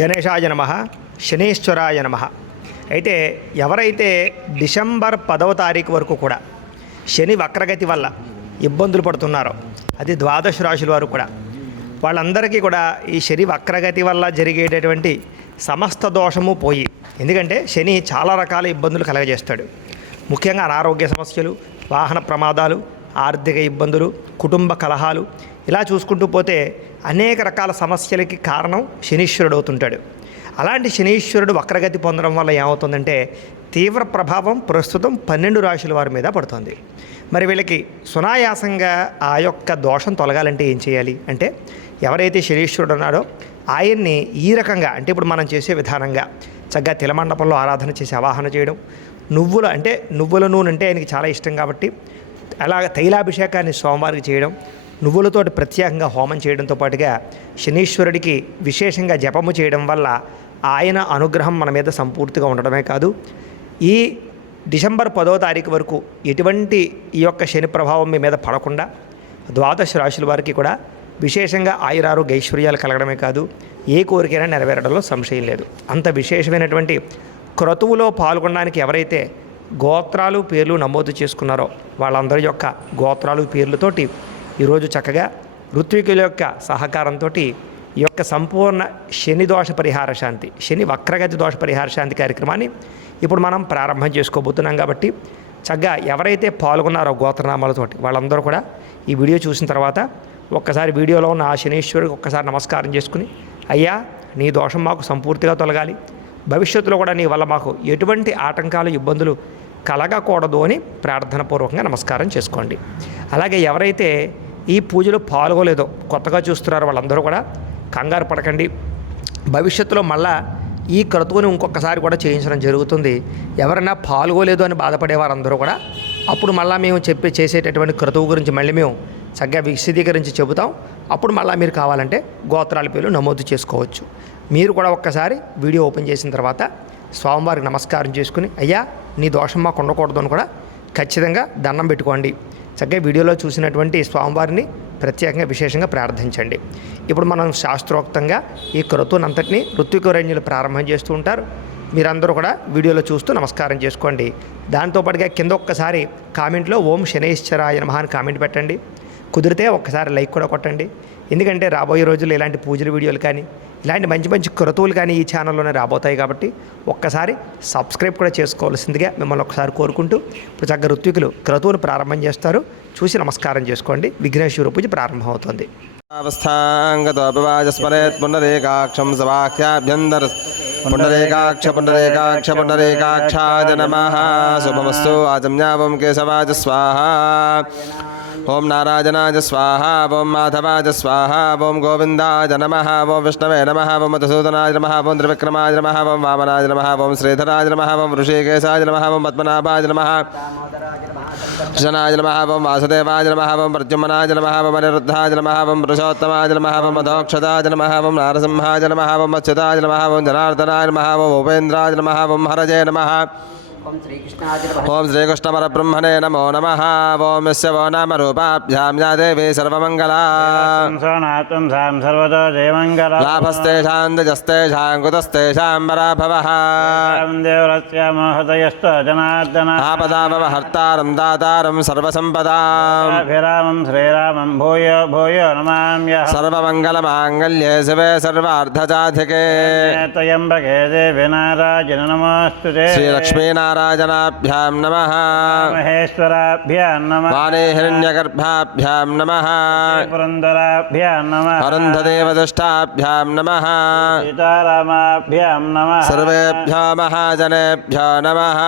గణేశాయ నమః, శనీశ్వరాయ నమః. అయితే ఎవరైతే డిసెంబర్ 10వ తారీఖు వరకు కూడా శని వక్రగతి వల్ల ఇబ్బందులు పడుతున్నారో, అది ద్వాదశ రాశుల వారు కూడా, వాళ్ళందరికీ కూడా ఈ శని వక్రగతి వల్ల జరిగేటటువంటి సమస్త దోషము పోయి, ఎందుకంటే శని చాలా రకాల ఇబ్బందులు కలగజేస్తాడు. ముఖ్యంగా అనారోగ్య సమస్యలు, వాహన ప్రమాదాలు, ఆర్థిక ఇబ్బందులు, కుటుంబ కలహాలు, ఇలా చూసుకుంటూ పోతే అనేక రకాల సమస్యలకి కారణం శనీశ్వరుడు అవుతుంటాడు. అలాంటి శనీశ్వరుడు వక్రగతి పొందడం వల్ల ఏమవుతుందంటే తీవ్ర ప్రభావం ప్రస్తుతం 12 రాశుల వారి మీద పడుతుంది. మరి వీళ్ళకి సునాయాసంగా ఆ యొక్క దోషం తొలగాలంటే ఏం చేయాలి అంటే, ఎవరైతే శనీశ్వరుడు ఉన్నాడో ఆయన్ని ఈ రకంగా, అంటే ఇప్పుడు మనం చేసే విధానంగా చక్కగా తిలమండపంలో ఆరాధన చేసి ఆవాహన చేయడం, నువ్వుల నూనె అంటే ఆయనకి చాలా ఇష్టం కాబట్టి అలాగ తైలాభిషేకాన్ని సోమవారికి చేయడం, నువ్వులతోటి ప్రత్యేకంగా హోమం చేయడంతో పాటుగా శనీశ్వరుడికి విశేషంగా జపము చేయడం వల్ల ఆయన అనుగ్రహం మన మీద సంపూర్తిగా ఉండడమే కాదు, ఈ డిసెంబర్ 10వ తారీఖు వరకు ఎటువంటి ఈ యొక్క శని ప్రభావం మీ మీద పడకుండా ద్వాదశ రాశుల వారికి కూడా విశేషంగా ఆయురారోగ్య ఐశ్వర్యాలు కలగడమే కాదు, ఏ కోరికైనా నెరవేరడంలో సంశయం లేదు. అంత విశేషమైనటువంటి క్రతువులో పాల్గొనడానికి ఎవరైతే గోత్రాలు పేర్లు నమోదు చేసుకున్నారో వాళ్ళందరి యొక్క గోత్రాలు పేర్లతోటి ఈరోజు చక్కగా ఋత్వికుల యొక్క సహకారంతో ఈ యొక్క సంపూర్ణ శని దోష పరిహార శాంతి, శని వక్రగతి దోష పరిహార శాంతి కార్యక్రమాన్ని ఇప్పుడు మనం ప్రారంభం చేసుకోబోతున్నాం. కాబట్టి చక్కగా ఎవరైతే పాల్గొన్నారో గోత్రనామాలతోటి వాళ్ళందరూ కూడా ఈ వీడియో చూసిన తర్వాత ఒక్కసారి వీడియోలో ఉన్న ఆ శనీశ్వరుడికి ఒక్కసారి నమస్కారం చేసుకుని, అయ్యా నీ దోషం మాకు సంపూర్తిగా తొలగాలి, భవిష్యత్తులో కూడా నీ వల్ల మాకు ఎటువంటి ఆటంకాలు ఇబ్బందులు కలగకూడదు అని ప్రార్థనపూర్వకంగా నమస్కారం చేసుకోండి. అలాగే ఎవరైతే ఈ పూజలో పాల్గొలేదో కొత్తగా చూస్తున్నారో వాళ్ళందరూ కూడా కంగారు పడకండి. భవిష్యత్తులో మళ్ళా ఈ క్రతువుని ఇంకొకసారి కూడా చేయించడం జరుగుతుంది. ఎవరైనా పాల్గొలేదు అని బాధపడే వారందరూ కూడా అప్పుడు మళ్ళీ మేము చేసేటటువంటి క్రతువు గురించి మళ్ళీ మేము చక్కగా విశదీకరించి చెబుతాం. అప్పుడు మళ్ళీ మీరు కావాలంటే గోత్రాల పేర్లు నమోదు చేసుకోవచ్చు. మీరు కూడా ఒక్కసారి వీడియో ఓపెన్ చేసిన తర్వాత స్వామివారికి నమస్కారం చేసుకుని, అయ్యా నీ దోషం మాకు ఉండకూడదు అని కూడా ఖచ్చితంగా దండం పెట్టుకోండి. చక్కగా వీడియోలో చూసినటువంటి స్వామివారిని ప్రత్యేకంగా విశేషంగా ప్రార్థించండి. ఇప్పుడు మనం శాస్త్రోక్తంగా ఈ క్రతువునంతటినీ ఋత్వికరణ్యులు ప్రారంభం చేస్తూ ఉంటారు. మీరందరూ కూడా వీడియోలో చూస్తూ నమస్కారం చేసుకోండి. దాంతోపాటుగా కింద ఒక్కసారి కామెంట్లో ఓం శనైశ్చరాయ నమః అని కామెంట్ పెట్టండి. కుదిరితే ఒక్కసారి లైక్ కూడా కొట్టండి. ఎందుకంటే రాబోయే రోజుల్లో ఇలాంటి పూజల వీడియోలు కానీ ఇలాంటి మంచి మంచి క్రతువులు కానీ ఈ ఛానల్లోనే రాబోతాయి. కాబట్టి ఒక్కసారి సబ్స్క్రైబ్ కూడా చేసుకోవాల్సిందిగా మిమ్మల్ని ఒకసారి కోరుకుంటూ ఇప్పుడు చక్కగా ఋత్వికులు క్రతువును ప్రారంభం చేస్తారు. చూసి నమస్కారం చేసుకోండి. విఘ్నేశ్వర పూజ ప్రారంభం అవుతుంది. అవస్థాంగతోపివాజస్మరేత్ పుండరీకాక్షం సవాఖ్యాభ్యంతర పుండరీకాక్ష పుండరీకాక్ష పుండరీకాక్షాయ నమః. శుభమస్తు. ఆజమ్యావం కేశవాజ స్వాహా. ఓం నారాయణాయ స్వాహా. ఓం మాధవాయ స్వాహా. ఓం గోవిందాయ నమః. ఓం విష్ణవే నమః. ఓం మధుసూదనాయ నమః. ఓం త్రివిక్రమాయ నమః. ఓం వామనాయ నమః. ఓం శ్రీధరాయ నమః. ఓం ఋషికేశాయ నమః. ఓం పద్మనాభాయ నమః. కృష్ణాయ నమః. ఓం వాసుదేవాయ నమః. ఓం ప్రద్యుమ్నాయ నమః. ఓం అనిరుద్ధాయ నమః. ఓం పురుషోత్తమాయ నమః. ఓం మధోక్షదాయ నమః. ఓం నారసింహాయ నమః. ఓం అచ్యుతాయ నమః. ఓం జనార్దనాయ నమః. ఓం ఉపేంద్రాయ నమః. ఓం హరజే నమః. ఓం శ్రీకృష్ణపరబ్రహ్మణే నమో నమః. ఓం యస్య వో నామ రూపాభ్యాం యా దేవీ సర్వమంగళా. లాభస్తేషాం తజస్తేషాం కుతస్తేషాం పరాభవః. ఆపదామవ హర్తారం దాతారం సర్వసంపదాం. శ్రీరామం భూయో భూయో నమామ్యహం. సర్వమంగళమాంగళ్యే శివే సర్వార్థసాధికే. త్రయంబకే దేవి నారాయణ నమోస్తుతే. శ్రీలక్ష్మీనారాయణాభ్యాం నమః. మహేశ్వరాభ్యాం నమః. వాణీ హిరణ్యగర్భాభ్యాం నమః. పురంధరాభ్యాం నమః. అరుంధదేవదుష్టాభ్యాం నమః. సీతారామాభ్యాం నమః. సర్వేభ్యో మహాజనేభ్యో నమః.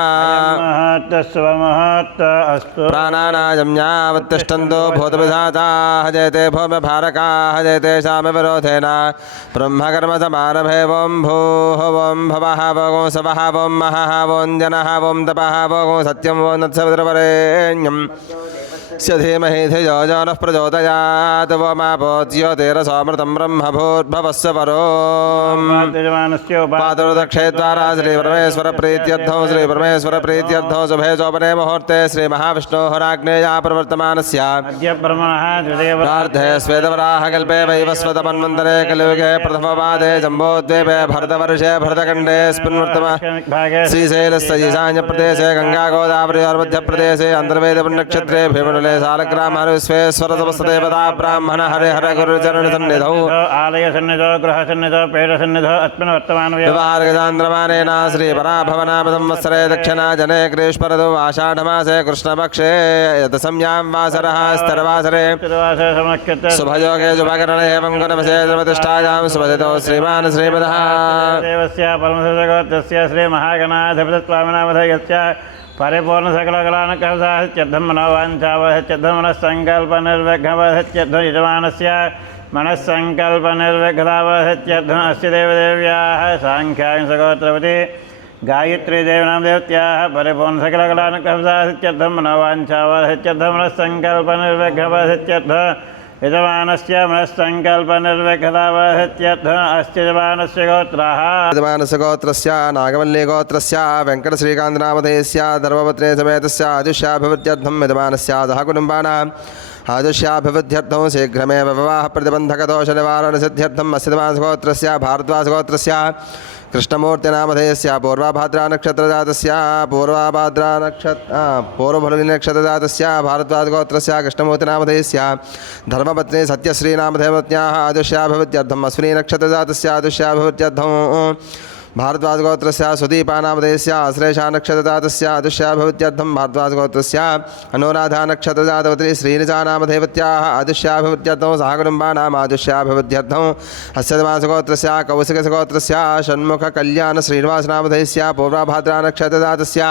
శుభముహూర్త అస్తు. ప్రాణానాయం యావత్తిష్టంతో భూతవిధాతాః జయతే భౌమ్యభారకాః జయతేషాం విరోధేన బ్రహ్మకర్మ సమారభే. ఓం భూః ఓం భవః ఓం సవః ఓం మహః ఓం జనః ఓం తపః ఓం సత్యం ఓం నత్సవితృవరేణ్యం स्य धीमहि धियो यो नः प्रचोदयात् वमापोज्योतिरसोऽमृतं ब्रह्मभूर्भवस्य परो पादोदक्षे द्वारा श्रीपरमेश्वरप्रीत्यर्थं श्रीपरमेश्वरप्रीत्यर्थं शुभे शोभने मुहूर्ते श्रीमहाविष्णोः राज्ञया प्रवर्तमानस्य प्रार्थे श्वेतवराहकल्पे वैवस्वतमन्वन्तरे कलियुगे प्रथमपादे जम्बोद्वीपे भरतवर्षे भरतखण्डे श्रीशैलस्य ईशान्यप्रदेशे गङ्गागोदावर्योर्मध्यप्रदेशे अन्तर्वेदपुण्यक्षेत्रे भीमण्डले शालग्रामः विश्वेश्वरसमस्तदेवता ब्राह्मण हरे हर गुरुचरणसन्निधौ आलयसन्निधौ गृहसन्निधौ पेटसन्निधौ अस्मिन् वर्तमान व्यवहारगजान्द्रमानेन श्रीपराभवनाम संवत्सरे दक्षिणा जने ग्रीष्मऋतौ आषाढमासे कृष्णपक्षे यतसंयां वासरः स्तरवासरे शुभयोगे शुभकरणे एवं गुणवशे सर्वतिष्ठायां शुभदितौ श्रीमान् श्रीमदः देवस्य परमसुरगोत्रस्य श्रीमहागणाधिपतिस्वामिनामधेयस्य परिपूर्णसकलकलानकवसाहत्यर्थं मनोवाञ्छावहत्यर्थं मनःसङ्कल्पनिर्विघ्नवहत्यर्थं यजमानस्य मनःसङ्कल्पनिर्विघ्नावहत्यर्थम् अस्य देवदेव्याः साङ्ख्यायसगोत्रवती गायत्री देवनां देवत्याः परिपूर्णसकलकलानकवसाहत्यर्थं मनोवाञ्छावहत्यर्थं मनःसङ्कल्पनिर्विघ्नवहत्यर्थं यजमानस्य मनःसङ्कल्पनिर्विघ्नावहत्यर्थम् अस्य यजमानस्य गोत्राः यजमानस्य गोत्रस्य नागवल्लीगोत्रस्य वेङ्कटश्रीकान्तनामधेयस्य धर्मपत्नी समेतस्य आजुष्याभिवृद्ध्यर्थं यजमानस्य सह कुटुम्बानाम् आजुष्याभिवृद्ध्यर्थं शीघ्रमेव विवाहप्रतिबन्धकदोषनिवारणसिद्ध्यर्थम् अस्य यजमानसगोत्रस्य भारद्वासगोत्रस्य कृष्णमूर्तिनामधेयस्य पूर्वाभाद्रानक्षत्रजातस्य पूर्वफलनक्षत्रजातस्य भारद्वासगोत्रस्य कृष्णमूर्तिनामधेयस्य धर्मपत्नी सत्यश्रीनामधेयपत्न्याः आजुष्याभिवृद्ध्यर्थम् अश्विनीनक्षत्रजातस्य आजुष्याभिवृद्ध्यर्थं भारद्वासगोत्रस्य सुदीपानामधेयस्य आश्लेषानक्षत्रजातस्य आजुष्याभिवृद्ध्यर्थं भारद्वासगोत्रस्य अनुराधानक्षत्रजातवती श्रीनिजानामधेयवत्याः आजुष्याभिवृद्ध्यर्थं सहकुटुम्बानाम् आजुष्याभिवृद्ध्यर्थम् अस्य यजमानसगोत्रस्य कौशिकसगोत्रस्य षण्मुखकल्याणश्रीनिवासनामधेयस्य पूर्वाभाद्रानक्षत्रजातस्य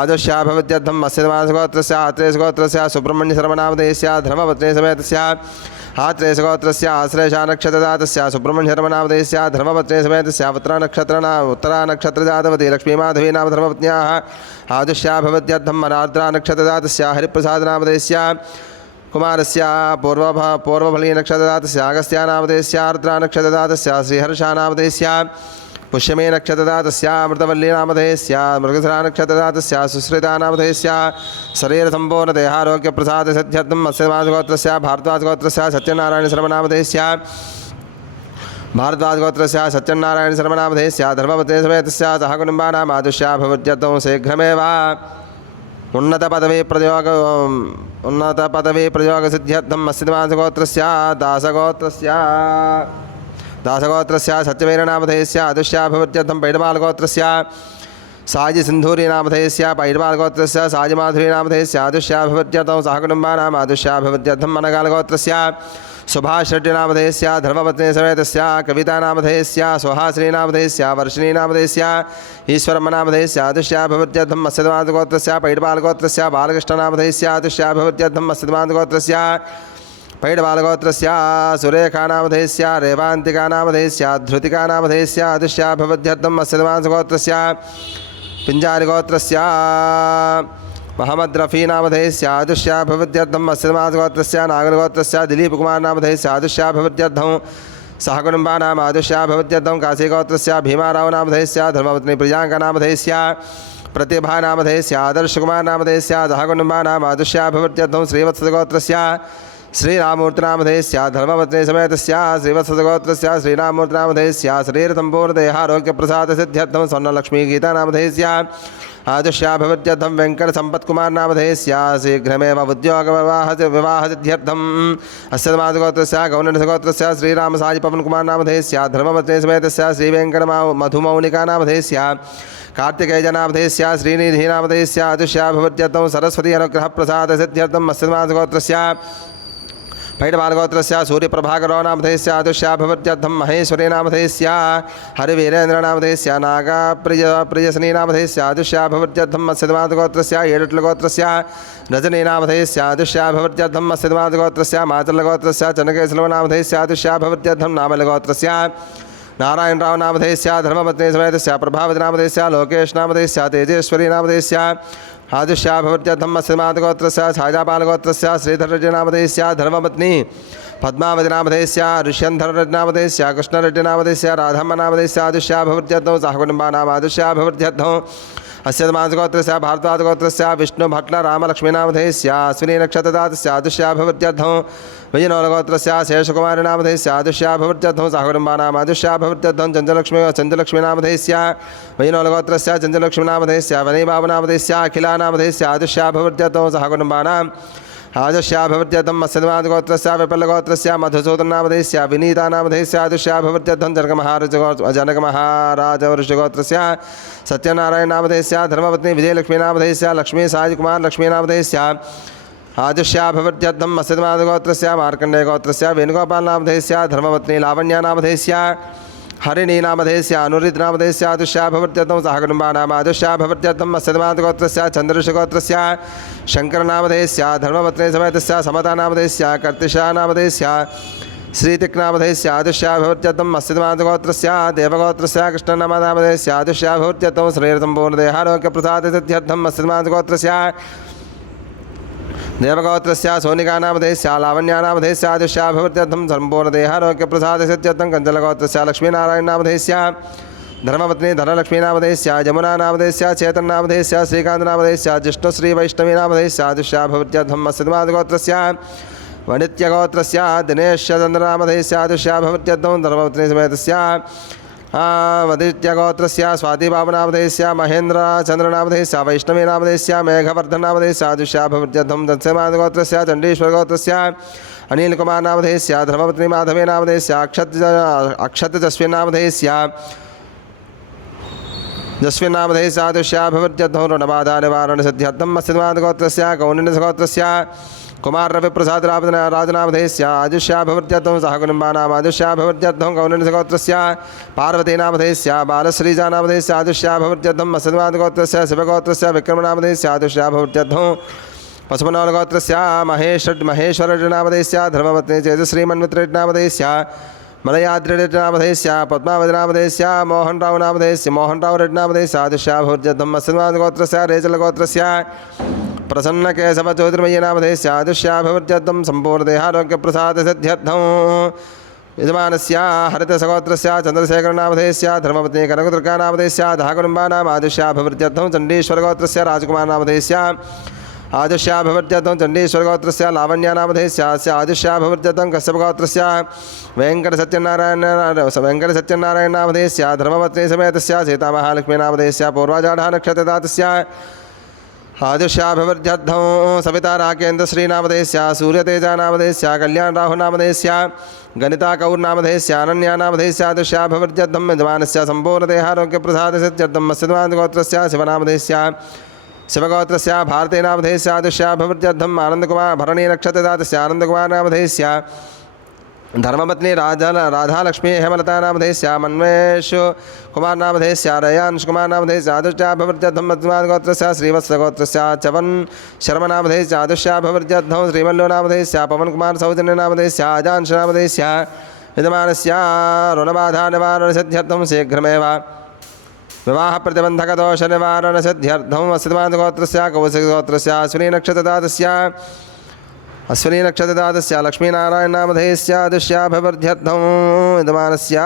आजुष्याभिवृद्ध्यर्थम् अस्य यजमानसगोत्रस्य आत्रेयसगोत्रस्य सुब्रह्मण्यशर्मनामधेयस्य धर्मपत्नी समेतस्य आत्रेयसगोत्रस्य आश्लेषानक्षत्रजातस्य सुब्रह्मण्यशर्मनामधेयस्य धर्मपत्नी समेतस्य उत्तरानक्षत्रजातवती लक्ष्मीमाधवी नाम धर्मपत्न्याः आजुष्याभिवृद्ध्यर्थं मनार्द्रानक्षत्रजातस्य हरिप्रसादनामधेयस्य कुमारस्य पूर्वफलीनक्षत्रजातस्य अगस्त्यानामधेयस्य आर्द्रानक्षत्रजातस्य श्रीहर्षानामधेयस्य पुष्यमे नक्षत्रजातस्य अमृतवल्लीनामधेयस्य मृगधरानक्षत्रजातस्य सुश्रितानामधेयस्य शरीरसम्पूर्णदेहारोग्यप्रसादसिद्ध्यर्थम् अस्य यजमानसगोत्रस्य भारद्वासगोत्रस्य सत्यनारायणशर्मनामधेयस्य भारद्वासगोत्रस्य सत्यनारायणशर्मनामधेयस्य धर्मपत्नी समेतस्य सहकुटुम्बानाम् आजुष्याभिवृद्ध्यर्थं शीघ्रमेव उन्नतपदवीप्रयोगसिद्ध्यर्थम् अस्य यजमानसगोत्रस्य दासगोत्रस्य सत्यवीरनामधेयस्य आजुष्याभिवृद्ध्यर्थं पैडबालगोत्रस्य साजिसिन्धूरीनामधेयस्य पैडबालगोत्रस्य साजिमाधुरीनामधेयस्य आजुष्याभिवृद्ध्यर्थं सहकुटुम्बानाम् आजुष्याभिवृद्ध्यर्थं मनगालगोत्रस्य सुभाषरेड्डिनामधेयस्य धर्मपत्नी समेतस्य कवितानामधेयस्य सुहासिनीनामधेयस्य वर्षिणीनामधेयस्य ईश्वरम्मनामधेयस्य आजुष्याभिवृद्ध्यर्थम् अस्य यजमानसगोत्रस्य पैडबालगोत्रस्य बालकृष्णनामधेयस्य आजुष्याभिवृद्ध्यर्थम् अस्य यजमानसगोत्रस्य पैडबालगोत्रस्य सुरेखानामधेयस्य रेवान्तिकानामधेयस्य धृतिकानामधेयस्य आजुष्याभिवृद्ध्यर्थम् अस्य यजमानसगोत्रस्य पिञ्जारिगोत्रस्य महमद् रफ़ीनामधेयस्य आजुष्याभिवृद्ध्यर्थम् अस्य यजमानसगोत्रस्य नागरगोत्रस्य दिलीपकुमारनामधेयस्य आजुष्याभिवृद्ध्यर्थं सहकुटुम्बानाम् आजुष्याभिवृद्ध्यर्थं काशीगोत्रस्य भीमारावनामधेयस्य धर्मपत्नी प्रियाङ्कानामधेयस्य प्रतिभानामधेयस्य आदर्शकुमारनामधेयस्य सहकुटुम्बानाम् आजुष्याभिवृद्ध्यर्थं श्रीवत्सगोत्रस्य श्रीरामूर्तिनामधेयस्य धर्मपत्नी समेतस्य श्रीवत्सगोत्रस्य श्रीरामूर्तिनामधेयस्य शरीरसम्पूर्णदेहारोग्यप्रसादसिद्ध्यर्थं स्वर्णलक्ष्मीगीतानामधेयस्य आजुष्याभिवृद्ध्यर्थं वेङ्कटसम्पत्कुमारनामधेयस्य शीघ्रमेव उद्योगविवाहसिद्ध्यर्थम् अस्य यजमानसगोत्रस्य गौनसगोत्रस्य श्रीरामसाजिपवनकुमारनामधेयस्य धर्मपत्नी समेतस्य श्रीवेङ्कटमधुमौनिकानामधेयस्य कार्तिकेयनामधेयस्य श्रीनिधिनामधेयस्य आजुष्याभिवृद्ध्यर्थं सरस्वती अनुग्रहप्रसादसिद्ध्यर्थम् अस्य यजमानसगोत्रस्य पैडबालगोत्रस्य सूर्यप्रभाकरोनामधेयस्य आजुष्याभिवृद्ध्यर्थं महेश्वरीनामधेयस्य हरिवीरेन्द्रनामधेयस्य नागप्रियसनीनामधेयस्य आजुष्याभिवृद्ध्यर्थम् अस्य यजमानसगोत्रस्य येडुट्लगोत्रस्य रजनीनामधेयस्य आजुष्याभिवृद्ध्यर्थम् अस्य यजमानसगोत्रस्य माचल्लगोत्रस्य चनकेशलोनामधेयस्य आजुष्याभिवृद्ध्यर्थं नामलगोत्रस्य नारायणरावनामधेयस्य धर्मपत्नी समेतस्य प्रभावतीनामधेयस्य लोकेशनामधेयस्य तेजेश्वरीनामधेयस्य आजुष्याभवत्यर्थम् अस्माद्गोत्रस्य छायापालगोत्रस्य श्रीधररेड्डिनामधेयस्य धर्मपत्नी पद्मावतिनामधेयस्य ऋष्यन्धररेड्डिनामधेयस्य कृष्णरेड्डिनामधेयस्य राधम्मनामधेयस्य आजुष्याभवत्यर्थं सहकुटुम्बानाम् आजुष्याभवत्यर्थं अस्य मासगोत्रस्य भारद्वाजगोत्रस्य विष्णुभट्टरामलक्ष्मीनामधेयस्य अश्विनीनक्षत्रदातस्य आजुष्याभवत्यर्थं विजयनोलगोत्रस्य शेषकुमारीनामधेयस्य आजुष्याभवत्यर्थं सहकुटुम्बानाम् आजुष्याभवत्यर्थं चञ्चलक्ष्मीनामधेयस्य विजयनोलगोत्रस्य चञ्चलक्ष्मीनामधेयस्य वनीबाबुनामधेयस्य अखिलानामधेयस्य आजुष्याभवत्यर्थं सहकुटुम्बानाम् आजुष्याभवत्यर्थम् अस्यमादगोत्रस्य विपल्लगोत्रस्य मधुसूदननामधेयस्य विनीतानामधेयस्य आजुष्याभवत्यर्थं जनकमहाराजवृषगोत्रस्य सत्यनारायणनामधेयस्य धर्मपत्नी विजयलक्ष्मीनामधेयस्य लक्ष्मीसाजिकुमारलक्ष्मीनामधेयस्य आजुष्याभवत्यर्थम् अस्यमादगोत्रस्य मार्कण्डेयगोत्रस्य वेणुगोपालनामधेयस्य धर्मपत्नी लावण्यानामधेयस्य हरिणीनामधेयस्य अनुरुद्रनामधेयस्य आजुष्याभवत्यर्थं सहकुटुम्बानाम् आजुष्याभवत्यर्थम् अस्यमादगोत्रस्य चन्द्रऋषगोत्रस्य शङ्करनामधेयस्य धर्मपत्नी समेतस्य समतानामधेयस्य कर्तिशानामधेयस्य श्रीतिक्नामधेयस्य आजुष्याभवत्यर्थम् अस्यमादगोत्रस्य देवगोत्रस्य कृष्णनामधेयस्य आजुष्याभवत्यर्थं श्रीरसम्पूर्णदेहारोग्यप्रसादसिद्ध्यर्थम् अस्यमादगोत्रस्य देवगोत्रस्य सोनिकानामधेयस्य लावण्यानामधेयस्य आजुष्याभवत्यर्थं सम्पूर्णदेहारोग्यप्रसादसिद्ध्यर्थं कञ्चलगोत्रस्य लक्ष्मीनारायणनामधेयस्य धर्मपत्नी धनलक्ष्मीनामधेयस्य जमुनानामधेयस्य चेतननामधेयस्य श्रीकान्तनामधेयस्य जिष्णुश्रीवैष्णवीनामधेयस्य आजुष्याभवत्यर्थम् अस्यमादगोत्रस्य वणित्यगोत्रस्य दिनेशचन्द्रनामधेयस्य आजुष्याभवत्यर्थं धर्मपत्नी समेतस्य वदित्यगोत्रस्य स्वातिबाबुनामधेयस्य महेन्द्रचन्द्रनामधेयस्य वैष्णवीनामधेयस्य मेघवर्धननामधेयस्य आजुष्याभवत्यर्थं दत्समादगोत्रस्य चण्डीश्वरगोत्रस्य अनिलकुमारनामधेयस्य धर्मपत्नी माधवीनामधेयस्य अक्षतजस्विनामधेयस्य जस्विनामधेयस्य आजुष्याभवत्यर्थं ऋणबाधानिवारणसिद्ध्यर्थम् अस्यमादगोत्रस्य कौण्डिन्यगोत्रस्य कुमाररविप्रसादराजनामधेयस्य आजुष्याभवत्यर्थं सहकुटुम्बानाम् आजुष्याभवत्यर्थं कौण्डिन्यगोत्रस्य पार्वतीनामधेयस्य बालश्रीजानामधेयस्य आजुष्याभवत्यर्थम् अस्यमादगोत्रस्य शिवगोत्रस्य विक्रमनामधेयस्य आजुष्याभवत्यर्थं पशुपनोलगोत्रस्य महेश्वरनामधेयस्य धर्मपत्नी चेतश्रीमन्वितरेड्डिनामधेयस्य मलयाद्रिरेड्डिनामधेयस्य पद्मावतिनामधेयस्य मोहनरावरेड्डिनामधेयस्य आजुष्याभवत्यर्थम् अस्यमादगोत्रस्य रेचलगोत्रस्य प्रसन्नकेशवचौधरीमयीनामधेयस्य आजुष्याभवत्यर्थं सम्पूर्णदेहारोग्यप्रसादसिद्ध्यर्थं यजमानस्य हरितसगोत्रस्य चन्द्रशेखरनामधेयस्य धर्मपत्नी कनकदुर्गानामधेयस्य धाकुटुम्बानाम् आजुष्याभवत्यर्थं चण्डीश्वरगोत्रस्य राजकुमारनामधेयस्य आजुष्याभवत्यर्थं चण्डीश्वरगोत्रस्य लावण्यानामधेयस्य आजुष्याभवत्यर्थं कश्यपगोत्रस्य वेङ्कटसत्यनारायणनामधेयस्य धर्मपत्नी समेतस्य सीतामहालक्ष्मीनामधेयस्य पूर्वाषाढनक्षत्रदातस्य आजुष्याभवत्यर्थं सविता राकेन्द्रश्रीनामधेयस्य सूर्यतेजानामधेयस्य कल्याणराहुनामधेयस्य गणिताकौर्नामधेयस्य अनन्यानामधेयस्य आजुष्याभवत्यर्थं यजमानस्य सम्पूर्णदेहारोग्यप्रसादसिद्ध्यर्थम् अस्यमादगोत्रस्य शिवनामधेयस्य शिवगोत्रस्य भारतीनामधेयस्य आजुष्याभवत्यर्थम् आनन्दकुमार भरणीनक्षत्रदातस्य आनन्दकुमारनामधेयस्य धर्मपत्नी राधालक्ष्मी हेमलतानामधेयस्य मन्वेषु कुमारनामधेयस्य रयांशकुमारनामधेयस्य आजुष्याभवत्यर्थम् अस्माद्गोत्रस्य श्रीवत्सगोत्रस्य चवन् शर्मनामधेयस्य आजुष्याभवत्यर्थं श्रीमल्लोनामधेयस्य पवनकुमारसौजन्यनामधेयस्य अजांशनामधेयस्य यजमानस्य ऋणबाधानिवारणसिद्ध्यर्थं शीघ्रमेव विवाहप्रतिबन्धकदोषनिवारणसिद्ध्यर्थम् अस्माद्गोत्रस्य कौशिकगोत्रस्य अश्विनीनक्षत्रदातस्य लक्ष्मीनारायणनामधेयस्य आजुष्याभवत्यर्थं यजमानस्य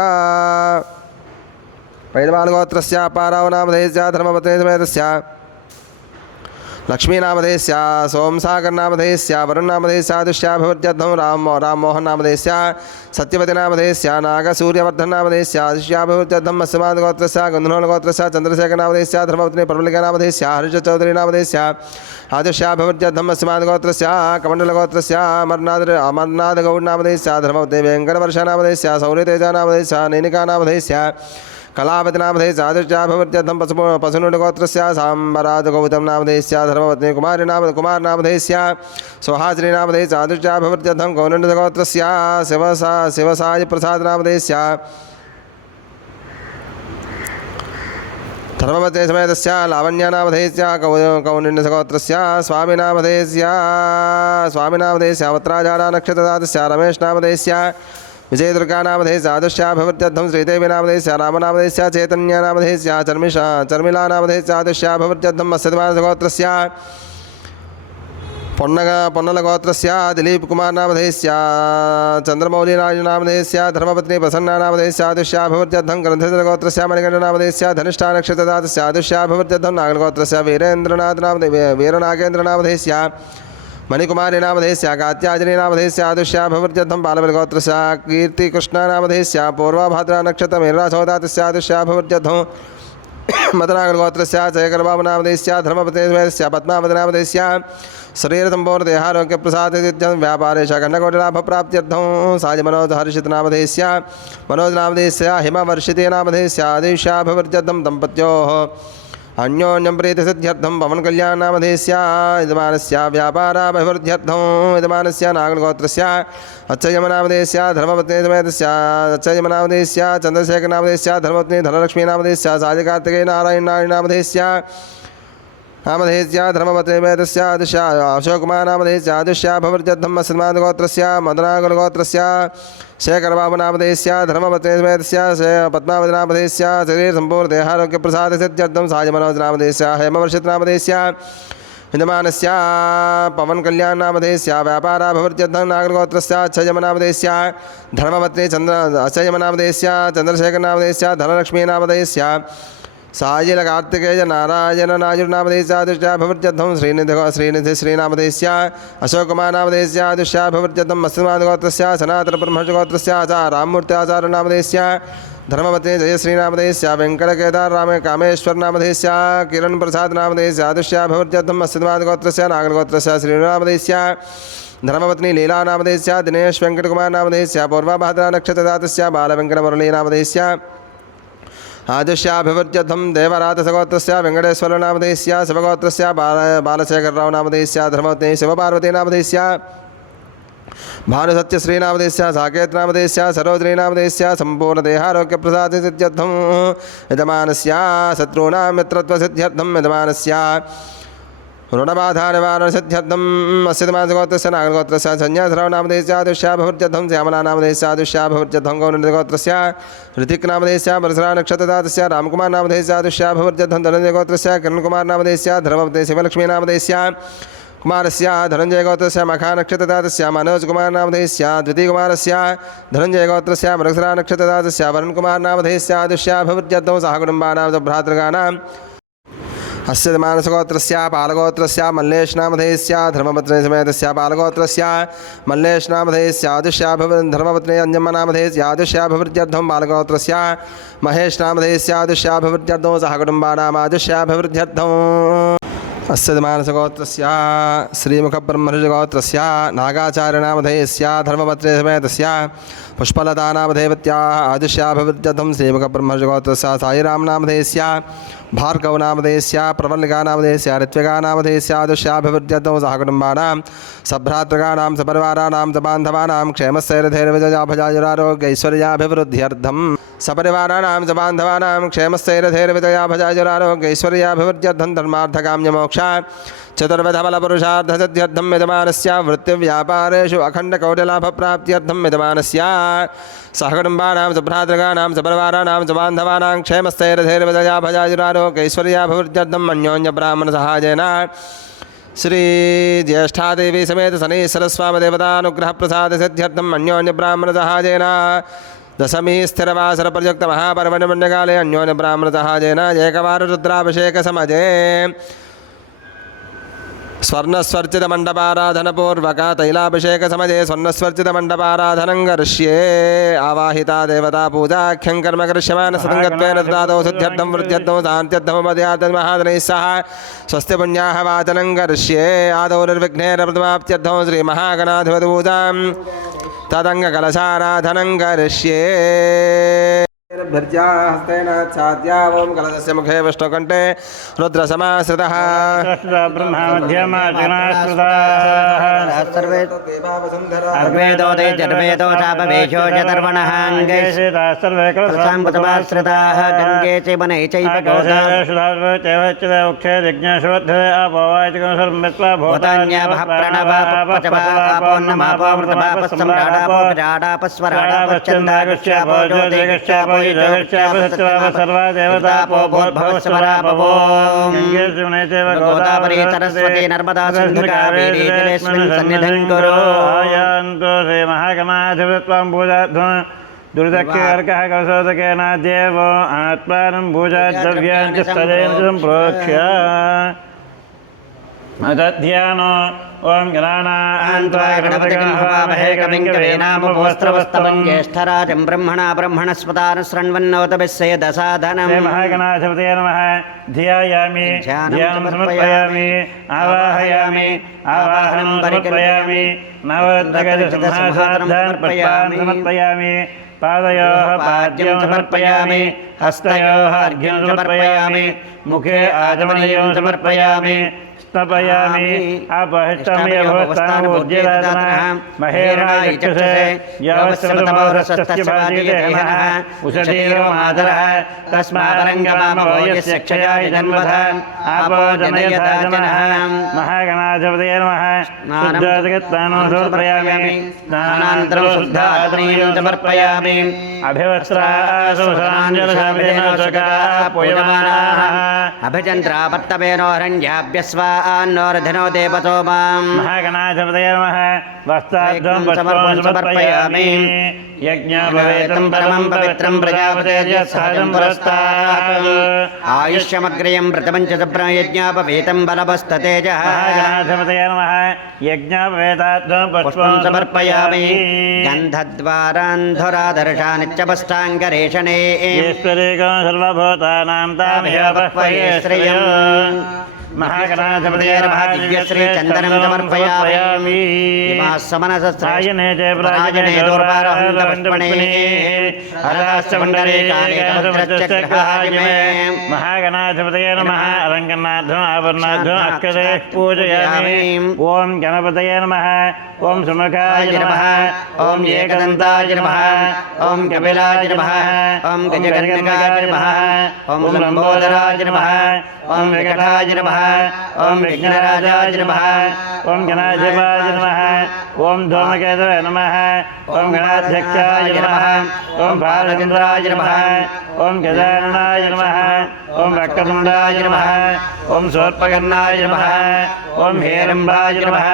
पैलवालगोत्रस्य पारावनामधेयस्य धर्मपत्नी समेतस्य लक्ष्मीनामधेयस्य सोमसागरनामधेयस्य वरुणनामधेयस्य आजुष्याभवत्यर्थं राममोहननामधेयस्य सत्यवतीनामधेयस्य नागसूर्यवर्धननामधेयस्य आजुष्याभवत्यर्थम् अस्माद्गोत्रस्य गन्धनोलगोत्रस्य चन्द्रशेखरनामधेयस्य धर्मपत्नी प्रबलिकानामधेयस्य हर्षचौधरीनामधेयस्य आजुष्याभवत्यर्थम् अस्माद्गोत्रस्य कमण्डलगोत्रस्य अमरनाथगौडनामधेयस्य धर्मपत्नी वेङ्कटवर्षनामधेयस्य सौर्यतेजानामधेयस्य नैनिकानामधेयस्य कलावतीनामधेयस्य आजुष्याभवत्यर्थं पशुनुडगोत्रस्य साम्बराजगौतमनामधेयस्य धर्मपत्नी कुमारनामधेयस्य सुहासिनीनामधेयस्य आजुष्याभवत्यर्थं कौण्डिन्यगोत्रस्य शिवसायप्रसादनामधेयस्य धर्मपत्नी समेतस्य लावण्यानामधेयस्य कौण्डिन्यगोत्रस्य स्वामिनामधेयस्य अवत्राजाडनक्षत्रदातस्य रमेशनामधेयस्य विजयदुर्गानामधेयस्य आदुष्याभिवृद्ध्यर्थं श्रीदेवीनामधेयस्य रामनामधेयस्य चैतन्यनामधेयस्य चर्मिलानामधेयस्य आदुष्याभिवृद्ध्यर्थं मत्स्यमानसगोत्रस्य పొన్నలగోత్రస్య దిలీప్ కుమార్ నామధేయస్య చంద్రమౌళినామధేయస్య ధర్మపత్ని ప్రసన్నానామధేయస్య ఆదుష్యాభివృద్ధ్యర్థం గ్రంథగోత్రస్య మణికంఠనామధేయస్య ధనిష్టా నక్షత్రదాతస్య ఆదుష్యాభివృద్ధ్యర్థం నాగలగోత్రస్య వీరనాగేంద్రనామధేయస్య మణికుమారినామధేయస్య కాత్యాజనీనామధేయస్య ఆదుష్యాభివృద్ధ్యర్థం బాలబలిగోత్రస్య కీర్తికృష్ణనామధేయస్య పూర్వభద్రానక్షత్రం వీరరాసోదాతస్య ఆదుష్యాభివృద్ధ్యర్థం మదనాగలగోత్రస్య జయకరబాబునామధేయస్య ధర్మపతిస్య పద్మావతినామధేయస్య शरीरसंपूर्णदेहारोग्यप्रसादं व्यापारेश खण्डकोटिलाभप्राप्त्यर्थं साजिमनोजहर्षितनामधेयस्य मनोजनामधेयस्य हिमवर्षितेनामधेयस्य आदिशाभिवृद्ध्यर्थं दम्पत्योः अन्योन्यं प्रीतिसिद्ध्यर्थं पवनकल्याणनामधेयस्य यजमानस्य व्यापाराभिवृद्ध्यर्थं यजमानस्य नागलगोत्रस्य अच्चयमनामधेयस्य धर्मपत्नीसमेतस्य अच्चयमनामधेयस्य चन्द्रशेखरनामधेयस्य धर्मपत्नी धनलक्ष्मीनामधेयस्य साधिकार्तिकेयनारायणनामधेयस्य नामधेयस्य धर्मपत्नीसमेतस्य अशोककुमारनामधेयस्य आदिशाभिवृद्ध्यर्थं मत्स्यमानगोत्रस्य मदनागलगोत्रस्य शेखरबाबुनामधेयस्य धर्मपत्नीसमेतस्य पद्मावतिनामधेयस्य शरीरसम्पूर्णदेहारोग्यप्रसादसिद्ध्यर्थं साजिमनोजनामधेयस्य हेमवर्षितनामधेयस्य यजमानस्य पवनकल्याणनामधेयस्य व्यापाराभिवृद्ध्यर्थं नागरगोत्रस्य अच्चयमनामधेयस्य धर्मपत्नी अच्चयमनामधेयस्य चन्द्रशेखरनामधेयस्य धनलक्ष्मीनामधेयस्य साजिलकार्तिकेय नारायणनायुर्नामधेयस्य आदिशाभिवृद्ध्यर्थं श्रीनिधि श्रीनामधेयस्य अशोककुमारनामधेयस्य आदिशाभिवृद्ध्यर्थं मत्स्यमानगोत्रस्य सनातनब्रह्मणगोत्रस्य राममूर्ति आचार्यनामधेयस्य धर्मपत्नी जयश्रीनामधेयस्य वेङ्कटकेदाररामे कामेश्वरनामधेयस्य किरणप्रसादनामधेयस्य आदिशाभिवृद्ध्यर्थं मत्स्यमानगोत्रस्य नागरगोत्रस्य श्रीनामधेयस्य धर्मपत्नी लीलानामधेयस्य दिनेश वेङ्कटकुमारनामधेयस्य पूर्वभाद्रानक्षत्रदातस्य बालवेङ्कटमुरलीनामधेयस्य आदिशाभिवृद्ध्यर्थं देवरातसगोत्रस्य वेङ्कटेश्वरनामधेयस्य शिवगोत्रस्य बालशेखररावनामधेयस्य धर्मपत्नी शिवपार्वतीनामधेयस्य भानुसत्यश्रीनामधेयस्य साकेतनामधेयस्य सरोजनीनामधेयस्य सम्पूर्णदेहारोग्यप्रसादसिद्ध्यर्थं यजमानस्य शत्रूणां मित्रत्वसिद्ध्यर्थं यजमानस्य ऋणबाधानिवारणसिद्ध्यर्थं मत्स्यमानसगोत्रस्य नागरगोत्रस्य संज्ञाधरनामधेयस्य आदिशाभिवृद्ध्यर्थं श्यामलानामधेयस्य आदिशाभिवृद्ध्यर्थं गौरगोत्रस्य ऋतिक्नामधेयस्य परशुरानक्षत्रदातस्य रामकुमारनामधेयस्य आदिशाभिवृद्ध्यर्थं धनञ्जयगोत्रस्य किरणकुमारनामधेयस्य धर्मपत्नी शिवलक्ष्मीनामधेयस्य कुमारस्य धनञ्जयगोत्रस्य मखानक्षत्रदातस्य मनोजकुमारनामधेयस्य द्वितीयकुमारस्य धनञ्जयगोत्रस्य मृगसुरानक्षत्रदातस्य वरुणकुमारनामधेयस्य आदिशाभिवृद्ध्यर्थं सहकुटुम्बानां भ्रातृगाणां अस्य मानसगोत्रस्य पालगोत्रस्य मल्लेशनामधेयस्य धर्मपत्नीसमेतस्य पालगोत्रस्य मल्लेशनामधेयस्य धर्मपत्नी अंजम्मनामधेयस्य आदिशाभिवृद्ध्यर्थं बालगोत्रस्य महेशनामधेयस्य आदिशाभिवृद्ध्यर्थं सहकुटुम्बानाम् आदिशाभिवृद्ध्यर्थम् अस्य मानसगोत्रस्य श्रीमुखब्रह्मर्षिगोत्रस्य नागाचार्यनामधेयस्य धर्मपत्नीसमेतस्य पुष्पलतानामधेयवत्याः आदिशाभिवृद्ध्यर्थं श्रीमुखब्रह्मर्षिगोत्रस्य साईरामनामधेयस्य भार्गवनामधेयस्य प्रवल्लिकानामधेयस्य ऋत्विकानामधेयस्य आदिशाभिवृद्ध्यर्थं सहकुटुम्बानां सभ्रातृकाणां सपरिवाराणां सबान्धवानां क्षेमस्थैर्यधैर्यविजयाभजायुरारोग्यैश्वर्याभिवृद्ध्यर्थं सपरिवाराणां सबान्धवानां क्षेमस्थैर्यधैर्यविजयाभजायुरारोग्यैश्वर्याभिवृद्ध्यर्थं धर्मार्थकाम्यमोक्ष चतुर्विधफलपुरुषार्थसिद्ध्यर्थं यजमानस्य वृत्तिव्यापारेषु अखण्डकौटिलाभप्राप्त्यर्थं यजमानस्य सहकुटुम्बानां सभ्रातृकाणां सपरिवाराणां सबान्धवानां क्षेमस्थैर्यधैर्यविजयाभजायुरारोग्यैश्वर्याभिवृद्ध्यर्थं अन्योन्यब्राह्मणसहायेन श्रीज्येष्ठादेवी समेत शनैश्वरस्वामिदेवतानुग्रहप्रसादसिद्ध्यर्थम् अन्योन्यब्राह्मणसहायेन दशमी स्थिरवासरपर्युक्तमहापर्वणमण्डकाले अन्योन्यब्राह्मणसहायेन एकवाररुद्राभिषेकसमये स्वर्णस्वर्चितमण्डपाराधनपूर्वक तैलाभिषेकसमये स्वर्णस्वर्चितमण्डपाराधनं करिष्ये आवाहिता देवता पूजाख्यं कर्म करिष्यमानसङ्गत्वेन ददातौ सिद्ध्यर्थं वृद्ध्यर्थं शान्त्यर्थं महाजनैः सह स्वस्ति पुण्याः वाचनं करिष्ये आदौ निर्विघ्नेन श्रीमहागणाधिपतिपूजां तदङ्गकलशाराधनं करिष्ये भर्या हस्तेन छाद्या ओं कलशस्य मुखे विष्णुकण्ठे रुद्रसमाश्रितः ब्रह्मा मध्यमाचनाश्रुताः सर्वे अर्वेदो ते जर्वेदो चापवेशो चतर्वणः अङ्गे सर्वे प्रसाम्पतमाश्रिताः गङ्गे च वने चैव भूतान्याभः प्रणवापचवा आपोन्नमापोमृतमापस्सम्राडापो विराडापस्वराडापश्चन्दागश्चापो ज्योतिगश्चापो युजगश्चापो सर्वा देवतापो भोद्भवस्वरापवो गोदावरी सरस्वती नर्मदा सिन्धु कावेरी जलेऽस्मिन् सन्निधिं कुरु आयान्तो श्रीमहागणाधिपत्वां पूजाध्वं दुर्दक्षिकर्कः कलशोदकेन देवो आत्मानं पूजाद्रव्यान् च स्थलेन सम्प्रोक्ष्य अतध्यानो ओं आन्त्वाय गणपतिं हवामहे कविं कवीनामुपवस्त्रवस्तवं ज्येष्ठराजं ब्रह्मणा ब्रह्मणस्पतान् शृण्वन्नोतभिस्सय दसाधनम् महागणाधिपतये नमः ध्यायामि ध्यानं समर्पयामि आवाहयामि आवाहनं समर्पयामि नवरत्नगजसिंहासनान् पुष्पान् समर्पयामि पादयोः पाद्यं समर्पयामि हस्तयोः अर्घ्यं समर्पयामि मुखे आचमनीयं समर्पयामि स्तपयामि अपहिष्टमयभवस्तानपूज्यराधनः महेरणायच्छसे यावत्समतमोहरस्तस्य भाजिदेहः उषधीरमादरः तस्मादरङ्गमामो यस्य क्षयाय जन्मधः आपो जनयथा जनः महागणाधिपतये नमः शुद्धजगत्तानं समर्पयामि स्नानानन्तरं शुद्धात्मनीयं समर्पयामि अभिवस्त्रासुषाञ्जलशामिदेनोषकाः पूयमानाः अभिचन्द्रापत्तवेनोरण्याभ्यस्वा अन्नोरधनो देवतो मां महागणाधिपतये नमः वस्त्राब्धं पुष्पं समर्पयामि यज्ञोपवेतं परमं पवित्रं प्रजापतेर्यत्सहजं पुरस्तात् आयुष्यमग्रयं प्रथमं च यज्ञोपवेतं बलवस्ततेजः महागणाधिपतये नमः यज्ञोपवेताब्धं पुष्पं समर्पयामि गन्धद्वारान्धुरादर्शानित्यपष्टाङ्गरेषणे ईश्वरीकं सर्वभूतानां तामेव पह्वये श्रियम् महागणाधिपतये नमः दिव्यश्री चन्दनं समर्पयामि समनसस्रायने च प्रायणे दुर्वारहन्तपुष्पणे महागणाधिपतये नमः अलङ्करणार्थम् आभरणार्थम् अक्षते पूजयामि ॐ गणपतये नमः ॐ सुमुखाय नमः ॐ एकदन्ताय नमः ॐ कपिलाय नमः ॐ गजगणकाय नमः ॐ लम्बोदराय नमः ॐ विकटाय नमः ॐ विघ्नराजाय नमः ॐ गणाधिपाय नमः ॐ धूमकेतवे नमः ॐ गणाध्यक्षाय नमः ॐ बालचन्द्राय नमः ॐ गजाननाय नमः ॐ वक्रतुण्डाय नमः ॐ शूर्पकर्णाय नमः ॐ हेरम्बाय नमः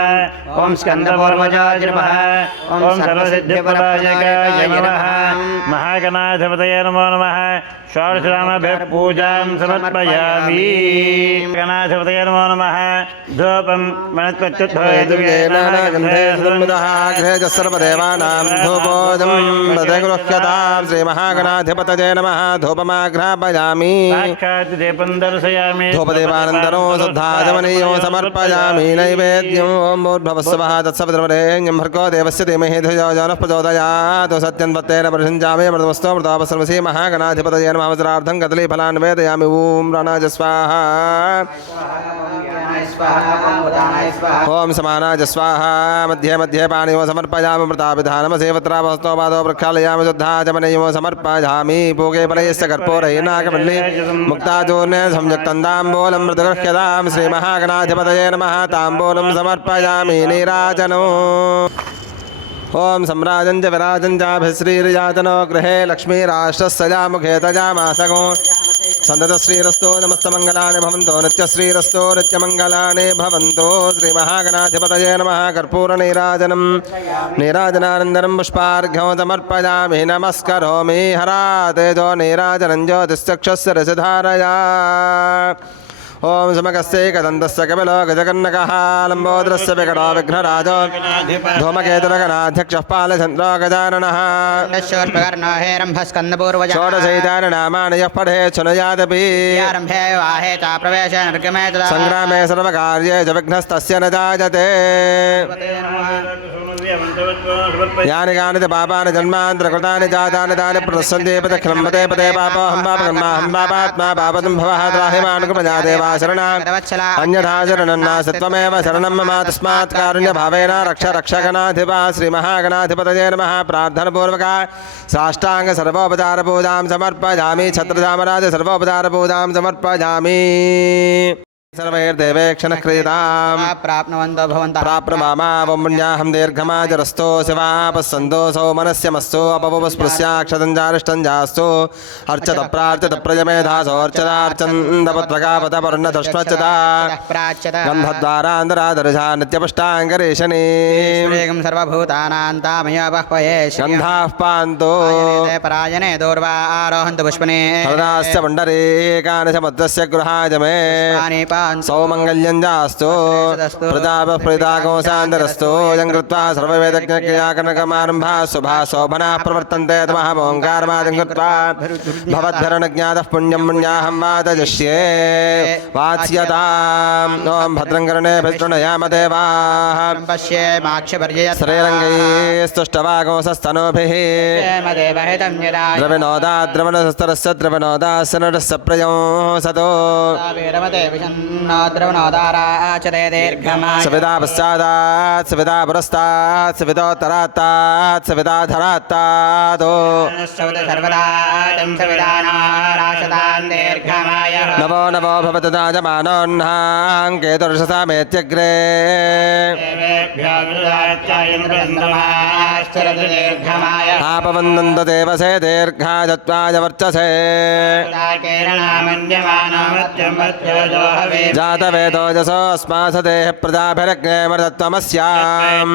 ॐ स्कन्दपूर्वजाय नमः ॐ सर्वसिद्धिपरायकाय नमः महागणाधिपतये नमो नमः षोडशनामभिः पूजां समर्पयामि गणाधिपतये नमो नमः धूपं गृहे सर्वदेवानां धूपोदं प्रतिगृह्यतां श्रीमहागणाधिपतये नमः धूपमाघ्रापयामि दीपं दर्शयामि धूपदेवानन्दनो शुद्धाचमनीयो समर्पयामि नैवेद्यं ॐ भूर्भुवस्सुवः तत्सवितुर्वरेण्यं भर्गो देवस्य धीमहि धियो यो नः प्रचोदयात् सत्यन्वत्तेन प्रसञ्जामि मृतमस्तु मृतापसर्वसी महागणाधिपतये नमः वज्रार्धं कदलीफलान् वेदयामि ॐ प्राणाय स्वाहा ओम समानाय स्वाहा मध्ये मध्ये पाणियो समर्पयामि मृताभिधानमसेवत्रावस्तो पादो प्रक्षालयामि शुद्धाचमनीयो समर्पयामि पूगे फलयस्य कर्पूरैनाकमल्लि मुक्ताचूर्णे संयुक्तन्दाम्बूलं मृतगृह्यतां श्रीमहागणाधिपतये नमः ताम्बूलं समर्पयामि नीराजनो ओम सम्राजं च विराजं चाभिश्रीर्यातनो गृहे लक्ष्मीराष्ट्रस्य मुखे तजामासगो सन्ततश्रीरस्तो नमस्तमङ्गलानि भवन्तो नित्यश्रीरस्तो नित्यमङ्गलानि भवन्तो श्रीमहागणाधिपतये नमः कर्पूरनीराजनं नीराजनानन्दनं पुष्पार्घ्यं समर्पयामि नमस्करोमि हरातेजो नीराजनं ज्योतिश्चक्षुस्य रसधारया ओम समकस्यैकदन्तस्य कपिलो गजकर्णकः लम्बोदरस्य विकटो विघ्नराजो धूमकेतुरगणाध्यक्षः पालचन्द्रो गजाननः षोडशैतानि नामानि यः पठेत् शृणुयादपि संग्रामे सर्वकार्ये च विघ्नस्तस्य न जायते यानि कानि च पापानि जन्मान्तरकृतानि जातानि तानि प्रदस्सन्ति पदखिलं पदे पदे पापोऽहं पापकर्माहं पापात्मा पापतं भवः त्राहिमानुकृपया देवा शरणा अन्यथा शरणं नास्ति त्वमेव शरणं मम तस्मात् कारुण्यभावेन रक्ष रक्षगणाधिपा श्रीमहागणाधिपतये नमः प्रार्थनापूर्वका साष्टांग सर्वोपचारपूजां समर्पयामि छत्रधामराज सर्वोपचारपूजां समर्पयामि सर्वैर्देवेक्षणः क्रियताम् प्राप्नुवन्तो भवन्तः प्राप्नुमामा पुण्याहं दीर्घमाजरस्तो शिवापस्सन्तो सौमनस्यमस्तु अपवस्पृश्याक्षतञ्जारिष्टञ्जास्तु अर्चत प्रार्चत प्रजमेधासो अर्चदार्चन्दपुत्रकापतपर्णधष्मच्चता गन्धद्वारान्तरादर्शा नित्यपुष्टाङ्गरेशने वेगं सर्वभूतानान्तामयोपह्वये गन्धाः पान्तो परायणे दूर्वा आरोहन्तु पुष्पणे हृदास्य पुण्डरीकानि च मद्रस्य गृहाय मे सौमङ्गल्यञ्जास्तु प्रतापः प्रीताकोशान्तरस्तु यं कृत्वा सर्ववेदज्ञक्रियाकनकमारम्भा शुभा शोभनाः प्रवर्तन्ते तमः ओङ्कारमादिं कृत्वा भवद्भरणज्ञातः पुण्यं पुण्याहं वादयिष्ये वात्स्यताम् ॐ भद्रं कर्णेभिर्शृणुयाम देवाः श्रीरङ्गैस्तुष्टवागोंसस्तनूभिः द्रविणोदाद्रवणस्तरस्य द्रविणोदास्य नटस्य प्रयंसतो सविता पश्चादात् सविता पुरस्तात् सवितोत्तरात्तात् सविताधरात्तादो नवो नवो भवतु दाजमानोऽह्नां केतुर्षसामेत्यग्रे आपवन्दन्त देवसे दीर्घायत्वाय वर्चसे जातवेदोजसो अस्मासदेः प्रजाभिरग्ने मर्दत्वमस्याम्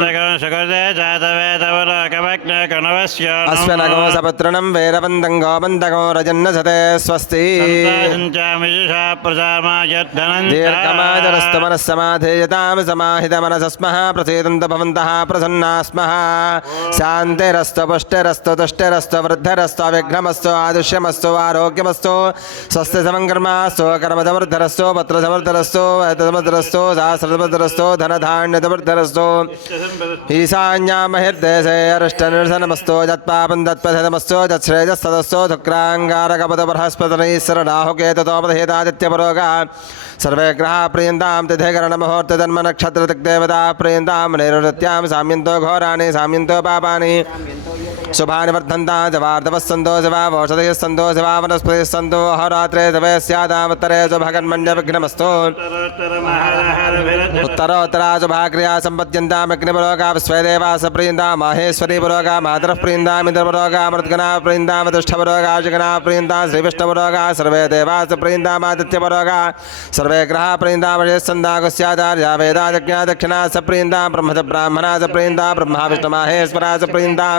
अस्मिनगो सपुत्रणं वेरवन्दं गोमन्दगो रजन्नसते स्वस्ति दीर्घमाजरस्तु मनस्समाधीयतां समाहितमनसस्मः प्रसीदन्तु भवन्तः प्रसन्ना स्मः शान्तिरस्तु पुष्टिरस्तु तुष्टिरस्तु वृद्धिरस्तु विघ्नमस्तु आयुष्यमस्तु आरोग्यमस्तु स्वस्ति समङ्कर्मास्तु कर्मसमृद्धिरस्तु पत्रसमृद्धिरस्तु समृद्धिरस्तु सहस्रसमृद्धिरस्तु धनधान्यसमृद्धिरस्तु ईशान्यां महिर्देशे अरिष्टनिर्धनमस्तु यत्पापं तत्पथमस्तु यच्छ्रेयस्तदस्तु शुक्राङ्गारकपद बृहस्पतिश्वरडाहुकेतुतोपदहेतादित्यपरोगा सर्वे ग्रहाः प्रियन्तां तिथिकरणमुहूर्तजन्मनक्षत्रदिग्देवताः प्रियन्तां नैरुत्यां साम्यन्तो घोराणि साम्यन्तो पापानि शुभानि वर्धन्ता जवार्धवस्सन्तो शिवावौषधयः सन्तो शिवा वनस्पतिः सन्तो अहोरात्रे तवे स्यादामुत्तरे शुभगन्मन्यविघ्नमस्तु उत्तरोत्तरा शुभाक्रिया सम्पद्यन्तामग्निपुरोगा विश्वेदेवास प्रियन्ता माहेश्वरी पुरोगा मातरः प्रियन्तामिन्द्रपुरोगा मृद्गणा प्रियन्ता मधुष्ठपुरोगा शिगणा प्रियन्ता श्रीविष्णुपुरोगा सर्वे देवास प्रियन्तामादित्यपुरोगा सर्वे ग्रहाः प्रियन्ता महेशन्दागुस्याचार्या वेदाजज्ञा दक्षिणा स प्रियन्ता ब्रह्म च ब्राह्मणा च प्रियन्ता ब्रह्मा विष्णुमाहेश्वरा च प्रियन्ता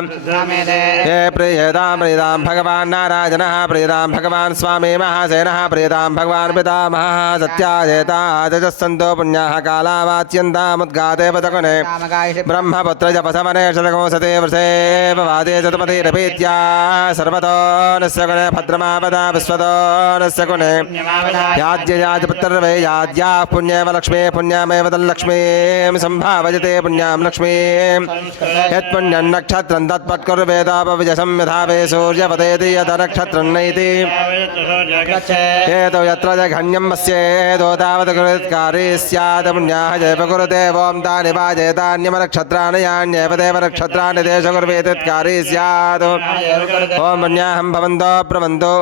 हे प्रियतां प्रियतां भगवान् नारायणः प्रियतां भगवान् स्वामी महासेनः प्रियतां भगवान् पितामहः सत्याजेताजसन्तो पुण्याः कालावाच्यन्तामुद्गाते पदकुने ब्रह्मपुत्र जपसवने शतकोसते वृषेव वादे चतुपतिरपीत्या सर्वतो नस्य गुणे भद्रमापदा विश्वतो नस्य गुणे याज्ययाजपुत्रर्वे याज्याः पुण्येव लक्ष्मी पुण्यामेव तल्लक्ष्मीं सम्भावयते पुण्यां लक्ष्मीं यत्पुण्यं नक्षत्रं तत्पत्कुर्वेदापविजसं यथा वे सूर्यपतेति यत नक्षत्रं नैति हेतु यत्र जघन्यं वस्येतो तावत् कृत्कारी स्यात् पुण्याः जयपकुरुते वों तानि वाजेतान्यमनक्षत्राणि यान्येव देव नक्षत्राणि तेषु कुर्वेतित्कारी स्यात् ॐ पुण्याहं भवन्तो प्रवन्तो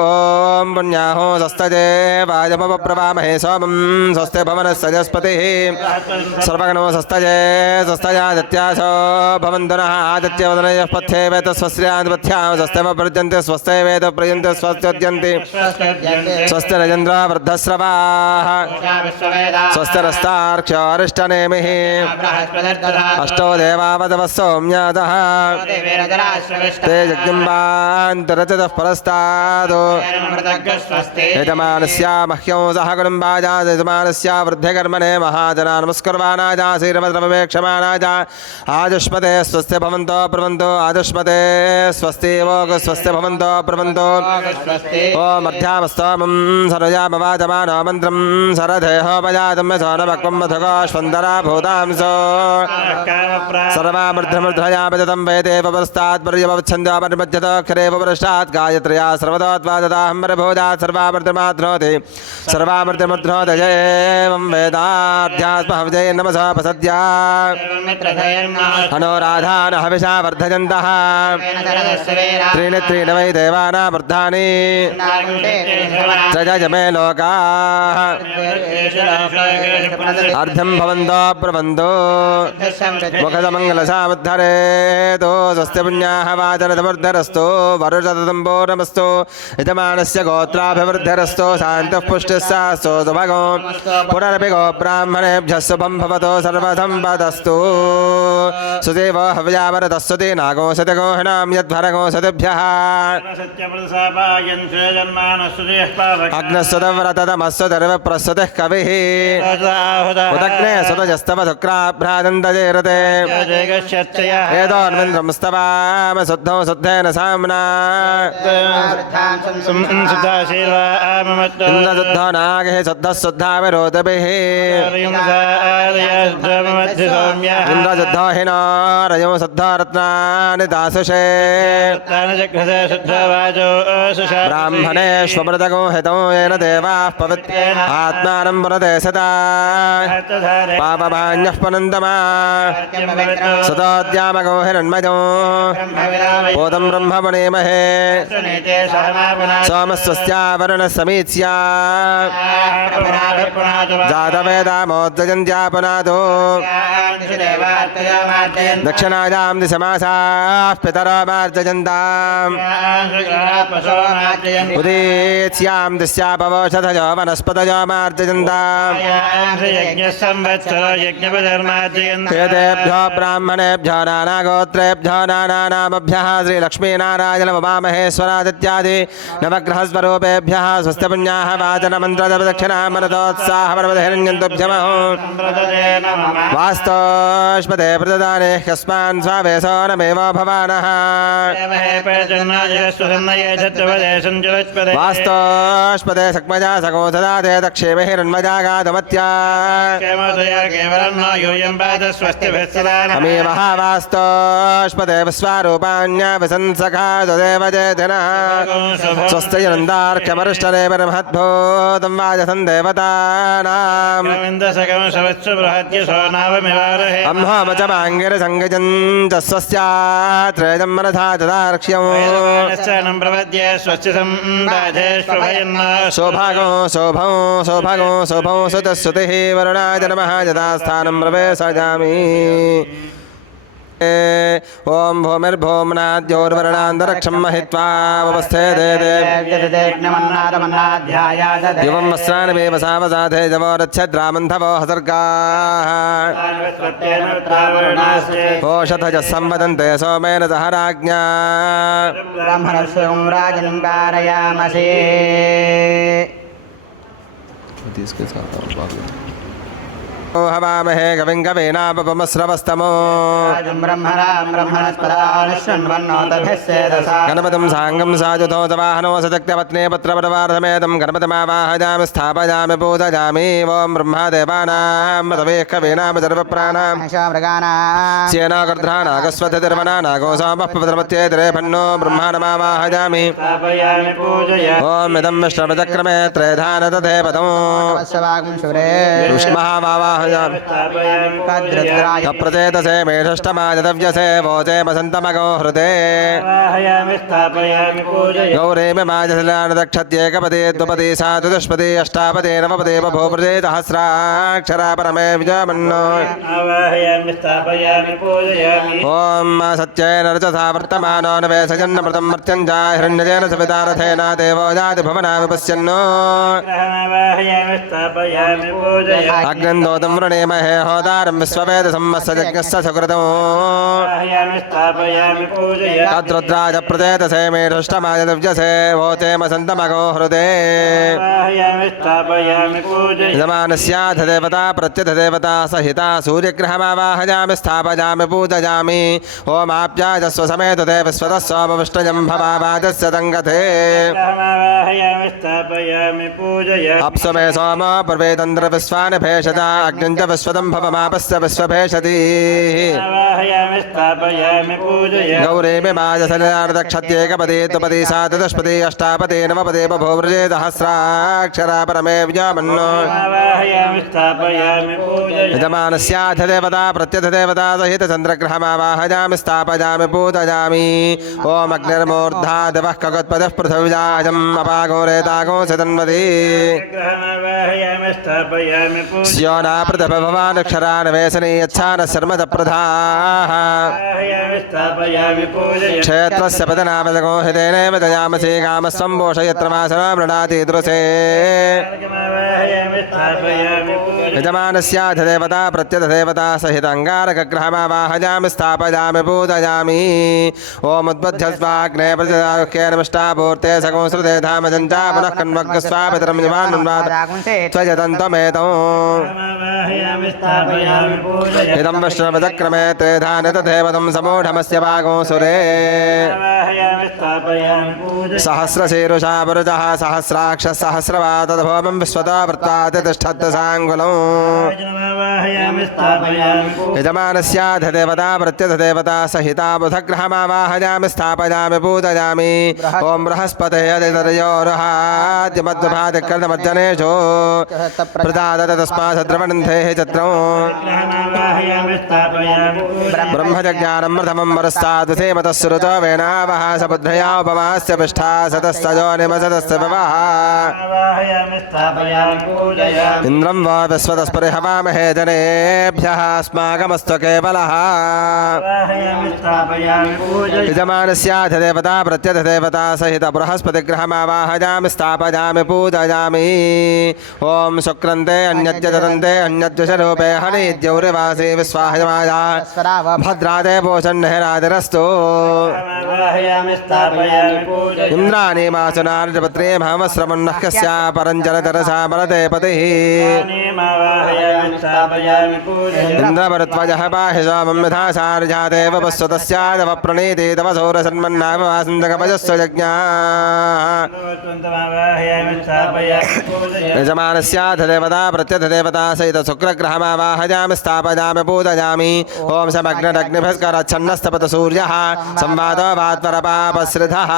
ॐ पुण्याहो स्वस्तजे वाजमपप्रवामहे सोमं स्वस्ति भवनस्सजस्पतिः सर्वगणो स्वस्तजे स्वस्तयादित्यासो भवन्तु नः आदित्यवदनयः पथ्ये वेद स्वस्यादिपथ्यां स्वस्तिमप्रजन्ति स्वस्ते वेद प्रयन्ति स्वस्त्योद्यन्ति स्वस्तिरजन्द्रो वृद्धस्रवाः स्वस्तिरस्तार्क्ष्यो अरिष्टनेमिः अष्टो देवावदवः सौम्यातः ते यज्ञम्बान्तरचतः परस्तादो यजमानस्या मह्यं सह कुटुम्बाजा यजमानस्या वृद्धिकर्मणे महाजना नमस्कुर्वाणाजा श्रीरमद्रमवेक्षमाणाजा आजुष्मते स्वस्ति भवन्तो प्रवन्तो आजुष्मते स्वस्ति वोग स्वस्ति भवन्तो प्रवन्तो ॐ मध्यामस्तोमं सरयामवाचमानो मन्त्रं सरधेहो उपजातं मे सोनभक्वं मधुकोष्वन्दरा भूतांसो सर्वामृद्धमृद्धया विदतं वेदेव परस्तात् पर्यवच्छन्द्यापरिमध्यतोऽक्षरे उपरिष्टात् गायत्र्या सर्वतोत्पाददाहम्बरभूतात् सर्वामृद्धमाध्नोति सर्वामृद्धमुध्नोति एवं वेदाध्यात्महविजय नमसोपसद्या अनोराधान हविषा वर्धयन्तः त्रीणि वै देवाना वर्धानि जय मे लोकाः अर्धं भवन्तो ब्रुवन्तो मुखदमङ्गलसामुद्धरेतो स्वस्ति पुण्याः वाचनसमुद्धरस्तु वरुषतम्बोरमस्तु यजमानस्य गोत्राभिवृद्धिरस्तु शान्तिः पुष्टिः सास्तु सुभगो पुनरपि गो ब्राह्मणेभ्यः शुभं भवतो सर्वसम्पदस्तु सुदेवो हव्यावरतस्तु ते नागो सतगोहिणां यद्भरगो सतिभ्यः अग्नस्वतव्रततमस्व दर्वप्रस्वतिः कविः उदग्ने सुतजस्तव शुक्राभ्राजन्तजेरते एतोन्मिन्द्रंस्तवाम शुद्धौ शुद्धेन साम्ना इन्द्रशुद्धो नागः शुद्धः शुद्धाविरोधभिः इन्द्रशुद्धो हिनो रजो शुद्धो रत्नानि दासुषे ब्राह्मणेष्वमृतगो हितो येन देवाः पवित्रेण आत्मानं पुनते सदा पापभान्यः पुनन्दमा सतोद्यामगो हिरण्मयो पोतं ब्रह्मपुणीमहे सोमस्वस्यावरुणः समीच्या जातवेदामोद्यजन्त्या पुनातो दक्षिणायां दिशमासाः पितरो मार्जयन्ताम् उदीच्यां दिश्यापवोषधयो वनस्पतयो मार्जयन्ताम् एतेभ्यो ब्राह्मणेभ्यो नानागोत्रेभ्यो नानानामभ्यः श्रीलक्ष्मीनारायणमुमामहेश्वरादित्यादि नवग्रहस्वरूपेभ्यः स्वस्तिपुण्याः वाचनमन्त्रदक्षिणाः मनतोत्साहपरमधिरण्यन्तुभ्यमहो वास्तोष्पदे प्रददाने कस्मान् स्वावेशो नमेवो भवानः वास्तोष्पदे सक्मजा सकोसदा ते दक्षेमे हिरण्मजा गाधमत्या अमीवः वास्तोष्पदे विश्वारूपाण्या विसंसखा तदेव चेतनः स्वस्तिरन्दार्क्यमरिष्टने परमहद्भूतं वाजसं देवतानाम् अम्होमचमाङ्गिरसङ्गजं च स्वस्यात्रेजं मनसा तदार्क्ष्यम् सौभागो सौभौ सौभागो सौभौ सुतस्तुतिः वरुणाय नमः यथास्थानं प्रवेशयामि ओम भूमिर्भूम्नाद्योर्वर्णान्तरिक्षं महित्वा उपस्थेते दिवं वस्त्राणमेव सावसाधे जवोरच्छद्रामन्थवो हसर्गाः ओषधजः संवदन्ते सोमेन सह राज्ञा ब्रह्मणस्वं राजनं कारयामसि हवामहे कविं कवीनापमस्रवस्तमो गणपतिं साङ्गं साजुतोतवाहनो सत्यक्तपत्नी पत्रपरवार्धमेदं गणपतिमावाहयामि स्थापयामि पूजयामि ॐ ब्रह्मादेवानां पदवेः कवीनां सर्वप्राणां सेनाकर्ध्रानागस्वतिर्वनानागो सोमः पत्रपत्येतरे भन्नो ब्रह्माणमावाहयामि ॐ इदं विष्णुचक्रमे त्रेधान तथेपदं प्रचेतसे मेषष्टमाजतव्यसे वोचे वसन्तमगो हृदे गौरेमि माजशिलानदक्षत्येकपदे द्विपदे सातुदशपदे अष्टापदे नवपदे बभूवृदे सहस्राक्षरा परमे विजयमन्नो ॐ सत्येन रजसा वर्तमानो नवेशजन्नमृतं मर्त्यञ्जा हिरण्यजेन सवितारथेन देवो जाति भवना विपश्यन्नो अग्नन्दोतं वृणीमहे होदारं विश्ववेदसंवत्सयज्ञस्य सुकृतो तद्रुद्राज प्रचेतसे मेषष्टमाजतव्यसे वोचे वसन्तमगो हृदे आवाहयामि स्थापयामि पूजयामि यजमानस्याधिदेवता प्रत्यधिदेवता सहिता सूर्यग्रहमावाहयामि स्थापयामि पूजयामि ओमाप्याजस्व समेत देवस्वतः सोमविष्टयं भवावाजस्य तङ्गते आवाहयामि स्थापयामि पूजयामि अप्सु मे सोम पर्वेतन्द्रविश्वानि भेषजा अग्निं च विश्वदं भवमापस्य विश्वभेषति आवाहयामि स्थापयामि पूजयामि गौरीमि माजसलिलार्दक्षत्येकपदे त्वपदे सातदशपदे अष्टापदे नवपदे बभूवृजे सहस्राक्षरा परमे व्यामन्नो आवाहयामि स्थापयामि पूजयामि यजमानस्याधिदेवता प्रत्यधिदेवता सहित चन्द्रग्रहमावाहयामि स्थापयामि पूजयामि ॐ अग्निर्मूर्धा दिवः खगोत्पदः पृथिव्याजम् अपागोरेतागो सदन्वति आवाहयामि स्थापयामि पूजयामि स्योना पृथभवानक्षरान्वेषणे यच्छानः शर्मदप्रधाः आवाहयामि स्थापयामि पूजयामि क्षेत्रस्य पदनामदगो हितेनेव दयामसे कामस्वं पोषयत्र वासना मृणाति दृशे आवाहयामि स्थापयामि पूजयामि यजमानस्याधिदेवता प्रत्यधिदेवता सहित अङ्गारकग्रहमावाहयामि स्थापयामि पूजयामि ॐ उद्बुध्यस्वाग्ने प्रतिदायुक्येन मिष्टापूर्ते सगोंसृते धामजञ्चा पुनः कन्वग्स्वापितरं युवान्वाद त्वजतन्त्वमेतौ आवाहयामि स्थापयामि पूजयामि इदं विष्णुपदक्रमे त्रेधानि तथैवतं समूढमस्य वागोऽसुरे आवाहयामि स्थापयामि पूजयामि सहस्रशीरुषा पुरुषः सहस्राक्षः सहस्रवातदभौमं विश्वतो वृत्ताति तिष्ठत्साङ्गुलौ आवाहयामि स्थापयामि पूजयामि यजमानस्याधिदेवता प्रत्यधिदेवता सहिता बुधग्रहमावाहयामि स्थापयामि पूजयामि ॐ बृहस्पते यदितरयोरहाद्यमद्भातिकृतमज्जनेषु प्रदादत तस्माद्रवणन्धेः चत्रौ आवाहयामि स्थापयामि पूजयामि ब्रह्मजज्ञानं प्रथमं वरस्तादुसेमतः सुरुतो वेनावः सबुद्ध्या उपमास्य पिष्ठा सतस्तजो निमसतस्य भवः आवाहयामि स्थापयामि पूजयामि इन्द्रं वा विश्वतस्परिहवामहे जनेभ्यः अस्माकमस्तु केवलः आवाहयामि स्थापयामि पूजयामि यजमानस्याधिदेवता प्रत्यधिदेवता सहित बृहस्पतिग्रहमावाहयामि स्थापयामि पूजयामि ॐ शुक्रन्ते अन्यज्जतन्ते अन्यद्विषरूपे हनिद्यौरिवासी विश्वाहयमाया भद्रादे पोषन्नहिरादिरस्तु आवाहयामि स्थापयामि पूजयामि इन्द्राणि मासुनार्जपत्रे भावस्रवन्नह्यस्या परञ्जलतरसा बलते पतिः आवाहयामि स्थापयामि पूजयामि इन्द्रवरत्वजः पाहि सोमं यथा सार्जादेव पश्वतस्यादव प्रणीति तव सौरसन्मन्नाववासन्दकपजस्व यज्ञाः आवाहयामि स्थापयामि पूजयामि यजमानस्याधिदेवता प्रत्यधिदेवता सहित शुक्रग्रहमावाहयामि स्थापयामि पूजयामि ॐ समग्नग्निभस्करच्छन्नस्तपत सूर्यः संवादो वात्परपापश्रिधः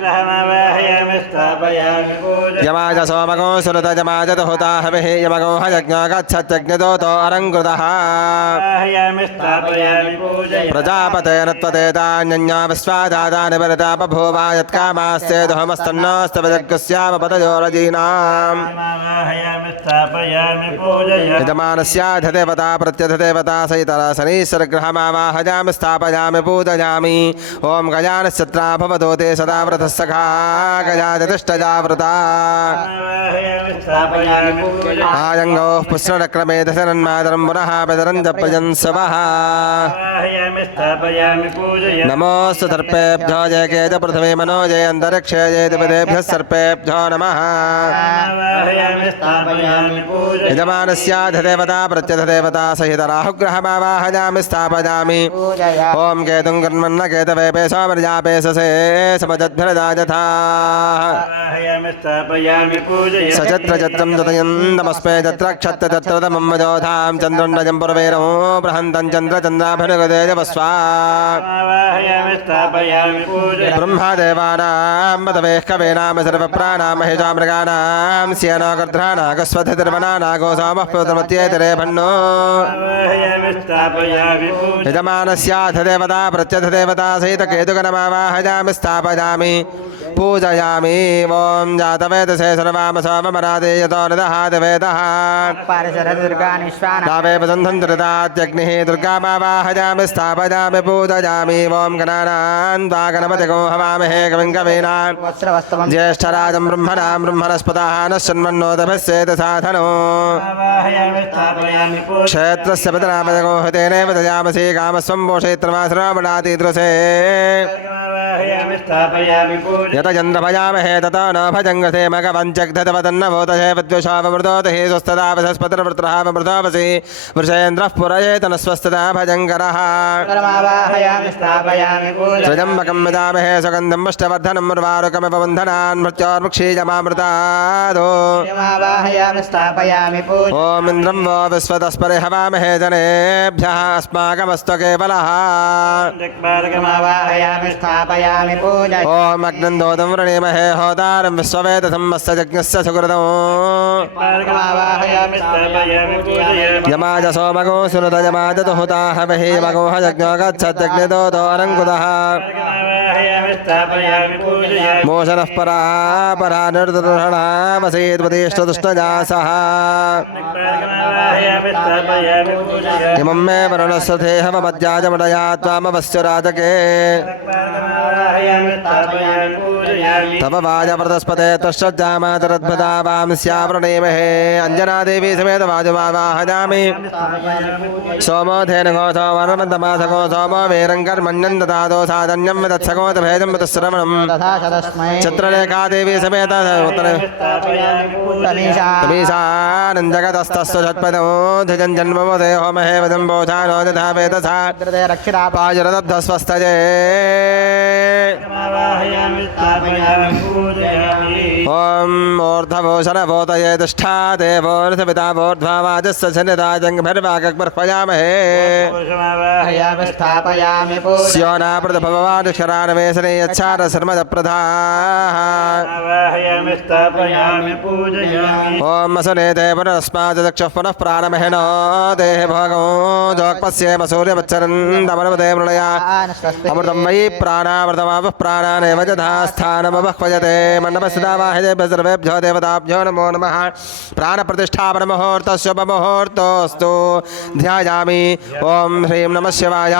ग्रहमावाहयामि स्थापयामि पूजयामि यमाज सोमगो सुरत यमाजत हुता हविः यमगो हयज्ञो गच्छत्यग्निदोतो अरङ्कृतः आवाहयामि स्थापयामि पूजयामि प्रजापतेन त्वतेतान्यन्या विश्वादादानि परिता बभूवा यत्कामास्ते दुहमस्तन्नस्तपजग्स्यामपतयोरजीनाम् आवाहयामि स्थापयामि पूजयामि यजमानस्याधिदेवता प्रत्यधिदेवता सहितः शनीश्वरग्रहमावाहयामि स्थापयामि पूजयामि ॐ गजानश्चत्रा भवतो ते सदा व्रतः सखा गजातिष्ठजा आवाहयामि स्थापयामि पूजयामि आयङ्गोः पुष्णक्रमे दशरन्मातरं पुनः पितरं जपयन् सवः आवाहयामि स्थापयामि पूजयामि नमोऽस्तु सर्पेभ्यो जयकेत पृथिवी मनो जय अन्तरिक्षे जयतिपदेभ्यः सर्पेभ्यो नमः आवाहयामि स्थापयामि पूजयामि यजमानस्याधिदेवता प्रत्यधिदेवता सहित राहुग्रहमावाहयामि स्थापयामि ॐ केतुं कर्मन्न केतवेपे सोमर्यापेशसे समजद्भिरदाजथा आवाहयामि स्थापयामि पूजयामि सचत्रचत्रं ततयन्तमस्मै तत्र क्षत्रचत्रतमं वजोधां चन्द्रण्डजं पुरवेरं बृहन्तं चन्द्रचन्द्राभिनुगतेजवस्वा आवाहयामि स्थापयामि पूजयामि ब्रह्मदेवानां पदवेः कवीनां सर्वप्राणां महिषामृगाणां स्येनोगर्ध्रानागस्वधिर्वनानागो सोमः पुत्रमत्येतरे भन्नो आवाहयामि स्थापयामि पूजयामि यजमानस्याधिदेवता प्रत्यधिदेवता सहित केतुगणमावाहयामि स्थापयामि पूजयामि ॐ जातवेदसे सर्वाम सोममरादे यतो निदहादिवेदः नावे बन्धन्तरितात्यग्निः दुर्गामावाहयामि स्थापयामि पूजयामि ॐ गणानान् त्वा गणपतिगो हवामहे कविं कवीनां ज्येष्ठराजं ब्रह्मणां ब्रह्मणस्पतः नः शृण्वन्नोदभिस्येत साधनो आवाहयामि स्थापयामि पूजयामि क्षेत्रस्य पदनामजगो हितेनेव दयामसि कामस्वं पोषयित्रमाश्रावणाति दृशे आवाहयामि स्थापयामि पूजयामि शतचन्द्रभजामहे ततो न भजङ्गसे मघवञ्चग्धतवदन्नभूतये विद्विषावमृतोदहे स्वस्तदावसस्पतिर्वृत्रहावमृतोपसि वृषेन्द्रः पुरयेत न स्वस्तदा भजङ्करः परमावाहयामि स्थापयामि पूजयामि त्र्यम्बकं यजामहे सुगन्धं पुष्टवर्धनं उर्वारुकमिव बन्धनान् मृत्योर्मुक्षीयमामृतादो परमावाहयामि स्थापयामि पूजयामि ॐ इन्द्रं वो विश्वतस्परि हवामहे जनेभ्यः अस्माकमस्तु केवलः परमावाहयामि स्थापयामि पूजयामि ॐ अग्नन्दोदं वृणीमहे होतारं विश्ववेदसंमस्य यज्ञस्य सुकृतम् परमावाहयामि स्थापयामि पूजयामि यमाज सोमगो सुनुत यमाज तुहुताः वहि मगोह यज्ञो गच्छत्यग्नितो दोरङ्कुतः परमावाहयामि स्थापयामि पूजयामि मोशनः परा निर्दुर्हणा वसीद्वतीष्टदुष्टजासः परमावाहयामि स्थापयामि पूजयामि इमं मे वरुणस्वधेहवमज्जाजमडया त्वामवस्युराजके परमावाहयामि स्थापयामि पूजयामि तव वाजप्रतस्पते त्वश्चज्जामातरद्भदा वांस्यावृणीमहे अञ्जनादेवी समेत वाजुमावाहयामि सोमो धेनुघोषो वरमन्तमासको सोमो वीरङ्कर्मण्यं ददातो साधन्यं विदत्सकोतभेदं विदुश्रवणम् तथा सदस्मै चित्रलेखादेवी समेत तमीशानन्दगतस्तस्य षट्पदो धिजं जन्ममोदे होमहे वदम्बोधानो यथा वेदसा रक्षिता पाजुरदब्धस्वस्तये परमावाहयामि स्थापयामि पूजयामि ॐ ऊर्ध्वभूषणभूतये तिष्ठा देवोऽर्थपिता वोर्ध्वावाजस्य शनिदाजङ्घर्वागर्पयामहे परमावाहयामि स्थापयामि पूजयामि स्योनाप्रदभवादिक्षरानवेशने यच्छारसर्मदप्रधाः परमावाहयामि स्थापयामि पूजयामि ॐ असनेते पुनरस्मादक्षः पुनः प्राणमहिनो देह भोगो जोक्पस्येम सूर्यवच्चरन्दमनुपदे मृणया अमृतं मयि प्राणामृतमावः प्राणानेव यथा स्थानमवह्वयते मण्डपस्थितावाहिदेभ्यः सर्वेभ्यो देवताभ्यो नमो नमः प्राणप्रतिष्ठापनमुहूर्तस्योपमुहूर्तोऽस्तु ध्यायामि ॐ ह्रीं नमः शिवाय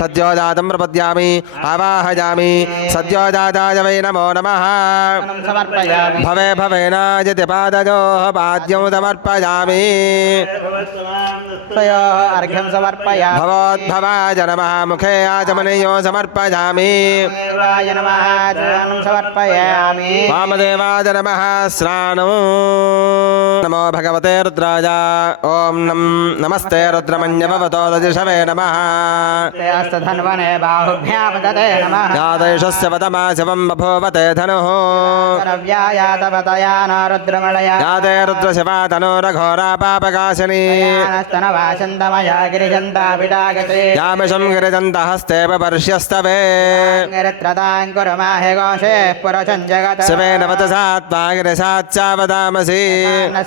सद्योजातं प्रपद्यामि आवाहयामि सद्योजाताय वै नमो नमः समर्पयामि भवे भवेनायति पादयोः पाद्यं समर्पयामि तयोः अर्घ्यं समर्पयामि भवोद्भवाय नमः मुखे आचमनीयो समर्पयामि देवाय नमः चरणं समर्पयामि वामदेवाय नमः श्राणो नमो भगवते रुद्राय ॐ नमस्ते रुद्रमन्यभवतो रजिषवे नमः ते अस्तधन्वने बाहुभ्यां ददे नमः यादैषस्य वदमा शिवं बभूवते धनुः रव्यायातवतया न रुद्रमलया यादे रुद्रशिवा तनोरघोरा पापकाशिनी स्तनवासन्दमया गिरिजन्तापिटागते यामिषं गिरिजन्तहस्तेव पर्ष्यस्तवे गिरित्रताङ्कुरमाहि गोषे पुरचञ्जगत शिवेन वतसा त्वा गिरिशाच्चावदामसि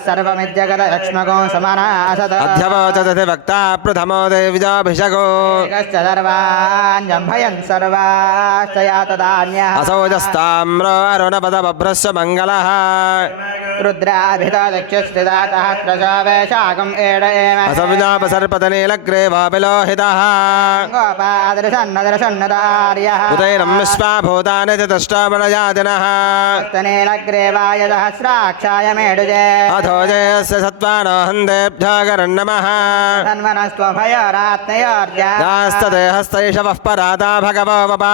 सर्वमिज्जगत लक्ष्मगो समानासद अध्यवोचदति वक्ता प्रथमो देव्याभिषगो एकश्च सर्वाञ्जम्भयन् सर्वाश्चया तदान्यः असौजस्ताम्रो अरुणपदबभ्रस्य मङ्गलः रुद्राभितो दक्षस्थिता सहस्रशावेशाकम् एड एव असविजापसर्पतनीलग्रेवाभिलोहितः गोपादर्शन्नदर्शन्नदार्यः उदयनं विश्वाभूतानि चतुष्टामणयादिनः स्तनेलग्रेवाय सहस्राक्षाय मेडुजे अथो जयस्य सत्त्वानो हन्देभ्यो गरन्नमः धन्वनस्त्वभयोरात्मयोर्जा यास्तदेहस्तैषवः पराता भगवो वपा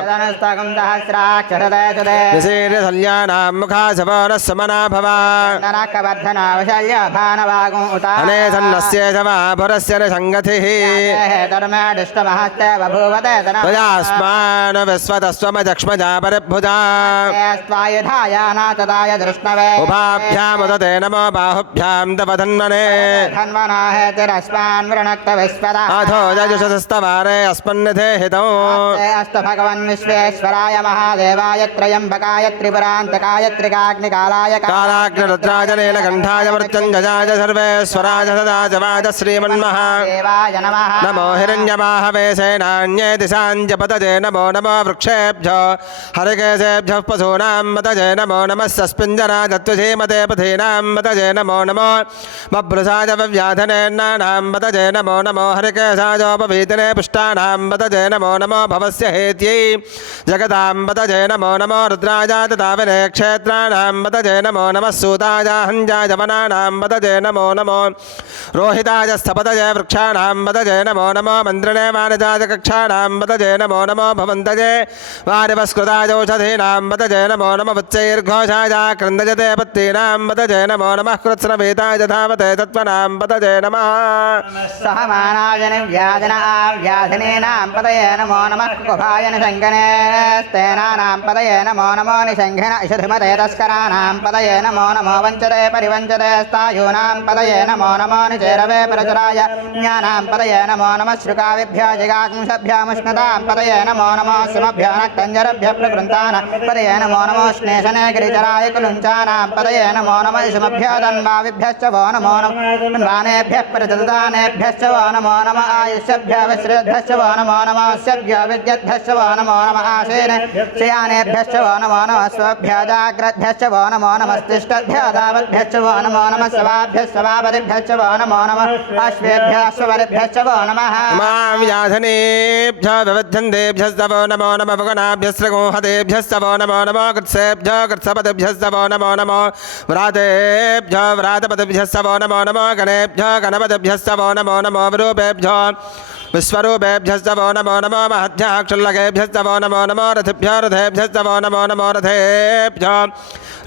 तदनुस्तकं सहस्राक्षरदे सुदे निशीर्यसल्यानां मुखाशवो नः सुमना भवा नरकवर्धनावशल्य भानवागुं उता अनेसन्नस्य शवा पुरस्य निसङ्गतिः धर्मेडुष्टमहस्ते बभूवते त्वयास्मान् विश्वतस्त्वमजक्ष्मजा परिभुजा स्वायुधायानातदाय दृष्णवे उभाभ्यामुदते नमो बाहुभ्यां तव धन्वने धन्वना हेतिरस्मान् वृणक्त विश्वदा अथो यजुषस्तवारे अस्मन्निधे हितौ अस्तु भगवन् विश्वेश्वराय महादेवाय त्र्यम्बकाय त्रिपुरान्तकाय त्रिकाग्निकालाय कालाग्निरुद्राय नीलकण्ठाय मृत्युञ्जयाय सर्वेश्वराय सदाजवाय श्रीमन्महादेवाय नमः नमो हिरण्यवाहवे सेनान्ये दिशाञ्जपतये नमो नमो वृक्षेभ्यो हरिकेशेभ्यः पशूनां पतये नमो नमः सस्पिञ्जराजत्वधीमते पथीनां पतये नमो नमो बभ्रुषाय व्याधनेन्नानां पतये नमो नमो हरिकेशायोपवीतिने पुष्टानां पतये नमो नमो भवस्य हेत्यै जगतां पतये नमो नमो रुद्राय तदाविने क्षेत्राणां पतये नमो नमः सूताय हञ्जाय वनानां पतये नमो नमो रोहिताय स्थपतये वृक्षाणां पतये नमो नमो मन्त्रिणे वाणिजाय कक्षाणां पतये नमो नमो भवन्तये वारिवस्कृताय औषधीनां पत्नीनां पतये नमो नमः वत्सैर्घोषाय क्रन्दयते पत्नीनां पतये नमो नमः कृत्स्नवेताय धावते तत्त्वनां पतये नमः सहमानाजनव्याजनाव्याधिनीनां पतये नमो नमः कुकुभाय निशङ्कनेस्तेनानां पतये नमो नमो निशङ्घन इषधिमते तस्कराणां पतये नमो नमो वञ्चते परिवञ्चते स्तायूनां पतये नमो नमो निचेरवे परचराय ज्ञानां पतये नमो नमः श्रुकाविभ्यो जिगाग्ंशभ्यामुष्णतां पतये नमो नमो सुमभ्यो नक्तञ्जरभ्य प्रकृन्तानां पतये नमो नमो स्नेशने गिरिचराय कुलुञ्चानां पतये नमो नमः सुमभ्यो तन्वाविभ्यश्च वो नमो नमः तन्वानेभ्यः प्रचलितानेभ्यश्च वो नमो नमः आयुष्यभ्यो विश्रेभ्यश्च वो नमो नमः स्यभ्यो विद्यद्भ्यश्च वो नमो नमः शयानेभ्यश्च वो नमो नमः स्वभ्यो जाग्रद्भ्यश्च वो नमो नमस्तिष्ठभ्यो दावद्भ्यश्च वो नमो नमः सवाभ्यः सवापदिभ्यश्च वो नमो नमः अश्वेभ्यः अश्वपदिभ्यश्च वो नमः मां व्याधनेभ्यो विवध्यन्तेभ्यस्तवो नमो नमः भगनाभ्यस्त्रगोहतेभ्यस्तवो नमो नमः कृत्सेभ्यो कृत्सपदिभ्यस्तवो नमो नमो व्रातेभ्यो व्रातपदिभ्यस्तवो नमो नमो गणेभ्यो गणपतिभ्यस्तवो नमो नमो विरूपेभ्यो विश्वरूपेभ्यस्तवो नमो नमो महद्भ्यः क्षुल्लकेभ्यस्तवो नमो नमो रथिभ्यो रथेभ्यस्तवो नमो नमो रथेभ्यो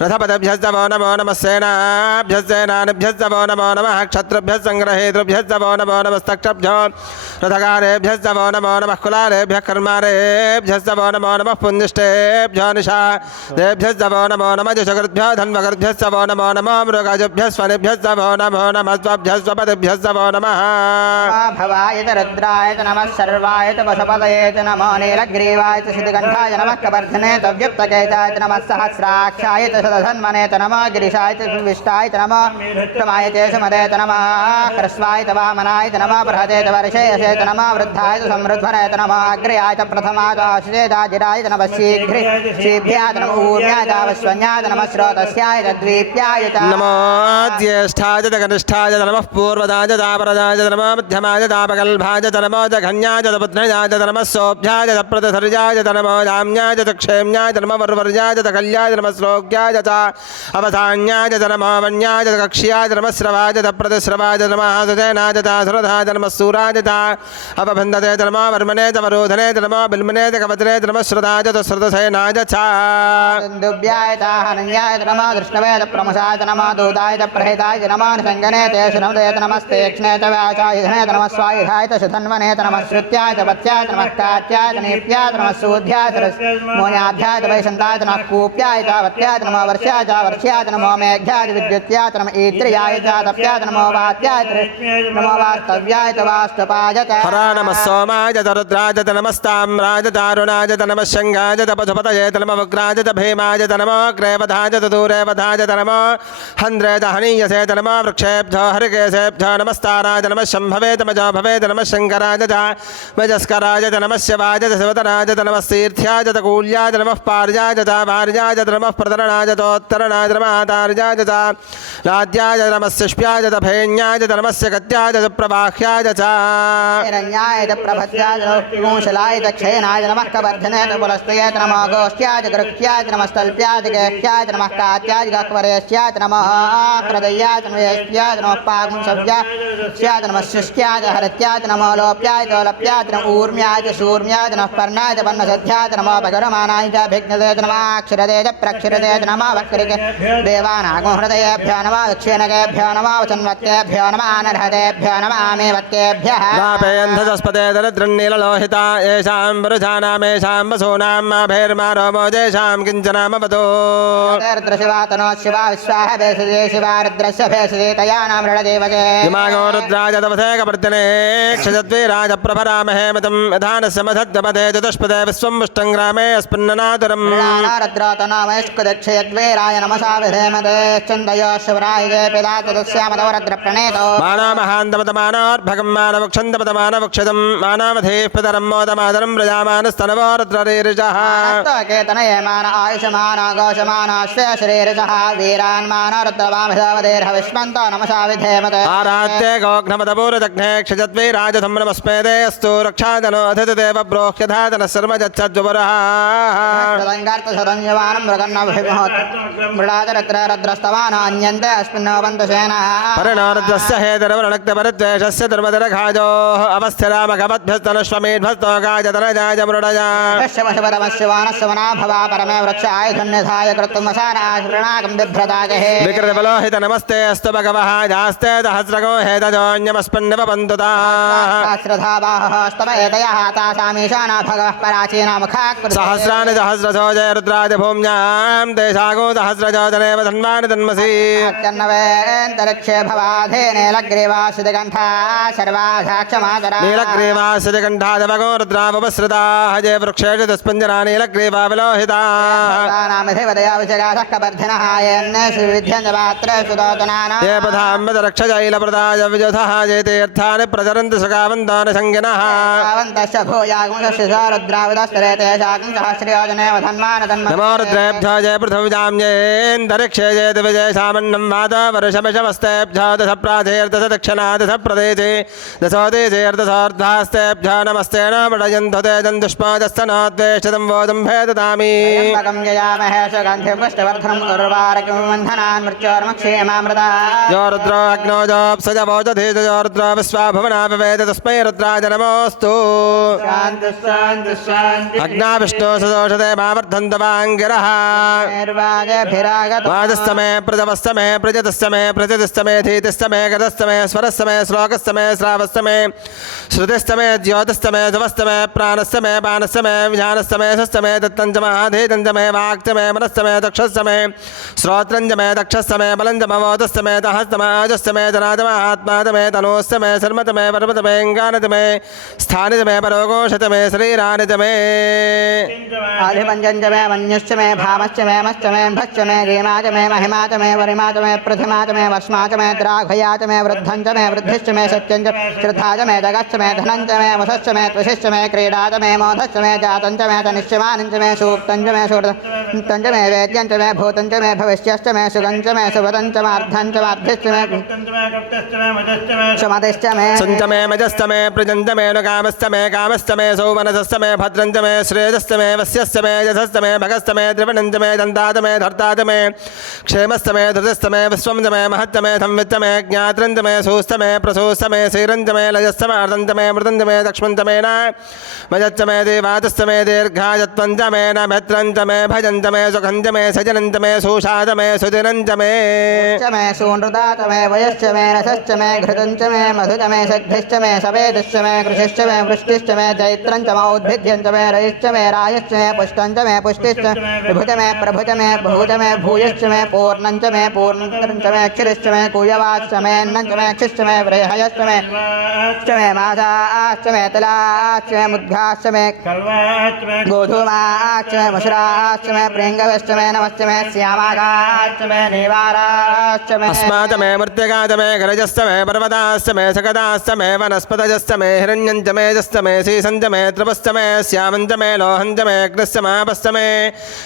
रथपतिभ्यस्तवो नमो नमः सेनाभ्यस्तेनानिभ्यस्तवो नमो नमः क्षत्रुभ्यः सङ्ग्रहेतृभ्यस्तवो नमो नमस्तक्षभ्यो रथकारेभ्यस्तवो नमो नमः कुलारेभ्यः कर्मारेभ्यस्तवो नमो नमः पुण्यष्टेभ्यो निशादेभ्यस्तवो नमो नमः जशकृद्भ्यो धन्वकृद्भ्यस्तवो नमो नमो मृगजभ्यस्वनिभ्यस्तवो नमो नमः स्वभ्यस्वपतिभ्यस्तवो नमः भवाय च रुद्राय च नमः सर्वाय च पशुपतये च नमो नीलग्रीवाय च सिद्धकण्ठाय नमः कवर्धने च व्युक्तकेताय च नमः सहस्राक्षाय च शतधन्वने च नमः गिरिशाय च विष्टाय च नमः क्रमाय च सुमदे च नमः ह्रस्वाय च वामनाय च नमः बृहते च वर्षेयसे च नमः वृद्धाय च समृद्ध्वने च नमः अग्र्याय च प्रथमाय च आशिषेदाजिराय च नमः शीघ्रे शीभ्याय च नमः ऊर्म्याय च वश्वन्याय च नमः स्रोतस्याय च द्वीप्याय च नमो ज्येष्ठाय च कनिष्ठाय च नमः पूर्वदाय च दापरदाय च नमः मध्यमाय च दापकल्भाय च नमो जघन्याय च पुत्रयाय च नमः सोभ्याय च प्रतसर्याय च नमो जाम्याय च क्षेम्याय च नमः वर्वर्याय च कल्याय च नमः श्लोक्याय च अवधान्याय च नमो वन्याय च कक्ष्याय च नमः स्रवाय च प्रतिस्रवाय च नमः सुजनाय च सुरधाय च नमः सूराय च अपबन्धते च नमो वर्मणे च वरोधने च नमो बिल्मने च कवचने च नमः श्रुताय च श्रुतसेनाय च दुभ्याय च हनन्याय च नमः दृष्णवे च प्रमुषाय च नमः दूताय च प्रहिताय च नमः निषङ्गने च शुनमदे च नमस्ते क्षणे च व्याचायुधने च नमः स्वायुधाय च शुधन्वने च नमः श्रुत्याय च वत्याय च नमः कात्याय च नीप्याय च नमः सूध्याय च मोन्याभ्याय च वैशन्ताय च नमः कूप्याय च वत्याय च नमः वर्ष्याय च वर्ष्याय च नमो मेघ्याय च विद्युत्याय च नमः ईत्र्याय च तप्याय च नमो वात्याय च नमो वास्तव्याय च वास्तपाय च हरा नमः सोमाय च रुद्राय च नमस्ताम्राय च दारुणाय च नमः शङ्गाय च पशुपतये च नमः उग्राय च भीमाय च नमो अग्रेवधाय च दूरेवधाय च नमो हन्द्रे च हनीयसे च नमः वृक्षेभ्यो हरिकेशेभ्यो नमस्ताराय च नमः शम्भवे च मजो भवे च नमः शङ्कराय च मजस्कराय च नमः शिवाय च शिवतराय च नमः तीर्थ्याय च कूल्याय च नमः पार्याय च भार्याय च नमः प्रतरणाय च तोत्तरणाय च नमः आतार्याय च लाद्याय च नमः शिष्प्याय च भेण्याय च नमस्य गत्याय च प्रवाह्याय च हिरण्याय च प्रभत्याय च कुंशलाय च क्षयनाय च नमः कवर्धने च पुलस्तये च नमः गोष्ठ्याय च गृह्याय च नमः स्थल्प्याय च गेह्याय च नमः कात्याय च गह्वरेश्याय च नमः हृदयाय च नमः नमः पागुंसव्याय च नमः शुष्क्याय च हरत्याय च नमः लोप्याय च लोप्याय च नमः ऊर्म्याय च शूर्म्याय च नमः पर्णाय च पर्णसध्याय च नमः भगरमानाय च भिघ्नते च नमः अक्षरते च प्रक्षरते च नमः वक्रिके देवानागो हृदयेभ्यो नमः दक्षिणकेभ्यो नमः वचन्वत्केभ्यो नमः अनर्हतेभ्यो नमः आमेवत्केभ्यः रापेऽन्धस्पते दरिद्रन्नीललोहिता येषां वरुजानामेषां वसूनां माभैर्मारो मोजेषां किञ्चनामवतो दर्द्रशिवातनो शिवा विश्वाह भेषजे शिवा रुद्रस्य भेषजे तया नाम ऋणदेवजे दिमागो रुद्राज तपसे कपर्तने क्षजद्वीराज प्रभरामहे मितं यधानस्य मधद्यपदे चतुष्पदे विश्वं मुष्टं ग्रामे अस्पन्ननातुरम् रुद्रोतनामयस्कुदक्षयद्वीराय नमसा विधेमते चन्दयो शिवराय जय पिता तदस्यामतोरद्रप्रणेतो मानो महान्तमतमानोर्भगं मानवक्षन्तपतमानवक्षतं मानवधेः पितरं मोदमादरं प्रजामानस्तनवो रुद्ररीरिषः केतनये मान आयुषमान घोषमान श्रेयश्रीरिषः वीरान्मान रुद्रवामधेर्हविष्मन्तो नमसा विधेमते आरात्ये गोघ्नमतपूर्वदग्ने क्षजद्वीराज सम्भ्रम नमस्मेदे अस्तु रक्षादनो अथित देव ब्रोह्यधातन सर्व गच्छद्वरः शतङ्गार्थशतञ्जवानं मृगन्नभिमहोत् मृडाचरत्र रद्रस्तवान् अन्यन्ते अस्मिन्नवन्तसेना परिणारद्रस्य हेतरवरणक्तपरिद्वेषस्य दुर्मदरघाजोः अवस्थिरामघवद्भ्यस्तनश्वमेध्वस्तोकाजतनजाय मृडया पश्यवशपदमस्य वानस्य वना भवा परमे वृक्षाय धन्यधाय कृत्वमसानाश्रणाकं बिभ्रतागहे विकृतबलोहित नमस्ते अस्तु भगवः जास्ते सहस्रगो हेतजोऽन्यमस्पन्नव बन्धुताः श्रद्धावाहः स्तवयतयः तासामीशाना भगवः पराचीना मुखात् सहस्राणि सहस्रशो जय रुद्राज भूम्यां तेषागो सहस्रजोजनेव धन्वानि तन्मसि अत्यन्नवेन्तरिक्षे भवाधे नीलग्रीवासिदिगण्ठा सर्वाधाक्षमाचरा नीलग्रीवासिदिगण्ठादवगो रुद्रावपसृताः जय वृक्षेषु दुष्पञ्जना नीलग्रीवा विलोहिताः नामिधिवदयाविषगासः कबर्धिनः येन्नेषु विध्यञ्जपात्रेषु दोतनानां ये पधाम्बदरक्षजैलप्रदाय विजुधः जय तीर्थानि प्रचरन्ति सुखावन्तानि सङ्गिनः तावन्तश्च भूयागुंसस्य रुद्रावदस्तरे तेषाकं सहस्रयोजनेव धन्वान् तन्महे नमो रुद्रेभ्यो जय पृथिव्यां जयेन्दरिक्षे जय दिविजय सामन्नं वातावर्षमिषवस्तेभ्यो दश प्राचेर्दश दक्षिणा दश प्रदेशे दशोदेशेर्दशोर्ध्वास्तेभ्यो नमस्ते न मृडयन्तो तेजं दुष्पादस्तनोद्वेष्टितं वोदं भेददामि त्र्यम्बकं जयामहे सुगन्धिं पुष्टिवर्धनं उर्वारुकं वन्धनान् मृत्योर्मुक्षेमामृता यो रुद्रो अग्नो जोऽप्सजवोजधि जो रुद्रो विश्वाभुवना विवेद तस्मै रुद्राय नमोऽस्तु शान्ति शान्ति शान्ति अग्ना विष्णु सदोषते मावर्धन्त वाङ्गिरः वाजस्तमे प्रजवस्तमे प्रजतस्तमे प्रजतस्तमे धीतिस्तमे गतस्तमे स्वरस्तमे श्लोकस्तमे श्रावस्तमे श्रुतिस्तमे ज्योतिस्तमे जवस्तमे प्राणस्तमे पानस्तमे विजानस्तमे सस्तमे दत्तञ्चमे धीतञ्चमे वाक्चमे मनस्तमे दक्षस्तमे श्रोत्रञ्चमे दक्षस्तमे बलञ्चमवोदस्तमे दहस्तमे आजस्तमे जनातमे आत्मातमे तनोस्तमे शर्मतमे पर्वतमे गानतमे स्थानितमे परोघोषतमे शरीरानितमे आधिपञ्चञ्च मे मन्युश्च मे भामश्च मे मश्च मे भश्च मे गीमाच मे महिमाच मे वरिमाच मे पृथिमाच मे वस्माच मे द्राघयाच मे वृद्धञ्च मे वृद्धिश्च मे सत्यञ्च श्रद्धाच मे जगश्च मे धनञ्च मे वशश्च मे त्वशिश्च मे क्रीडाच मे मोधश्च मे जातञ्च मे तनिश्यमानञ्च मे सूक्तञ्च मे सूर्तञ्च मे वेद्यञ्च मे भूतञ्च मे भविष्यश्च मे सुगञ्च मे सुभदञ्च मार्धञ्च मार्ध्यश्च मे सुमतिश्च मे सञ्च मे मजस्त मे प्रजन्त मे नुकामस्त मे कामस्त मे सौमनसस्त मे भद्रञ्च मे श्रेयस्त मे वस्यस्त मे यशस्त मे भगस्त मे द्रविणञ्च मे दन्तात मे धर्तात मे क्षेमस्त मे धृतस्त मे विश्वं च मे महत्त मे संवित्त मे ज्ञात्रञ्च मे सूस्त मे प्रसूस्त मे श्रीरञ्च मे लजस्त मे अर्दञ्च मे मृदञ्च मे दक्ष्मञ्च मे न मजच्च मे देवातस्त मे दीर्घायत्वञ्च मे न भद्रञ्च मे भजञ्च मे सुखञ्च मे सजनञ्च मे सुषाद मे सुदिनञ्च मे मे सूनृदाच मे वयश्च मे रसश्च मे घृतञ्च मे मधुच मे सद्भिश्च मे सवेदश्च मे कृषिश्च मे वृष्टिश्च मे चैत्रञ्च मौद्भिद्यञ्च मे रयश्च मे रायश्च मे पुष्टञ्च मे पुष्टिश्च विभुज मे प्रभुज मे भूज मे भूयश्च मे पूर्णञ्च मे पूर्णञ्च मे क्षिरिश्च मे कुयवाश्च मे अन्नञ्च मे क्षिश्च मे व्रेहयश्च मे मासाश्च मे तिलाश्च मे मुद्गाश्च मे गोधूमाश्च मे मशुराश्च मे प्रेङ्गवश्च मे नमश्च मे श्यामागाश्च मे निवाराश्च मे अस्मात् मे मृत्यगाच मे गरजस्त मे पर्वताश्च मे सकदाश्च मे वनस्पतजस्त मे हिरण्यञ्च मे जस्त मे शीसञ्च मे त्रिपश्च मे श्यामञ्च मे लोहञ्च मे कृश्च मापश्च मे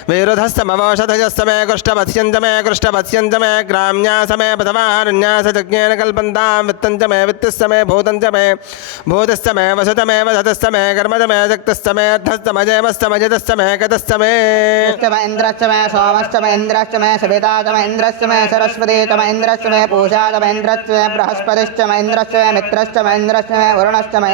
विरुधश्च मवोषधजस्त मे कृष्टपथ्यञ्च मे कृष्टपथ्यञ्च मे ग्राम्यास मे पथवारण्यासजज्ञेन कल्पन्तां वित्तञ्च मे वित्तश्च मे भूतञ्च मे भूतश्च मे वसुत मे वसतश्च मे कर्मच मे जक्तश्च मे अर्थश्च मजेमश्च मजितश्च मे कतश्च मे इन्द्रश्च मे सोमश्च मे इन्द्रश्च मे सविता च मे इन्द्रश्च मे सरस्वती च मे इन्द्रश्च मे पूषा च मे इन्द्रश्च मे बृहस्पतिश्च मे इन्द्रश्च मे मित्रश्च मे इन्द्रश्च मे वरुणश्च मे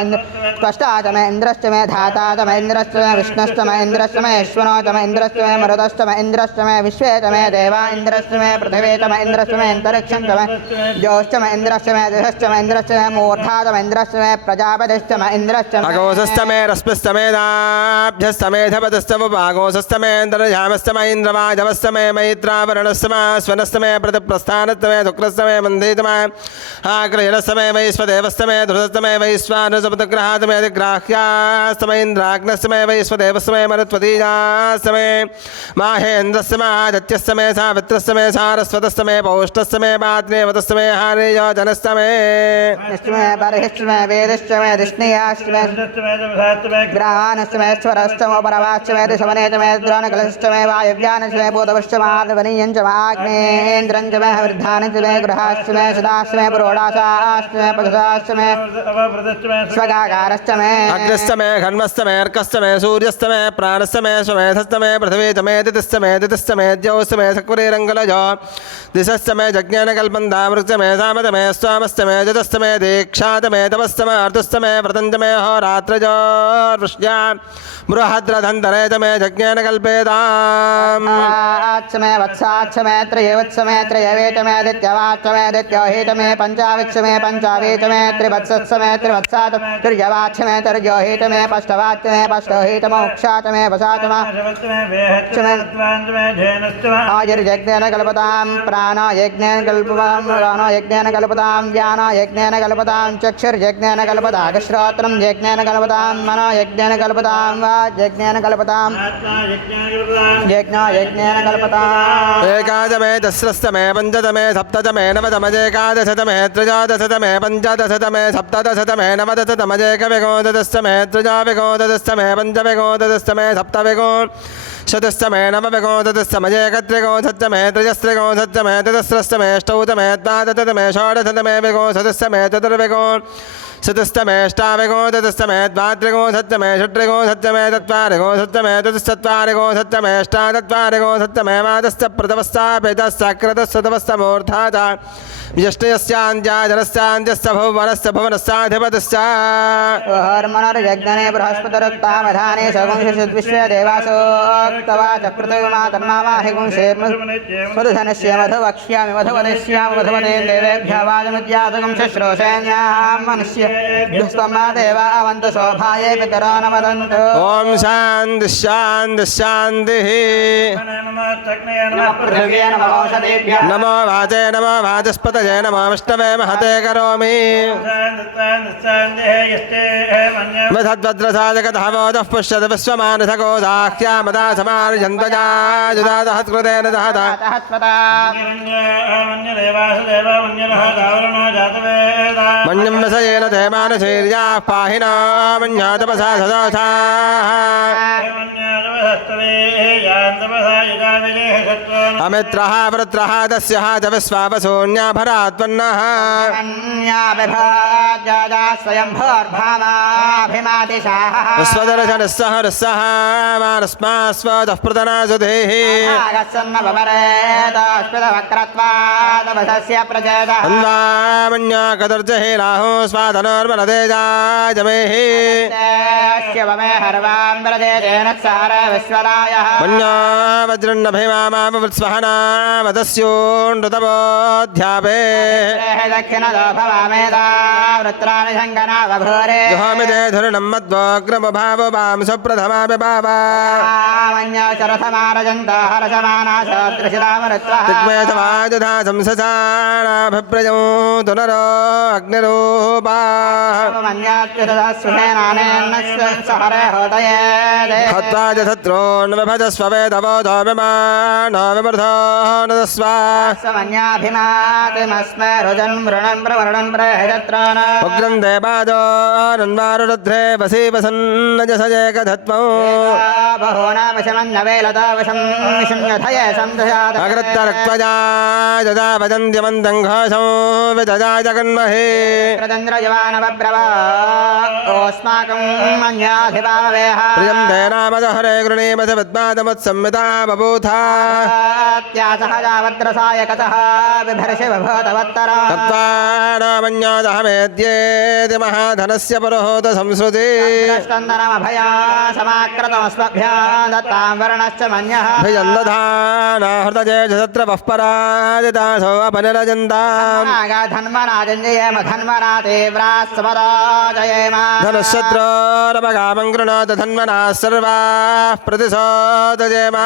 त्वष्टा च मे इन्द्रश्च मे धाता च मे इन्द्रश्च मे विष्णुश्च मे इन्द्रश्च मे ईश्वरो च मे इन्द्रश्च मे मरुतश्च मे इन्द्रश्च मे विश्वे च मे देवा इन्द्रश्च मे पृथिवी च मे इन्द्रश्च मे अन्तरिक्षं च मे ज्योश्च मे इन्द्रश्च मे दिशश्च मे इन्द्रश्च मे मूर्धा च मे इन्द्रश्च मे प्रजापतिश्च मे इन्द्रश्च मे अगोसश्च मे रश्मिश्च मे दाभ्यश्च मे धपतश्च मुपागोसश्च मे अन्तर्यामश्च मे इन्द्रवाजवश्च मे मैत्रावरणश्च मे स्वनश्च मे प्रतिप्रस्थानश्च मे शुक्रश्च मे मन्दित मे आग्रहिणश्च मे वैश्वदेवश्च मे धृतश्च मे वैश्वानसपदग्रहात् मे दिग्राह्याश्च मे इन्द्राग्नश्च मे वैश्वदेवश्च मे मरुत्वतीजाश्च मे माहेन्द्रश्च मे आदित्यश्च मे सावित्रश्च मे सारस्वतश्च मे पौष्टश्च मे पात्रेवतश्च मे हारेयोजनश्च मे मे बर्हिश्च मे वेदश्च मे दिष्णीयाश्च मे ग्रहानश्च मे स्वरश्च मे परवाश्च मे दिशमने च मे द्रोणकलश्च मे वायव्यानश्च मे भूतवश्च मार्दवनीयञ्च माग्नेन्द्रञ्च मे वृद्धानश्च मे गृहाश्च मे सदाश्च मे पुरोडाशाश्च मे पशुशाश्च मे स्वगाकारश्च मे अग्निश्च मे घन्मश्च मे अर्कश्च मे सूर्यश्च मे प्राणश्च मे स्वमेधश्च मे पृथिवी च मे दितिश्च मे दितिश्च मे द्यौश्च मे सक्वरीरङ्गलज दिशश्च मे जज्ञानकल्पन्दामृश्च मे सामत मे स्वामश्च मे जतश्च मे दीक्षात मे तपश्च मे अर्धश्च मे व्रतञ्च मे होरात्रजोर्वृष्ट्या बृहद्रधन्तरे च मे जज्ञानकल्पेताम् आच्च मे वत्साच्च मे त्रयवत्स मे त्रयवेच मे दित्यवाच्च मे दित्योहित मे पञ्चाविच्च मे पञ्चावीच मे त्रिवत्सस्य मे त्रिवत्साच त्रिजवाच्च मे तर्जोहित मे पष्टवाच्च मे पष्टोहित मोक्षाच मे वसाच मे आयुर्यज्ञेन कल्पतां प्राणो यज्ञेन कल्पतां प्राणो यज्ञेन कल्पतां ज्ञानो यज्ञेन कल्पतां चक्षुर्यज्ञेन कल्पतां श्रोत्रं यज्ञेन कल्पतां मनो यज्ञेन कल्पतां वाग्यज्ञेन कल्पतां यज्ञो यज्ञेन कल्पतां एकादमे दस्रस्तमे पञ्चदमे सप्तदमे नवदमजेकादशतमे त्रयोदशतमे पञ्चदशतमे सप्तदशतमे नवदशतमजेकविंशतिस्तमे त्रयोविंशतिस्तमे पञ्चविंशतिस्तमे सप्तविंशतिस्तमे नवविंशतिस्तमजेकत्रिविंशतिस्तमे त्रयस्त्रिविंशतिस्तमे चतुस्रस्तमे अष्टौतमे द्वादशतमे षोडशतमे विंशतिस्तमे चतुर्विंशतिस्तमे अष्टाविंशतिस्तमे द्वात्रिविंशतिस्तमे षट्विंशतिस्तमे चत्वारिविंशतिस्तमे चतुश्चत्वारिविंशतिस्तमे अष्टाचत्वारिविंशतिस्तमे वादश्च प्रथमश्चापेतश्चक्रतश्चतमस्तमूर्धा च ज्येष्ठयस्यान्त्याजनस्यान्त्यश्च भुवनश्च भुवनस्याधिपतिश्च हर्मनर्यज्ञने बृहस्पतिरुक्तावधाने सगुंशविश्वे देवासोक्तवा चक्रतुमा तन्मावाहि गुंशेर्मधुधनस्य मधुवक्ष्यामि मधुवदिष्यामि मधुवदे देवेभ्यः वाजमुद्यातगुं शुश्रूषेण्यां मनुष्येभ्यस्तमा देवा अवन्तु शोभाये पितरो न वदन्तु ॐ शान्ति शान्ति शान्तिः पृथिव्यै नमः औषधेभ्यः नमो वाचे नमो वाचस्पतये नमो विष्णवे महते करोमि विधद्वद्रसाजगतः पुष्यत विश्वमानसकोदाख्यामदा समार्जन्त्वजा जुदादहत्कृतेन दहता मन्यं वसयेन ते मानशैर्याः पाहिना मन्यातपसा सदोषाः अमित्रः वृत्रः दस्यः च विश्वावसून्याभरात्पन्नः स्वदर्शनस्सह रस्सः मानस्मास्वदः प्रतनासुधेः अन्वामन्या कदर्जहे राहो स्वाधनोर्मलतेजाजमेः मन्या वज्रन्नभिमामावृत्स्वहना वदस्योन्नृतमोऽध्यापे जुहोमिते धुर्णं मध्वग्रमभाववां सुप्रथमापि बाबा तिग्मेशवाजुधा संससानाभिप्रजौ तुनरो अग्निरूपाः हत्वा च शत्रून्विभजस्व वेदबोधो विमानो विमृधो नदस्व उग्रं देवाजो नन्वारुरुद्रे वसी वसन्नजसजेकधत्वौ अग्रत्तरक्त्वजा यदा वदन्त्यमन्तं घोषौ विदजा जगन्महे प्रियं तेनामदहरे गृणीमथ विद्वादमुत्संविता बभूथा तत्त्वानामन्योदहमेद्येति महाधनस्य पुरोहोत संस्कृति भिजन्दधानाहृतजेषत्रपः पराजितासो अपनिरजन्ताम् धनुःशत्रोरपगामं कृणोत धन्वनाः सर्वाः प्रतिशोदजेमा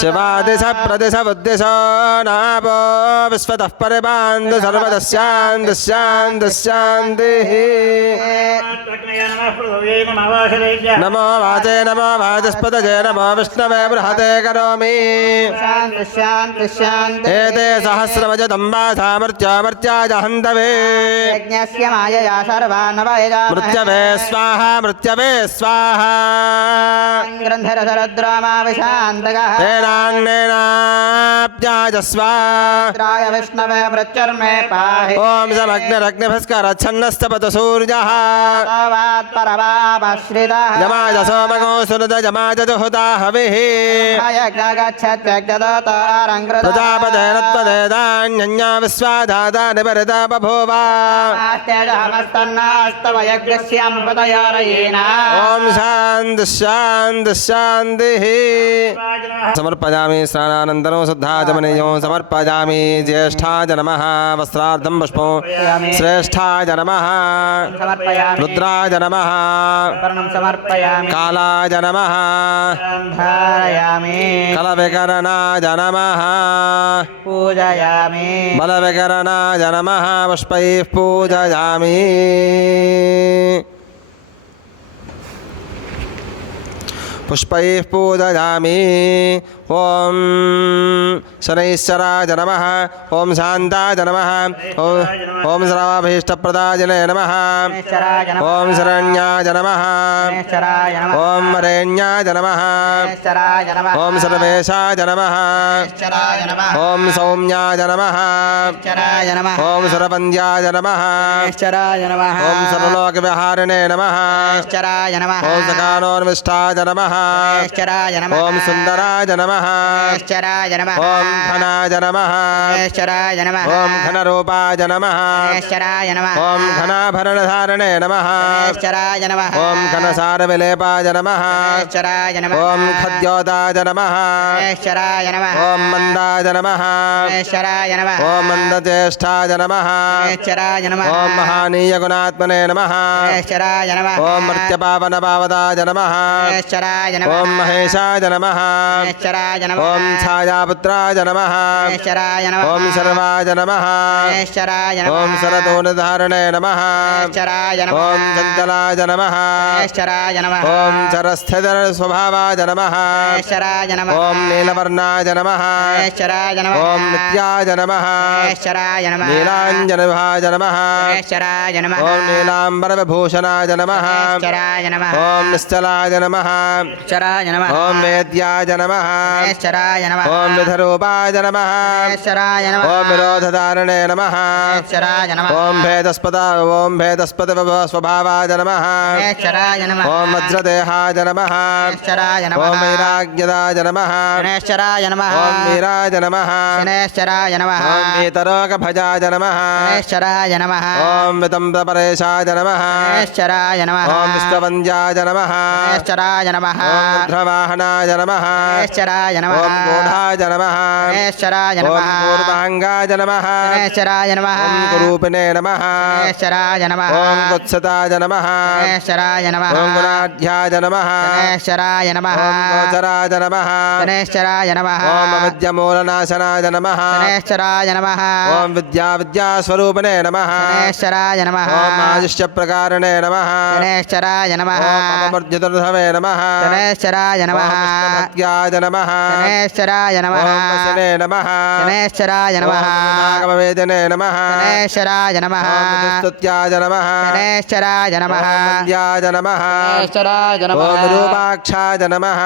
शिवादिश प्रदिश बुद्धिश नापो विश्वतः परिपान्तु सर्वदस्यान्तिः नमो वाचे नमो वाचस्पतये नमो विष्णवे बृहते करोमि एते सहस्रमजदम्बासा मर्त्यामर्त्याज हन्तवे मृत्यवे स्वाहा मृत्यवे स्वाहा तेनान्नेनाप्य प्याजस्व रुद्राय विष्णवे मृत्युर्मे पाहि ॐ समग्निरग्निभस्करच्छन्नस्तपत सूर्यः परमाश्रितः यमाय सोमगो सुनद यमाय जुहुता हविः प्रजापतेन त्वदेदान्यन्या विश्वाधाता निपरिता बभूव ॐ शान्तिः शान्तिः शान्तिः समर्पयामि स्नानानन्तरं शुद्धाचमनीयो समर्पयामि ज्येष्ठाय नमः वस्त्रार्थं पुष्पं श्रेष्ठाय नमः रुद्राय नमः कालाय नमः कलविकरणाय नमः पूजयामि बलविकरणाय नमः पुष्पैः पूजयामि पुष्पैः पूजयामि ॐ शनैश्चराय नमः ॐ शान्ताय नमः ॐ सर्वाभीष्टप्रदायिने नमः ॐ शरण्याय नमः ॐ वरेण्याय नमः ॐ सर्वेशाय नमः ॐ सौम्याय नमः ॐ सरपन्द्याय नमः ॐ सर्वलोकविहारिणे नमः ॐ सकानोन्विष्टाय नमः ॐ सुन्दराय नमः ॐ घनाय नमः ॐ घनरूपाय नमः ॐ घनाभरणधारणे नमः ॐ घनसारविलेपाय नमः ॐ खद्योताय नमः ॐ मन्दाय नमः ॐ मन्दज्येष्ठाय नमः ॐ महानीयगुणात्मने नमः ॐ मर्त्यपावनपावदाय नमः ॐ महेशाय नमः ॐ छायापुत्राय नमः ॐ सर्वाय नमः ॐ शरतोनिधारणे नमः ॐ चञ्चलाय नमः ॐ चरस्थितस्वभावाय नमः ॐ नीलवर्णाय नमः ॐ नित्याय नमः नीलाञ्जनभाय नमः ॐ नीलाम्बरविभूषणाय नमः ॐ निश्चलाय नमः ॐ वेद्याय नमः ॐ विधरूपाय नमः ॐ विरोधधारणे नमः ॐ भेदस्पद स्वभावाय नमः ॐ वज्रदेहाय नमः ॐ वैराग्यदाय नमः ॐ वीराय नमः ॐ वीतरोगभजाय नमः ॐ वितम्बपरेशाय नमः ॐ विश्ववन्द्याय नमः ॐ रुद्रवाहनाय नमः ॐ गूढाय नमः ॐ पूर्वाङ्गाय नमः ॐ कुरूपिणे नमः ॐ कुत्सिताय नमः ॐ गुणाढ्याय नमः ॐ गोचराय नमः ॐ अविद्यमूलनाशनाय नमः ॐ विद्यास्वरूपिणे नमः ॐ आदिश्यप्रकारिणे नमः ॐ अपमर्जितर्धवे नमः ॐ विष्णुभक्त्याय नमः ॐ वसने नमः ॐ नागमवेदने नमः ॐ विस्तुत्याय नमः ॐ वन्द्याय नमः ॐ विरूपाक्षाय नमः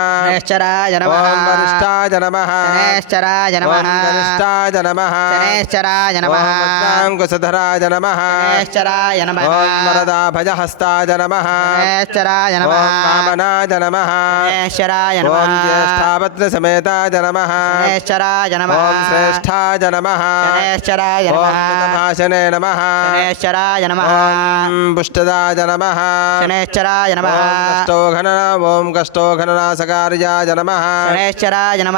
ॐ वरिष्ठाय नमः ॐ वरिष्ठाय नमः ॐ वज्राङ्कुशधराय नमः ॐ वरदाभयहस्ताय नमः ॐ वामनाय नमः ॐ ज्येष्ठापत्रसमेताय नमः ॐ श्रेष्ठाय नमः ॐ भाषणे नमः ॐ पुष्टदाय नमः ॐ कष्टोघननाशकार्याय नमः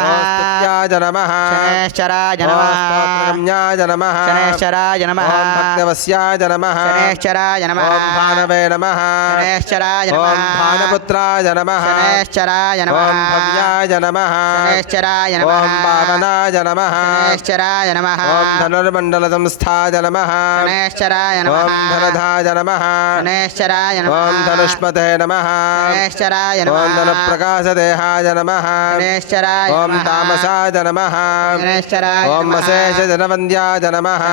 ॐ स्तुत्याय नमः ॐ स्तोत्रगम्याय नमः ॐ भक्तवस्याय नमः ॐ भानवे नमः ॐ भानपुत्राय नमः ॐ भव्याय नमः ॐ पावनाय नमः ॐ धनुर्मण्डलसंस्थाय नमः ॐ धनधाय नमः ॐ धनुष्पते नमः ॐ धनुप्रकाशदेहाय नमः ॐ तामसाय नमः ॐ अशेषजनवन्द्याय नमः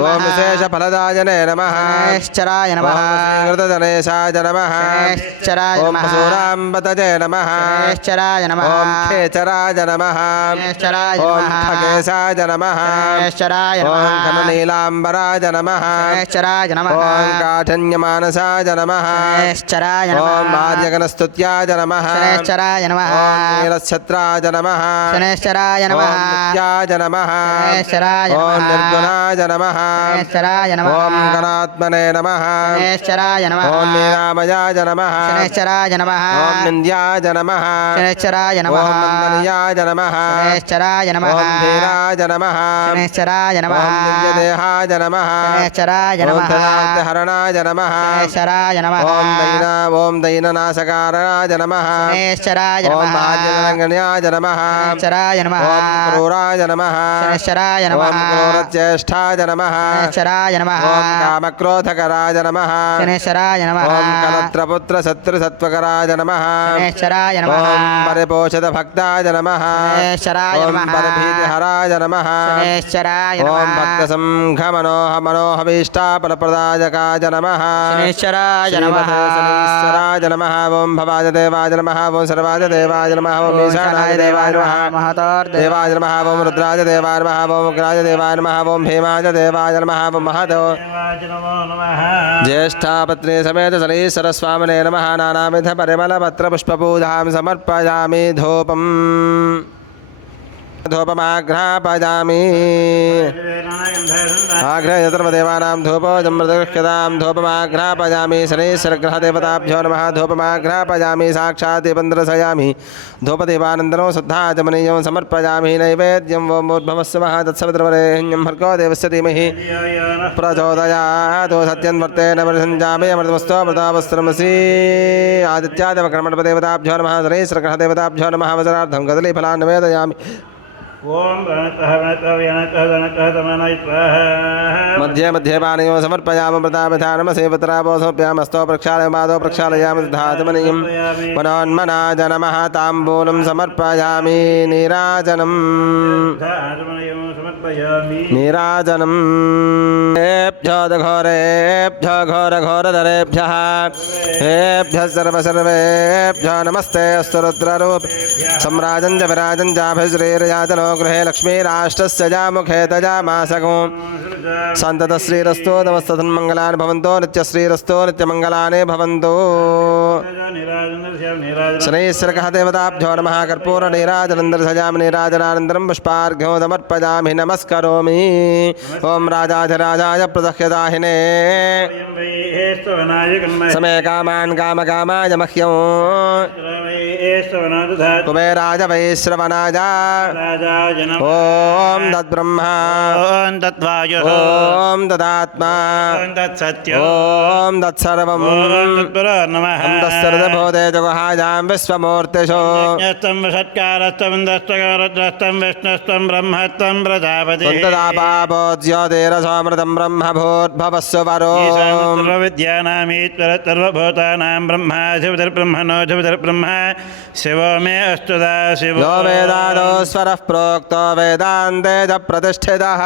ॐ विशेषफलदायने नमः ॐ श्रीकृतजनेशाय नमः ॐ पशूनाम्बतजे नमः ॐ खेचराय नमः शनैश्चराय ॐ नमः खगेशाय नमः शनैश्चराय ॐ नमः खननीलाम्बराय नमः शनैश्चराय नमः ॐ काठन्यमानसाय नमः शनैश्चराय नमः ॐ आर्यगणस्तुत्याय नमः शनैश्चराय नमः ॐ नीलच्छत्राय नमः शनैश्चराय नमः ॐ नित्याय नमः शनैश्चराय ॐ नमः निर्गुणाय नमः शनैश्चराय नमः ॐ गणात्मने नमः शनैश्चराय नमः ॐ निरामयाय नमः शनैश्चराय नमः ॐ निन्द्याय नमः शनैश्चराय नमः ॐ नन्दनीयाय नमः शनैश्चराय नमः ॐ धीराय नमः शनैश्चराय नमः ॐ दिव्यदेहाय नमः शनैश्चराय ॐ नमः धनार्दहरणाय नमः शनैश्चराय नमः ॐ दैननाशकाराय नमः शनैश्चराय ॐ नमः आर्यनरङ्गण्याय नमः शनैश्चराय नमः ॐ क्रूराय नमः शनैश्चराय ॐ नमः क्रूरज्येष्ठाय नमः शनैश्चराय नमः ॐ कामक्रोधकराय नमः शनैश्चराय नमः ॐ कलत्रपुत्रशत्रुसत्त्वकराय नमः शनैश्चराय नमः ॐ परिपोषितभक्ताय नमः शनैश्चराय ॐ नमः परभीतिहराय नमः शनैश्चराय ॐ नमः भक्तसङ्घमनोहभीष्टाफलप्रदायकाय नमः शनैश्चराय नमः श्रीमते नमः ॐ भवाय देवाय नमः ॐ सर्वाय देवाय नमः ॐ ईशानाय देवाय नमः देवाय नमः ॐ रुद्राय देवाय नमः ॐ उग्राय देवाय नमः ॐ भीमाय देवाय नमः ॐ महदेव ज्येष्ठापत्नी समेत शनैश्चरस्वामिने नमः नानाविध परिमलपत्रपुष्पपूजां समर्पयामि धूपमाघ्रापयामि आघ्रयतर्वदेवानां धूपोजमृतगृह्यतां धूपमाघ्रापयामि शनैश्चरग्रहदेवताभ्यो नमः धूपमाघ्रापयामि साक्षात् दीपन्द्रसयामि धूपदीपानन्दनं शुद्धाचमनीयं समर्पयामि नैवेद्यं वो मूर्भवस्वः तत्सवितृवरेण्यं भर्गो देवस्य धीमहि प्रचोदयात् सत्यन्वर्तेन परिसञ्जामि अमृतमस्तु अमृतावस्त्रमसि आदित्यादेवकर्मणपदेवताभ्यो नमः शनैश्चरग्रहदेवताभ्यो नमः वचनार्थं कदलीफलान् निवेदयामि मध्ये मध्ये पाणयो समर्पयामृताभिधानमसेवतरावो सोऽप्यामस्तो प्रक्षालयमादो प्रक्षालयामि धातमनीयं मनोन्मनाय नमः ताम्बूलं समर्पयामि नीराजनम् घोरेभ्यो घोरघोरधरेभ्यः हेभ्यः सर्वेभ्यो नमस्ते अस्तु रुद्ररूप सम्राजं च विराजं चाभिश्रीर्याचनो गृहे लक्ष्मीराष्ट्रस्य जामुखे तजामासगो सन्ततश्रीरस्तो नमस्तन्मङ्गलानि भवन्तो नित्यश्रीरस्तो नित्यमङ्गलानि भवन्तु शनैश्चरकः देवताभ्यो नमः कर्पूरनीराजनन्दर्शयामि नीराजनानन्तरं पुष्पार्घ्यो समर्पयामि नमस्करोमि ॐ राजाधिराजाय प्रदह्यदाहिने समे कामान् कामकामाय मह्यं कुबेराज वैश्रवणाय ॐ तद्ब्रह्मा ॐ तद्वायुः ॐ तदात्मा ॐ तत्सत्यं ॐ तत्सर्वम् ॐ तत्पुरो नमः तस्सर्वभूते जगहायां विश्वमूर्तिषु यज्ञस्तं सत्कारस्तं दस्तकारद्रस्तं विष्णुस्तं ब्रह्मस्तं प्रजापतिः कुन्तदापापोज्योतिरसोऽमृतं ब्रह्मभूर्भवस्व वरो सर्वविद्यानामीश्वर सर्वभूतानां ब्रह्माधिपतिर्ब्रह्मणो धिपतिर्ब्रह्म शिवो मे अस्तु दाशिवो यो वेदादो स्वरः प्रोक्तो वेदान्ते च प्रतिष्ठितः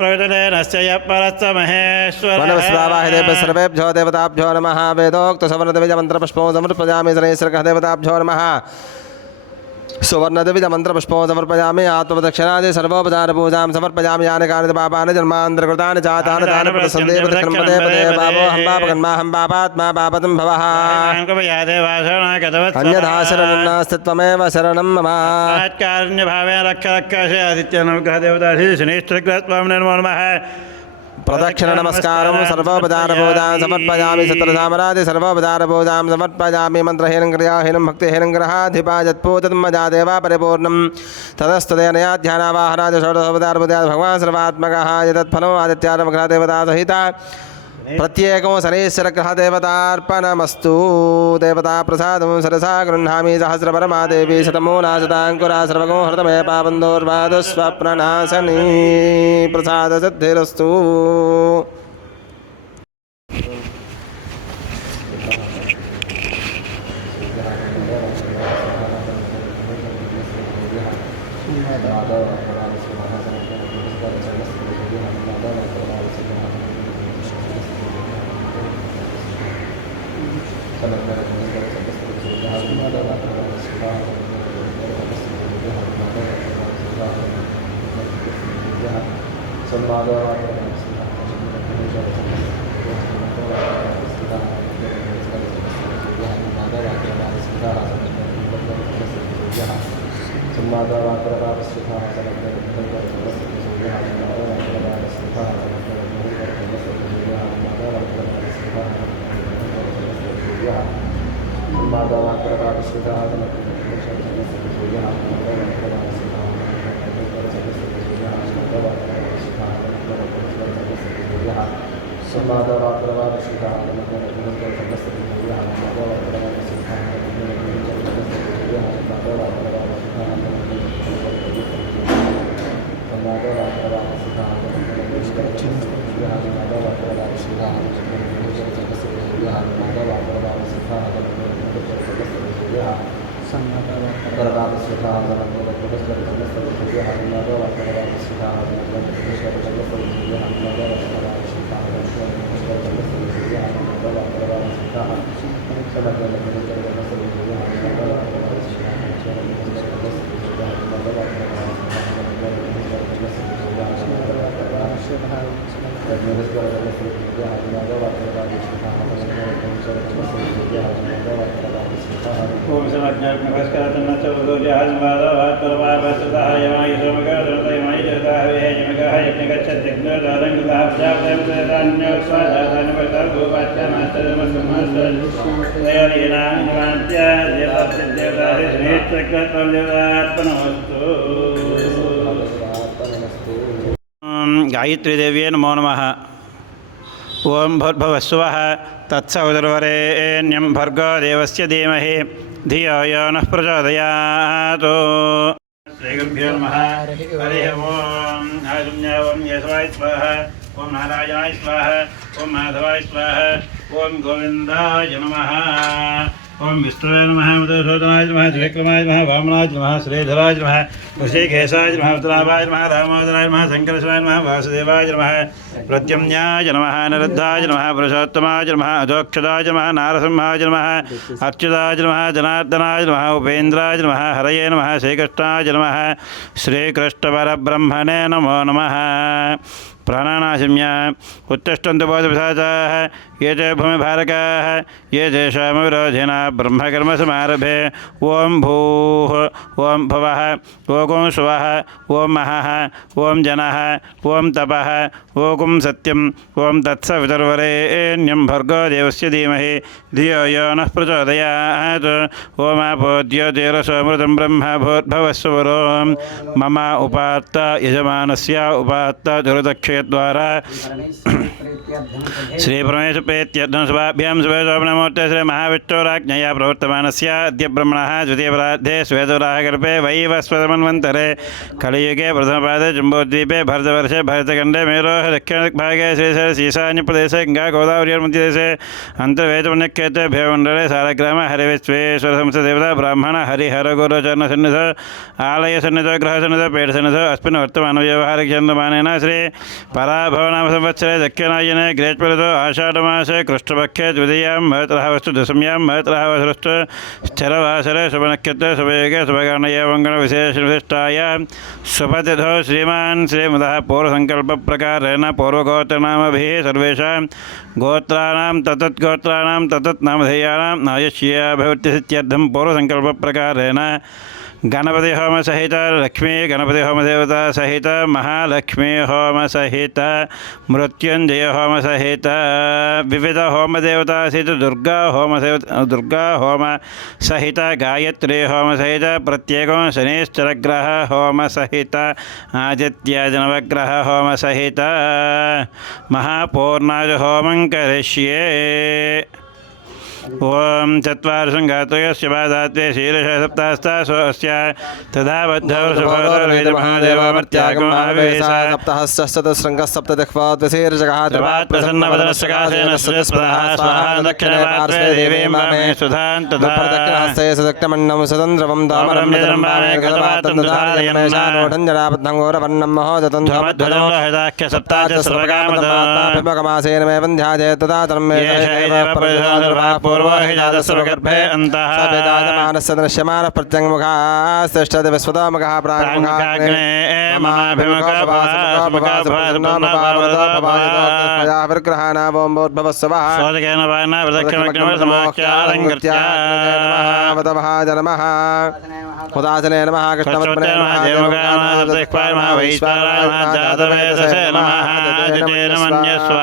प्रवचनेनस्य यः परस्य महेश्वरः वनस्वावाहिदेभ्यः सर्वेभ्यो देवताभ्यो नमः वेदोक्तसवर्णद्विजमन्त्रपुष्पं समर्पयामि शनैश्चरकः देवताभ्यो नमः सुवर्णद्विजमन्त्रपुष्पं समर्पयामि आत्मप्रदक्षिणादि सर्वोपचारपूजां समर्पयामि यानि कानि पापानि जन्मान्तरकृतानि चातानि तानि प्रसन्ते प्रतिक्रमते पदे पापो हं पापकर्माहं पापात्मा पापतं भवः अन्यथा शरणं नास्ति त्वमेव शरणं मम भावे रक्ष रक्ष आदित्यनुग्रह देवता श्री शनैश्चरग्रह स्वामिने नमो नमः प्रदक्षिण नमस्कारं सर्वोपचारपूजां समर्पयामि सत्रसामरादि सर्वोपचारपूजां समर्पयामि मन्त्रहीनं क्रियाहीनं भक्तिहीनं ग्रहाधिपा यत्पूतन्मजा देवा परिपूर्णं ततस्तदेनया ध्यानावाहनादि षोडशोपचारपूजा भगवान् सर्वात्मकः यतत्फलम् आदित्यानुग्रहदेवता सहिता प्रत्येकं शनैश्चरग्रहदेवतार्पणमस्तु देवता प्रसादं सरसा गृह्णामि सहस्रपरमा देवी शतमूला शताङ्कुरा सर्वगो हृतमे पावन्दोर्वादस्वप्ननाशनी प्रसादसिद्धिरस्तु ओम समाज्ञाक नमस्कारतन चौदो जहाज मादा भात परवा बसदा यमाय समगा दरता यमाय जता है यमगा है यज्ञ गच्छत्यग्न दारंग दाभ्याम देवदान्य स्वादान वदा गोपाच्य मास्तर नमस्कार दयालीना निवांत्य देवतारे श्रेष्ठकृतं देवतार्पणमस्तु गायत्री देव्यै नमो नमः ओम भूर्भुवस्सुवः तत्सवितुर्वरेण्यं भर्गो देवस्य धीमहि धियो यो नः प्रचोदयात् श्रीगुरुभ्यो नमः हरिः ओम् ओम यशवाय स्वाहा ओम नारायणाय स्वाहा ओम माधवाय स्वाहा ओम गोविन्दाय नमः ओम विष्णुवे नमः मधुसूदनाय नमः त्रिविक्रमाय नमः वामनाय नमः श्रीधराय नमः ऋषिकेशाय नमः उत्तराभाय नमः दामोदराय नमः शङ्करशिवाय नमः वासुदेवाय नमः प्रत्यम्याय नमः अनिरुद्धाय नमः पुरुषोत्तमाय नमः अधोक्षदाय नमः नारसिंहाय नमः अच्युताय नमः जनार्दनाय नमः उपेन्द्राय नमः हरये नमः श्रीकृष्णाय नमः श्रीकृष्णपरब्रह्मणे नमो नमः प्राणानाशम्य उत्तिष्ठन्तु बोधपिशाचाः ये च भूमिभारकाः ये तेषामविरोधिना ब्रह्मकर्मसमारभे ॐ भूः ॐ भुवः ॐ सुवः ॐ महः ॐ जनः ॐ तपः ॐ सत्यम् ॐ तत्सवितुर्वरेण्यं भर्गो देवस्य धीमहि धियो यो नः प्रचोदयात् ॐ आपोद्योतिरसोऽमृतं ब्रह्म भूर्भुवस्सुवरो मम उपात्त यजमानस्य उपात्त दुर्दक्षयद्वारा श्रीपरमेश प्रेत्यर्थं शुभाभ्यां शुभशोभनमूर्ते श्रीमहाविष्णोराज्ञया प्रवर्तमानस्य अद्य ब्रह्मणः द्वितीयपरार्धे श्वेतवराहकल्पे वैवस्वतमन्वन्तरे कलियुगे प्रथमपादे जम्बूद्वीपे भरतवर्षे भरतखण्डे मेरोः दक्षिणदिग्भागे श्रीशैलशीर्षान्यप्रदेशे गङ्गागोदावर्योर्मध्यदेशे अन्तर्वेदपुण्यक्षेत्रे भेमण्डले सालग्राम हरिविश्वेश्वरसंस्थदेवता ब्राह्मण हरिहरगुरुचरणसन्निधौ आलयसन्निधौ गृहसन्निधौ पीठसन्निधौ अस्मिन् वर्तमानव्यवहारिकचन्द्रमानेन श्री पराभवनाम संवत्सरे दक्षिणायने ग्रेट्परितो आषाढमासे कृष्णपक्षे द्वितीयां महतरहवस्तु दशम्यां महतरहवसरस्तु स्थिरवासरे शुभनक्षत्रे शुभयोगे शुभकर्णये मङ्गलविशेषविशिष्टायां शुभतिथौ श्रीमान् श्रीमदः पौरसङ्कल्पप्रकारेण पूर्वगोत्रनामभिः सर्वेषां गोत्राणां ततत् नामधेयानां आयुष्याभिवृद्धिसिद्ध्यर्थं पूर्वसङ्कल्पप्रकारेण गणपति होम सहित लक्ष्मी गणपति होम देवता सहित महालक्ष्मी होम सहित मृत्युंजय होम सहित विविध होम देवता सहित दुर्गा होम सहित गायत्री होम सहित प्रत्येक शनिश्चरग्रह होम सहित आदित्य नवग्रह होम सहित महापूर्णाज होमं करिष्ये ओम चत्वारसंघातयस्य बाधात्वे शीर्ष सप्तास्ता स्वस्य तथा बद्धवर्षभोदर्वेदमहादेवमर्त्यागमावेश सप्तहस्रः सप्तदख्वाद्वशीर्षकः प्रसन्नवदनस्सकाशेन सुरस्पदः स्वाहा दक्षिणपार्श्वे देवीं मामे सुधां तथा दक्षिणहस्ते सदक्तमन्नं सतन्द्रवं दामरं नितरं वामे गतपात्रं जनाबद्धं घोरवर्णं महोदतं ध्वजोरहिताख्य सप्ताच सर्वकामदाभिमगमासेन मे बन्ध्याजे तदा तन्मे पूर्वो हि जातस्य गर्भे अन्तः सपिताजमानस्य दृश्यमानः प्रत्यङ्मुखः श्रेष्ठति विश्वतोमुखः प्राङ्मुखाग्ने विग्रहाणावोम्बोद्भवस्वः सोदकेन वायना वदवहाज नमः उदासने नमः कृष्णवत्मने नमः जयमुखाय नमः वैश्वानराय नमः जातवेदसे नमः अजितेन मन्यस्व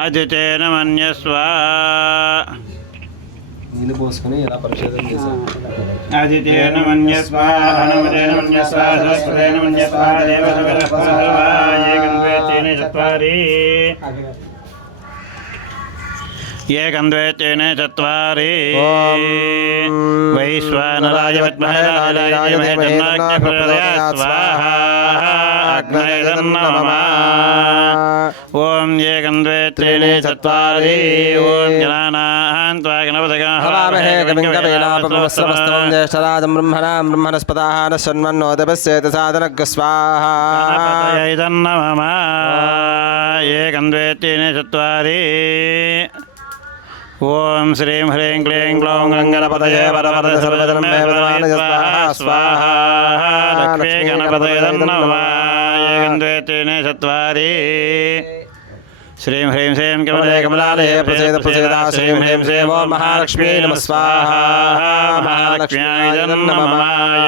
अजितेन मन्यस्व నీళ్ళు పోసుకొని ఇలా పరిశోధన చేశారు अजितेन मन्यस्व हनुमतेन मन्यस्व सरस्वतेन मन्यस्व देवसुगरस्वभायेकं चत्वारि एकं द्वे तेन चत्वारि वैश्वानराय विद्महे राजाय धीमहि तन्नो प्रचोदयात् स्वाहा अग्नये तन्नमः ॐ एकं द्वे त्रीणि चत्वारि ॐ गणानां त्वा गणपतयः हवामहे कविं कवीनापमस्रवस्तमं ज्येष्ठराजं ब्रह्मणां ब्रह्मणस्पताः न शृण्वन्नोदपस्येत साधनग् स्वाहा गणपतये तन्नमः एकं द्वे त्रीणि चत्वारि ओम श्रीं ह्रीं क्लीं ग्लौं गणपतये वरवरद सर्वधर्मे स्वाहा लक्ष्मी गणपतये नमः एकं द्वे त्रीणि चत्वारि श्रीं ह्रीं श्रीं कमले कमलालये प्रसीद प्रसीदा श्रीं ह्रीं श्रीं ॐ महालक्ष्मी नमः स्वाहा महालक्ष्म्याय नमः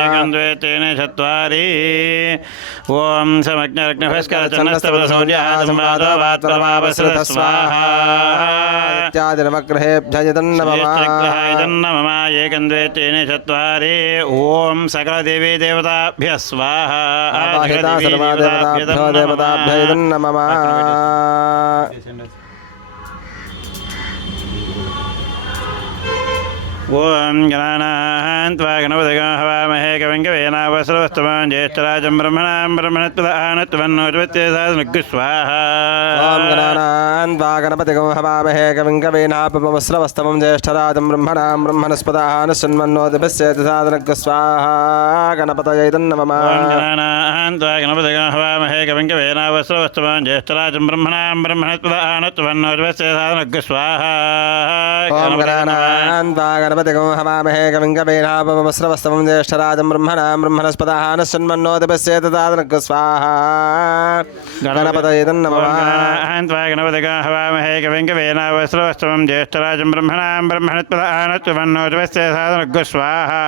एकं द्वे त्रीणि चत्वारि ॐ समज्ञरग्नभस्करचन्नस्तपदसौर्यासंवादो वात्प्रभावस्रत स्वाहा इत्यादिनवग्रहेभ्यः नमः एकं द्वे त्रीणि चत्वारि ॐ सकलदेवी देवताभ्यः स्वाहा देवताभ्यः नमः ओम गणानां त्वा गणपतयः हवामहे कविं कवीनापमस्रवस्तमं ज्येष्ठराजं ब्रह्मणां ब्रह्मणस्पताः स्वाहा ॐ गणानां त्वा गणपतिगं हवामहे कविं कवीनापमस्रवस्तमं ज्येष्ठराजं ब्रह्मणां ब्रह्मणस्पताः न शृण्वन्नोदपस्येत साधनग् स्वाहा गणपतये नमः ॐ गणानां त्वा गणपतयः हवामहे कविं कवीनापमस्रवस्तमं ज्येष्ठराजं ब्रह्मणां ब्रह्मणस्पताः न शृण्वन्नोदपस्येत साधनग् स्वाहा ॐ गणानां त्वा गणपतिगं हवामहे कविं कवीनापमस्रवस्तमं ज्येष्ठराजं ब्रह्मणां ब्रह्मणस्पताः न शृण्वन्नोदपस्येत साधनग् स्वाहा गणपतये नमः त्वा गणपतयः हवामहे कविं कवीनापमस्रवस्तमं ज्येष्ठराजं ब्रह्मणां ब्रह्मणस्पताः न शृण्वन्नोदपस्येत साधनग् स्वाहा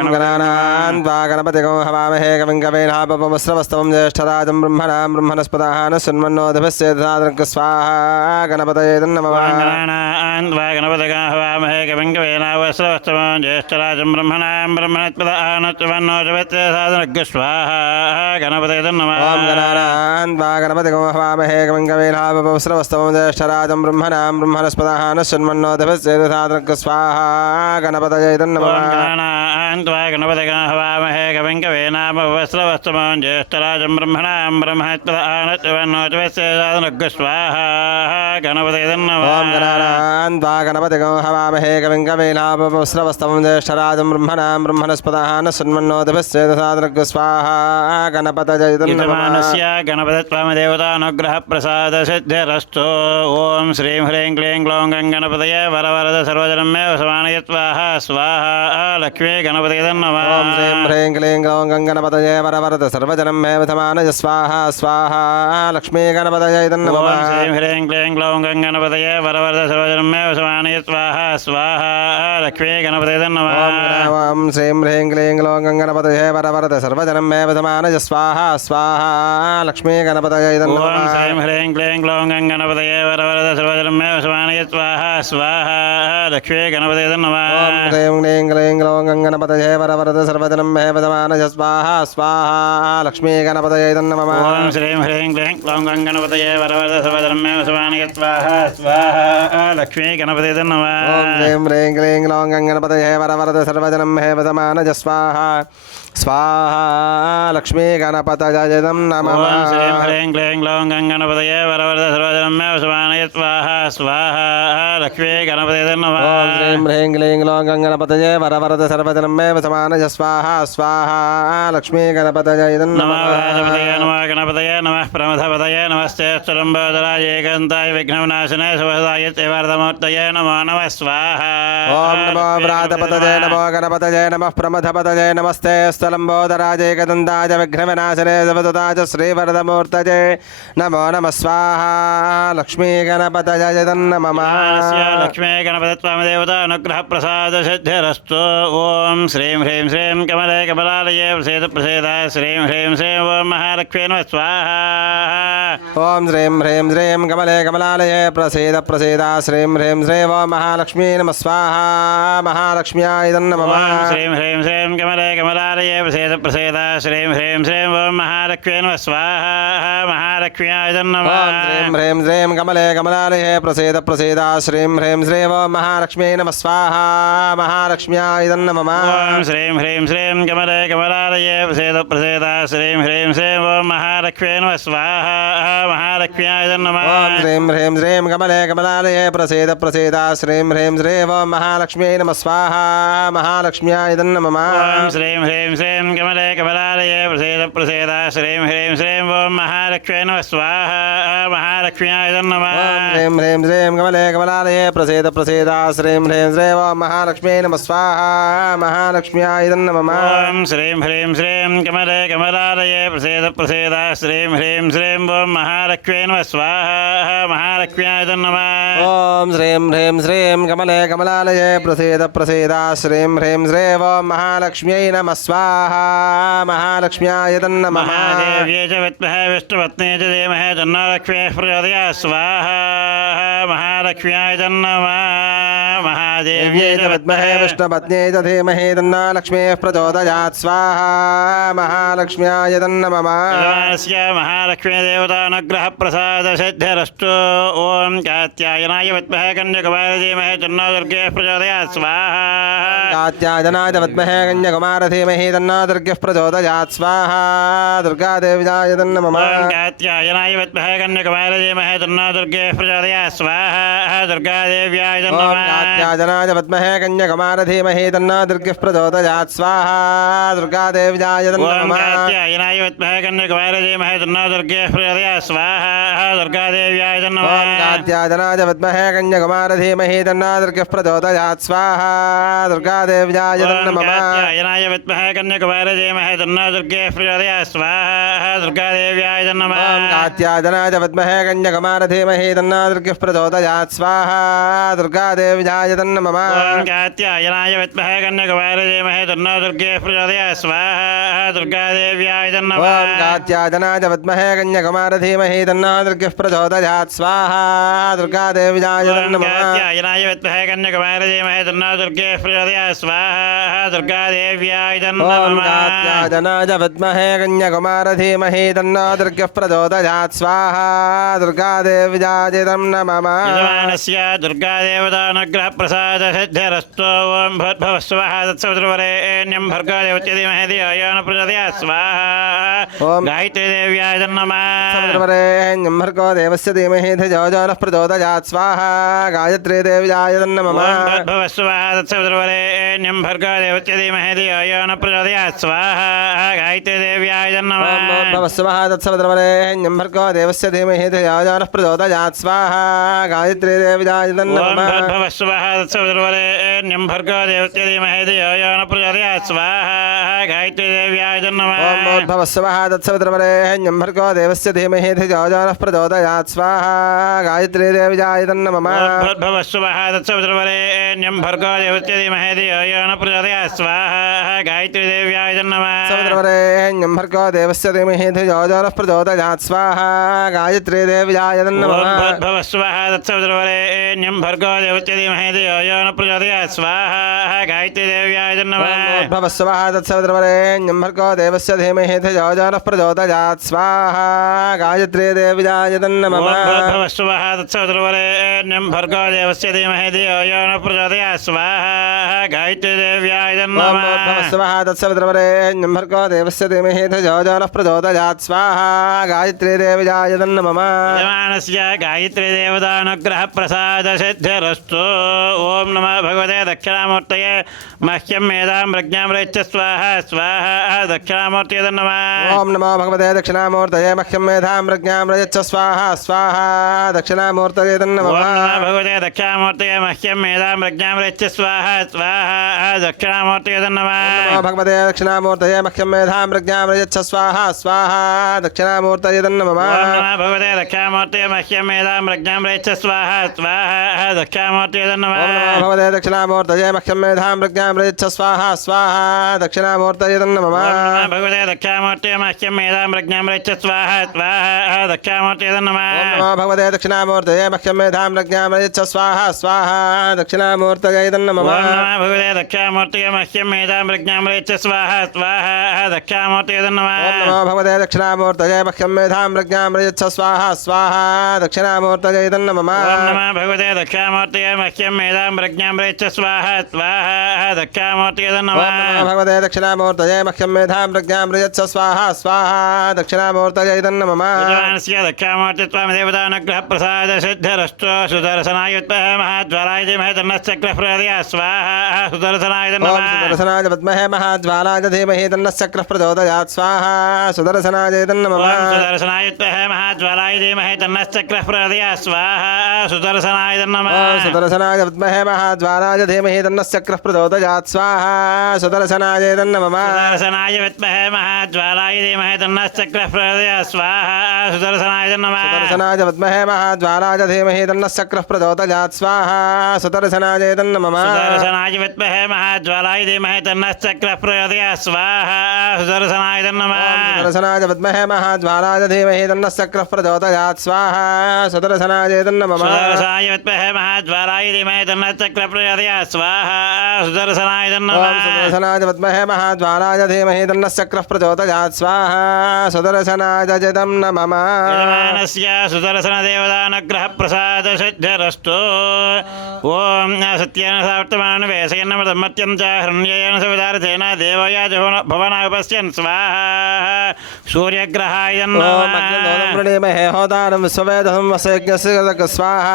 ॐ गणानां त्वा गणपतिगं हवामहे कविं कवीनापमस्रवस्तमं ज्येष्ठराजं ब्रह्मणां ब्रह्मणस्पताः न शृण्वन्नोदपस्येत साधनग् स्वाहा गणपतये नमः गणानां त्वा गणपतयः हवामहे कविं कवीनापमस्रवस्तमं ज्येष्ठराजं ब्रह्मणां ब्रह्मणस्पताः न शृण्वन्नोदपस्येत साधनग् स्वाहा गणपतये नमः ॐ गणानां त्वा गणपतिगं हवामहे कविं कवीनापमस्रवस्तमं ज्येष्ठराजं ब्रह्मणां ब्रह्मणस्पताः न शृण्वन्नोदपस्येत साधनग् स्वाहा गणपतये नमः गणानां त्वा गणपतयः हवामहे कविं कवीनापमस्रवस्तमं ज्येष्ठराजं ब्रह्मणां ब्रह्मणस्पताः न शृण्वन्नोदपस्येत साधनग् स्वाहा गणपतये नमः ॐ गणानां त्वा गणपतिगं हवामहे कविं कवीनापमस्रवस्तमं ज्येष्ठराजं ब्रह्मणां ब्रह्मणस्पताः न शृण्वन्नोदपस्येत साधनग् स्वाहा गणपतये नमः गणपतित्वामदेवतानुग्रहप्रसादसिद्धिरस्तु ॐ श्रीं ह्रीं क्लीं ग्लौं गणपतये वरवरद सर्वजनमे वसमानय स्वाहा स्वाहा लक्ष्मी गणपतये नमः ॐ श्रीं ह्रीं क्लीं ग्लौं गणपतये वरवरद सर्वजनं मे वसमानय स्वाहा स्वाहा लक्ष्मी गणपतये नमः ॐ श्रीं ह्रीं क्लीं ग्लौं गणपतये वरवरद सर्वजनमे वसमानय स्वाहा स्वाहा लक्ष्मी गणपतये नमः ॐ श्रीं ह्रीं क्लीं ग्लौं गणपतये वरवरद सर्वजनं मे वसमानय स्वाहा स्वाहा लक्ष्मी गणपतये नमः ॐ श्रीं ह्रीं क्लीं ग्लौं गणपतये वरवरद सर्वजनमे वसमानय स्वाहा स्वाहा लक्ष्मी गणपतये नमः ॐ श्रीं ह्रीं क्लीं ग्लौं गणपतये वरवरद सर्वजनं मे वसमानय स्वाहा स्वाहा लक्ष्मी गणपतये नमः ॐ श्रीं ह्रीं क्लीं ग्लौं गणपतये वरवरद सर्वजनमे वसमानय स्वाहा स्वाहा लक्ष्मी गणपतये नमः ॐ श्रीं ह्रीं क्लीं ग्लौं गणपतये वरवरद सर्वजनं मे वसमानय स्वाहा स्वाहा लक्ष्मी गणपतये नमः ॐ श्रीं ह्रीं क्लीं ग्लौं गणपतये वरवरद सर्वजनमे वसमानय स्वाहा स्वाहा लक्ष्मी गणपतये नमः ॐ श्रीं ह्रीं क्लीं ग्लौं गणपतये वरवरद सर्वजनं मे वसमानय स्वाहा स्वाहा स्वाहा लक्ष्मी गणपतये नमो गणपतये नमः गणपतये नमः प्रमथपतये नमस्ते स्तुलम्बोदराय एकदन्ताय विघ्नविनाशनाय शुभदाय सेवार्धमूर्तये नमो नमः स्वाहा ओम नमो व्रातपतये नमो गणपतये नमः प्रमथपतये नमस्ते स्तुलम्बोदराय एकदन्ताय विघ्नविनाशनाय शुभदाय श्रीवरदमूर्तये नमो नमः स्वाहा लक्ष्मी गणपतये नमः लक्ष्मी गणपति देवता अनुग्रह प्रसाद सिद्धिरस्तु ओम श्रीं ह्रीं श्रीं कमले कमलालये प्रसेद प्रसेदा श्रीं ह्रीं श्रीं ओम महालक्ष्मी नमः स्वाहा ओम श्रीं ह्रीं श्रीं कमले कमलालये प्रसेद प्रसेदा श्रीं ह्रीं श्रीं ओम महालक्ष्मी नमः स्वाहा महालक्ष्म्याय नमः ओम श्रीं ह्रीं श्रीं कमले कमलालये प्रसेद प्रसेदा श्रीं ह्रीं श्रीं ओम महालक्ष्मी नमः स्वाहा महालक्ष्म्याय नमः ओम श्रीं ह्रीं श्रीं कमले कमलालये प्रसेद प्रसेदा श्रीं ह्रीं श्रीं ओम महालक्ष्मी नमः स्वाहा महालक्ष्म्याय नमः ओम श्रीं ह्रीं श्रीं कमले कमलालये प्रसेद प्रसेदा श्रीं ह्रीं श्रीं ओम महालक्ष्मी नमः स्वाहा महालक्ष्म्याय नमः ओम श्रीं ह्रीं श्रीं कमले कमलालये प्रसेद प्रसेदा श्रीं ह्रीं श्रीं ओम महालक्ष्मी नमः स्वाहा महालक्ष्म्याय नमः ओम श्रीं ह्रीं श्रीं कमले कमलालये प्रसेद प्रसेदा श्रीं ह्रीं श्रीं ओम महालक्ष्मी नमः स्वाहा महालक्ष्म्याय नमः ओम श्रीं ह्रीं श्रीं कमले कमलालये प्रसेद प्रसेदा श्रीं ह्रीं श्रीं ओम महालक्ष्मी नमः स्वाहा महालक्ष्म्याय नमः ओम श्रीं ह्रीं श्रीं कमले कमलालये प्रसेद प्रसेदा श्रीं ह्रीं श्रीं ओम महालक्ष्मी नमः स्वाहा महालक्ष्म्याय नमः ओम श्रीं ह्रीं श्रीं कमले कमलालये प्रसेद प्रसेदा श्रीं ह्रीं श्रीं ओम महालक्ष्म्यै नमः स्वाहा महालक्ष्म्याय नमः महादेव्यै च विद्महे विष्णुपत्न्यै च धीमहि तन्नो लक्ष्मीः प्रचोदयात् स्वाहा महालक्ष्म्याय नमः महादेव्यै च विद्महे विष्णुपत्न्यै च धीमहि तन्नो लक्ष्मीः प्रचोदयात् स्वाहा महालक्ष्म्याय नमः भगवानस्य महालक्ष्मीदेवतानुग्रह प्रसाद सिद्धिरस्तु ओम कात्यायनाय विद्महे कन्याकुमारी धीमहि तन्नो दुर्गे प्रचोदयात् स्वाहा कात्यायनाय विद्महे कन्याकुमारी धीमहि तन्नो दुर्गे प्रचोदयात् स्वाहा दुर्गादेव्याय नमः ओम कात्यायनाय विद्महे कन्याकुमारी धीमहि तन्नो दुर्गे प्रचोदयात् स्वाहा दुर्गादेव्याय नमः कात्यायनाय विद्महे कन्याकुमारी धीमहि तन्नो दुर्गे प्रचोदयात् स्वाहा दुर्गादेव्याय ओम नमः कात्यायनाय विद्महे कन्याकुमारी धीमहि तन्नो दुर्गे प्रचोदयात् स्वाहा दुर्गादेव्याय नमः ओम कात्यायनाय विद्महे कन्याकुमारी धीमहि तन्नो दुर्गे प्रचोदयात् स्वाहा दुर्गादेव्याय ओम नमः कात्यायनाय विद्महे कन्याकुमारी धीमहि तन्नो दुर्गे प्रचोदयात् स्वाहा दुर्गादेव्याय नमः ओम कात्यायनाय विद्महे कन्याकुमारी धीमहि तन्नो दुर्गे प्रचोदयात् स्वाहा दुर्गादेव्याय नमः ओम कात्यायनाय विद्महे कन्याकुमारी धीमहि तन्नो दुर्गे प्रचोदयात् स्वाहा दुर्गादेव्याय नमः ओम कात्यायनाय विद्महे कन्याकुमारी धीमहि तन्नो दुर्गे प्रचोदयात् स्वाहा दुर्गादेव्याय ओम नमः कात्यायनाय विद्महे कन्याकुमारी धीमहि तन्नो दुर्गे प्रचोदयात् स्वाहा दुर्गादेव्याय ओम नमः कात्यायनाय विद्महे कन्याकुमारी धीमहि तन्नो दुर्गे प्रचोदयात् स्वाहा दुर्गादेव्याय नमः यजमानस्य दुर्गादेवतानुग्रह प्रसाद सिद्धिरस्तु ओम भूर्भुवः स्वः तत्सवितुर्वरेण्यं भर्गोदेवस्य धीमहि धियो यो न प्रचोदयात् स्वाहा ओम गायत्री देव्याय नमः समुद्रवरेण्यं भर्गो देवस्य धीमहि धियो यो नः प्रचोदयात् स्वाहा गायत्री देव्याय नमः ओम भूर्भुवः स्वः तत्सवितुर्वरेण्यं भर्गोदेवस्य धीमहि धियो यो न प्रचोदयात् स्वाहा गायत्री देव्याय नमः ओम भवस्वः तत्सवितुर्वरेण्यं भर्गो देवस्य धीमहि धियो यो नः प्रचोदयात् स्वाहा गायत्री देव्याय ओम नमः भूर्भुवः स्वः तत्सवितुर्वरेण्यं भर्गोदेवस्य धीमहि धियो यो न प्रचोदयात् स्वाहा गायत्री देव्याय नमः ओम भवस्वः तत्सवितुर्वरेण्यं भर्गो देवस्य धीमहि धियो यो नः प्रचोदयात् स्वाहा गायत्री देव्याय नमः ओम भूर्भुवः स्वः तत्सवितुर्वरेण्यं भर्गोदेवस्य धीमहि धियो यो न प्रचोदयात् स्वाहा गायत्री देव्याय नमः समुद्रवरेण्यं भर्गो देवस्य धीमहि धियो यो नः प्रचोदयात् स्वाहा गायत्री देव्याय नमः ओम भूर्भुवः स्वः तत्सवितुर्वरेण्यं भर्गोदेवस्य धीमहि धियो यो न प्रचोदयात् स्वाहा गायत्री देव्याय नमः भवस्वः तत्सवितुर्वरेण्यं भर्गो देवस्य धीमहि धियो यो नः प्रचोदयात् स्वाहा गायत्री देव्याय नमः ओम भूर्भुवः स्वः तत्सवितुर्वरेण्यं भर्गोदेवस्य धीमहि धियो यो न प्रचोदयात् स्वाहा गायत्री देव्याय नमः भवस्वः तत्सवितुर्वरेण्यं भर्गो देवस्य धीमहि धियो यो नः प्रचोदयात् स्वाहा गायत्री देव्याय नमः यजमानस्य गायत्री देवतानुग्रह प्रसाद सिद्धिरस्तु ओम नमः भगवते दक्षिणामूर्तये मह्यं मेधां प्रज्ञां रच्च स्वाहा स्वाहा दक्षिणामूर्तये नमः ओम नमो भगवते दक्षिणामूर्तये मह्यं मेधां प्रज्ञां प्रयच्छ स्वाहा स्वाहा दक्षिणामूर्तये नमः ओम नमः भगवते दक्षिणामूर्तये मह्यं मेधां प्रज्ञां प्रयच्छ स्वाहा स्वाहा दक्षिणामूर्तये नमः नमो भगवते दक्षिणामूर्तये मह्यं मेधां प्रज्ञां प्रयच्छ स्वाहा स्वाहा दक्षिणामूर्तये नमः ओम नमः भगवते दक्षिणामूर्तये मह्यं मेधां प्रज्ञां प्रयच्छ स्वाहा स्वाहा दक्षिणामूर्तये नमः ओम नमो भगवते दक्षिणामूर्तये मह्यं मेधां प्रज्ञां प्रयच्छ स्वाहा स्वाहा दक्षिणामूर्तये नमः ओम नमः भगवते दक्षिणामूर्तये मह्यं मेधां प्रज्ञां प्रयच्छ स्वाहा स्वाहा दक्षिणामूर्तये नमः ओम नमो भगवते दक्षिणामूर्तये मह्यं मेधां प्रज्ञां प्रयच्छ स्वाहा स्वाहा दक्षिणामूर्तये नमः ओम नमः भगवते दक्षिणामूर्तये मह्यं मेधां प्रज्ञां प्रयच्छ स्वाहा स्वाहा दक्षिणामूर्तये नमः ओम नमो भगवते दक्षिणामूर्तये मह्यं मेधां प्रज्ञां प्रयच्छ स्वाहा स्वाहा दक्षिणामूर्तये नमः ओम नमः भगवते दक्षिणामूर्तये मह्यं मेधां प्रज्ञां प्रयच्छ स्वाहा स्वाहा दक्षिणामूर्तये नमः ओम नमो भगवते दक्षिणामूर्तये मह्यं मेधां प्रज्ञां प्रयच्छ स्वाहा स्वाहा दक्षिणामूर्तये नमः यजमानस्य दक्षिणामूर्तित्वमेदेवतानुग्रह प्रसाद सिद्धरस्तु सुदर्शनायुत्तः महाज्वालाय धीमहि तन्नश्चक्रः प्रचोदयात् स्वाहा सुदर्शनाय ओम नमः सुदर्शनाय विद्महे महाज्वालाय धीमहि तन्नश्चक्रः प्रचोदयात् स्वाहा सुदर्शनाय नमः ओम सुदर्शनायुत्तः महाज्वालाय धीमहि तन्नश्चक्रः प्रचोदयात् स्वाहा सुदर्शनाय नमः ओम सुदर्शनाय विद्महे महाज्वालाय धीमहि तन्नश्चक्रः प्रचोदयात् स्वाहा सुदर्शनाय नमः सुदर्शनाय विद्महे महाज्वालाय धीमहि तन्नश्चक्रः प्रचोदयात् स्वाहा सुदर्शनाय नमः सुदर्शनाय विद्महे महाज्वालाय धीमहि तन्नश्चक्रः प्रचोदयात् स्वाहा सुदर्शनाय नमः सुदर्शनाय विद्महे महाज्वालाय धीमहि तन्नश्चक्रः प्रचोदयात् स्वाहा सुदर्शनाय नमः सुदर्शनाय विद्महे महाज्वालाय धीमहि तन्नश्चक्रः प्रचोदयात् स्वाहा सुदर्शनाय नमः सुदर्शनाय विद्महे महाज्वालाय धीमहि तन्नश्चक्रः प्रचोदयात् स्वाहा सुदर्शनाय ओम नमः सुदर्शनाय विद्महे महाज्वालाय धीमहि तन्नश्चक्रः प्रचोदयात् स्वाहा सुदर्शनाय नमः यजमानस्य सुदर्शनदेवतानुग्रह प्रसाद सिद्धिरस्तु ओम सत्येन सावर्तमानवेशयन्नमृतमत्यं च हृण्येन सविदार्थेन देवया भवना उपस्यन् स्वाहा सूर्यग्रहाय ओम नमः अग्निदोदं प्रणीमहे होदानं विश्ववेदहं वसेज्ञस्य स्वाहा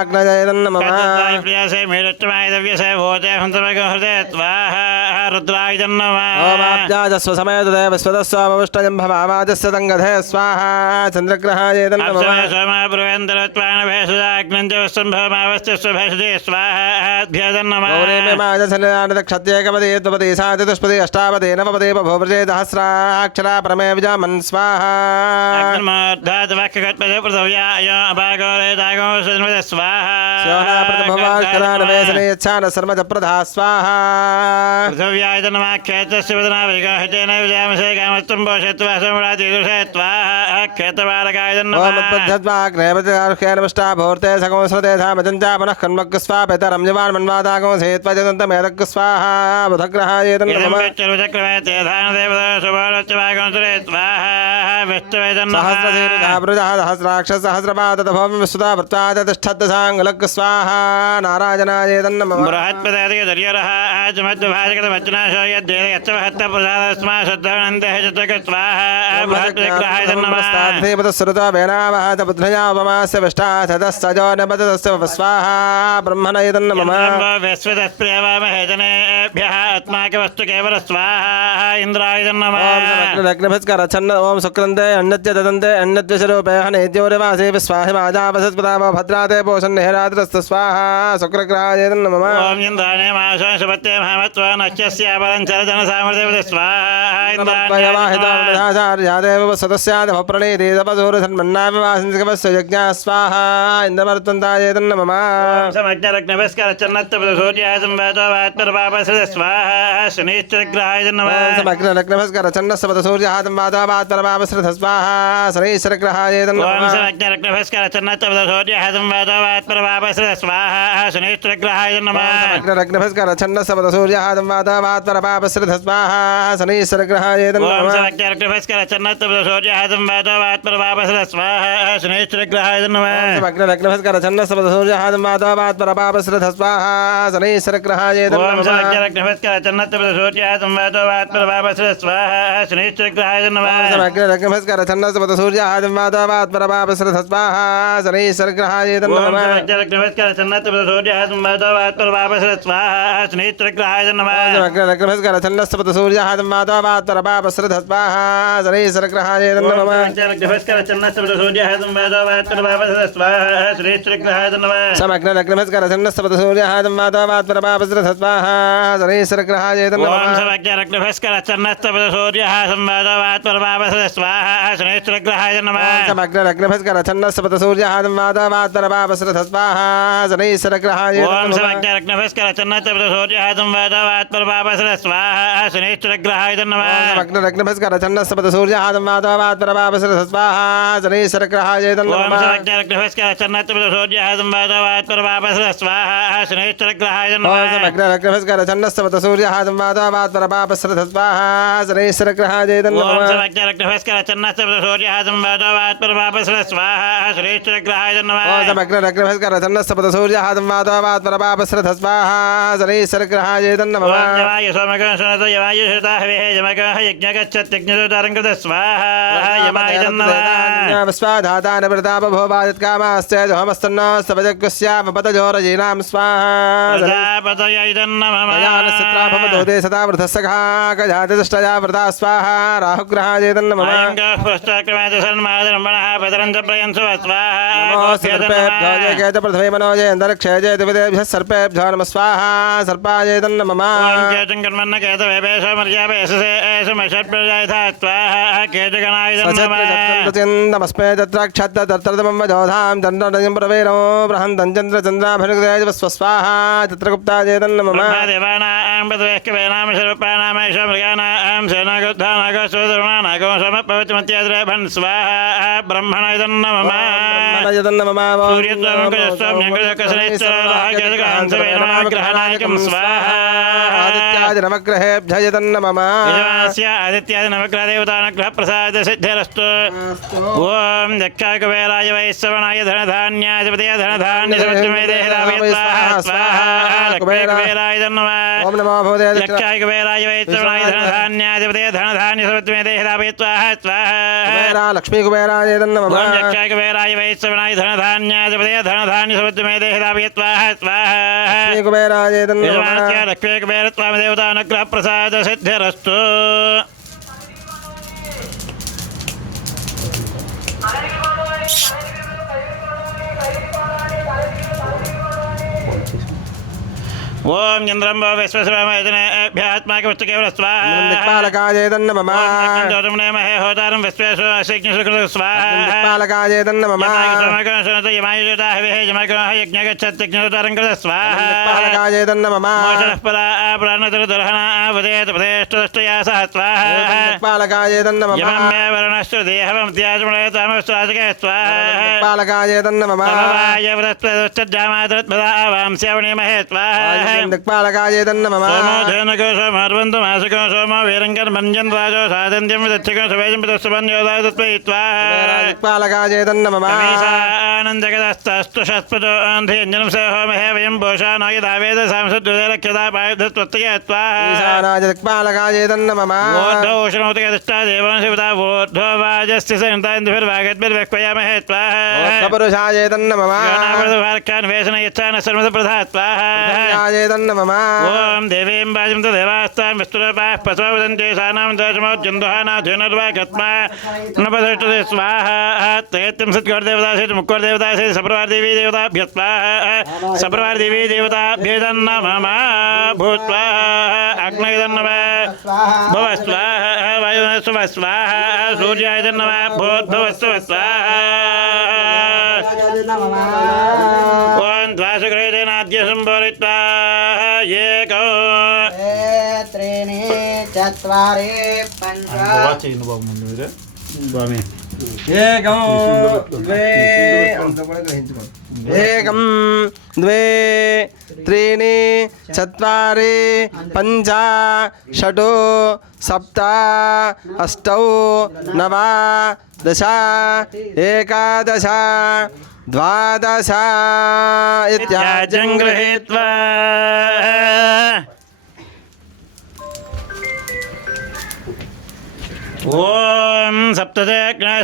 अग्नये नमः कजताय प्रियसे मेरुत्तमाय दव्यसे भोजे हन्तमगो हृदे स्वाहा रुद्राय नमः ओम आप्याजस्व समेतदेव स्वदस्वामविष्टयं भवावाजस्य तङ्गधे स्वाहा चन्द्रग्रहाय नमः अप्सरे सोमा ब्रुवेन्द्रत्वान भेषजाग्नञ्च वस्सम्भवमावस्य स्वभेषजे स्वाहाभ्य नमः गौरीमे माजसलिलानदक्षत्येकपदे द्वपदे सातिदुष्पदे अष्टापदे नवपदे बभूवृजे सहस्राक्षरा परमे विजामन् स्वाहा अग्निमोर्धातवाक्यगत्पदे पृथिव्याय अभागोरे दागो सुन्वदे स्वाहा स्योना प्रतिभवाक्षरानवेशने यच्छान सर्वजप्रधा स्वाहा पृथिव्याय नमः खेतस्य वदना विगाहितेन विजामसे कामस्तुं भोषत्वा सम्रातिदुषे स्वाहा खेतबालकाय ओम नमः उत्पद्यद्वाग्नेपतिर्खेन पुष्टा भूर्ते सगोंस्रते धामजञ्चा पुनः कन्मग् स्वापेतरं जवान् मन्वादागो सेत्वजदन्तमेदग् स्वाहा बुधग्रहाय नमः चक्रमे ते धानदेवता शुभोच्चवागोंसुरे स्वाहा विष्णवे नमः सहस्रधीरुधावृजः सहस्राक्षः सहस्रपादतभौमि विश्रुता वृत्ताद तिष्ठद्दशाङ्गलग् स्वाहा नारायणाय नमः बृहत्पदादिकदर्यरः आचमद्विभाजकतमच्चनाशो यद्देव यच्चवहत्तप्रसादस्मा शुद्धवनन्देः चतुर्क स्वाहा बृहत्पदग्रहाय नमः श्रुता वेनावहत बुध्नया उपमास्य विष्टा सदस्सजो नपतस्य स्वाहा ब्रह्मणय नमः विश्वतस्प्रियवामहे जनेभ्यः अस्माकवस्तु केवल स्वाहा इन्द्राय नमः लग्नभिस्कर छन्न ओम शुक्रन्ते अन्नत्य ददन्ते अन्नद्वशरूपे हनेद्योरिवासे विस्वाहि माजापसत्पदाम भद्राते पोषन् हेराद्रस्त स्वाहा शुक्रग्रहाय नमः ओम इन्द्राणे माशो सुपत्ते महामत्वा नश्यस्यापरं चरजनसामर्थ्यवते स्वाहा इंद्राचार्यादेव सदस्यादभप्रणीतिदपसूरधन्मन्नाविवासिंसकवस्य यज्ञा स्वाहा इन्द्रमर्तन्ताय नमः समज्ञरग्नभस्करचन्नत्तपदसूर्याय संवादो वात्परपापस्य स्वाहा शनिश्चरग्रहाय नमः समग्रलग्नभस्कर छन्नस्सपदसूर्याहातं वादावात्परपापश्रथ स्वाहा शनैश्चरग्रहाय ओम नमः समज्ञरग्नभस्करचन्नत्तपदसूर्याय संवादो वात्परपापस्य स्वाहा शनिश्चरग्रहाय नमः समग्रलग्नभस्कर छन्नस्सपदसूर्याहातं वादावात्परपापश्रथ स्वाहा शनैश्चरग्रहाय शनिश्चरग्रहाय ओम नमः सवक्यरक्तभस्कर चन्नत्तपदसूर्याहतं वातोवात्परपापसर स्वाहा शनिश्चरग्रहाय नमः रक्तभस्कर छन्नस्तपदसूर्याहतं वातोवात्परपापसर स्वाहा शनिश्चरग्रहाय ओम नमः सवक्यरक्तभस्कर चन्नत्तपदसूर्याहतं वातोवात्परपापसर स्वाहा शनिश्चरग्रहाय नमः रक्तभस्कर छन्नस्तपदसूर्याहतं वातोवात्परपापसर स्वाहा शनिश्चरग्रहाय ओम नमः सवक्यरक्तभस्कर चन्नत्तपदसूर्याहतं वातोवात्परपापसर स्वाहा शनिश्चरग्रहाय नमः रक्तभस्कर छन्नस्तपदसूर्याहतं वातोवात्परपापसर स्वाहा शनिश्चरग्रहाय नमः रक्तभस्कर चन्नत्तपदसूर्याहतं वातोवात्परपापसर स्वाहा शनिश्चरग्रहाय नमः समग्र रक्तभस्कर छन्नस्तपदसूर्याहतं वातोवात्परपापसर स्वाहा शनिश्चरग्रहाय ओम नमः सवक्यरक्तभस्कर चन्नत्तपदसूर्याहतं वातोवात्परपापसर स्वाहा शनिश्चरग्रहाय नमः समग्र रक्तभस्कर छन्नस्तपदसूर्याहतं वातोवात्परपापसर स्वाहा शनिश्चरग्रहाय ओम नमः सवक्यरक्तभस्कर चन्नत्तपदसूर्याहतं वातोवात्परपापसर स्वाहा शनिश्चरग्रहाय नमः समग्र रक्तभस्कर छन्नस्तपदसूर्याहतं वातोवात्परपापसर स्वाहा शनिश्चरग्रहाय ओम नमः सवक्यरक्तभस्कर चन्नत्तपदसूर्याहतं वातोवात्परपापसर स्वाहा शनिश्चरग्रहाय नमः समग्र रक्तभस्कर छन्नस्तपदसूर्याहतं वातोवात्परपापसर स्वाहा शनिश्चरग्रहाय ओम नमः सवक्यरक्तभस्कर चन्नत्तपदसूर्याहतं वातोवात्परपापसर स्वाहा शनिश्चरग्रहाय नमः समग्र रक्तभस्कर छन्नस्तपदसूर्याहतं वातोवात्परपापसर स्वाहा शनिश्चरग्रहाय नमः ओम जवाय सोमकं सुनतो यवाय श्रुता हवेः यमकः यज्ञगच्छत्यग्निदोतारं कृत स्वाहा यमाय नमः स्वाधातान प्रतापभोवायत्कामास्ते जोमस्तन्नो सवजग्स्यापपतजोरजीनां स्वाहा प्रजापतये नमः यानसत्राभवदोदे सदा वृथस्सखा कजातिष्ठया व्रता स्वाहा राहुग्रहाय नमः अयङ्गः पृष्ठक्रमात् सन्मादरम्भणः पतरं च प्रयन्सु स्वाहा नमो सर्पेभ्यो जय केत प्रथमे मनोजय अन्तरिक्षे जय दिविदेभ्यः सर्पेभ्यो नमः स्वाहा सर्पाय नमः ओम केतुं कर्मन्न केतवेभेषो मर्यावेशसे एषमषट्प्रजायथा स्वाहा केतुगणाय नमः नमस्मे तत्र क्षत्रतर्तरतमं वजोधां चन्द्रनयं प्रवेरो बृहन्तं चन्द्रचन्द्राभिनुग्धेज स्वाहा तत्र गुप्ताय नमः ब्रह्मदेवानां पदवेश्कवेनां शरूपाणामेष मृगाणां सेनागोद्धानागोस्वधर्मानागो समपवतिमत्याद्रभन् स्वाहा ब्रह्मणाय नमः सूर्यत्वमङ्कजस्वाम्यङ्कजकसनेश्वराजगहंसवेनमाग्रहणायकं स्वाहा आदित्यादि नवग्रहेभ्यः नमः यजमानस्य आदित्यादि नवग्रहदेवतानुग्रहप्रसादसिद्धिरस्तु ओम दक्षाकुबेराय वैश्रवणाय धनधान्याधिपतये धनधान्यसमत्वमे देहदावयत्वाः स्वाहा लक्ष्मीकुबेराय नमः ओम नमो भगवते दक्षाकुबेराय वैश्रवणाय धनधान्याधिपतये धनधान्यसमत्वमे देहदावयत्वाः स्वाहा लक्ष्मीकुबेराय नमः ओम दक्षाकुबेराय वैश्रवणाय धनधान्याधिपतये धनधान्यसमत्वमे देहदावयत्वाः स्वाहा लक्ष्मीकुबेराय नमः यजमानस्य लक्ष्मीकुबेरत्वां देवतानुग्रहप्रसादसिद्धिरस्तु ओम चंद्रंबो विश्वश्रामयजनेभ्यात्माकवस्तुकेवल स्वाहा दिक्पालकाय नमः महे होतारं विश्वेषु अशिज्ञसुकृत स्वाहा दिक्पालकाय नमः यज्ञगच्छत्यज्ञोतारं कृत स्वाहा दिक्पालकाय नमः मोषणः परा प्राणतरुदर्हणा आवदेत प्रदेष्टदष्टया सह स्वाहा दिक्पालकाय नमः यममे वर्णश्च देहवं त्याजमणयतामस्त्राजके स्वाहा दिक्पालकाय नमः वायवदस्त्वदुश्चज्जामातरत्पदा वांस्यावणीमहे स्वाहा दिक्पालकाय नमः सोमोधेनको सोमार्वन्तो मासको सोमो वीरङ्कर्मञ्जन् राजो सादन्त्यं दच्छकं सवेजं प्रदस्सबन्योदायतत्वै स्वाहा दिक्पालकाय नमः आनन्दगदस्तस्तु शस्पतो अन्धेञ्जनं स होमहे वयं पोषाणाय दावेद सांसद्वैरक्षता पायुधत्वत्तये स्वाहा ईशानाय दिक्पालकाय नमः ओषणोतगदष्टा देवान् शिवता वोद्धो वाजस्य सन्तान्द्भिर्वागद्भिर्वक्वयामहे स्वाहा पुरुषाय नमः योनावृतभारकान् वेषणयच्छान सर्वप्रधा स्वाहा नमः ओम देवीं वाजं देवास्तां विष्णुरूपाः पशवो वदन्ति सानां दशमोऽर्जुन्दोहानाधुनर्वा गत्मा नपदष्टते स्वाहा तैत्रिंशत्कोटिदेवतासेत मुक्कोटिदेवतासेत सप्रवारदेवी देवताभ्यः स्वाहा सप्रवारदेवी देवताभ्यः नमः भूत्वा अग्नये नमः भव स्वाहा वायुः स्वाहा सूर्याय नमः भूद्भुवः स्वाहा ओम द्वासुग्रहेतेनाद्य सम्भोरित्वा एको त्रीणि चत्वारि पञ्च एकं द्वे त्रीणि चत्वारि पञ्च षट् सप्त अष्टौ नव दश एकादश द्वादश त्याज्यं गृहीत्वा ॐ सप्तदशप्रयाणे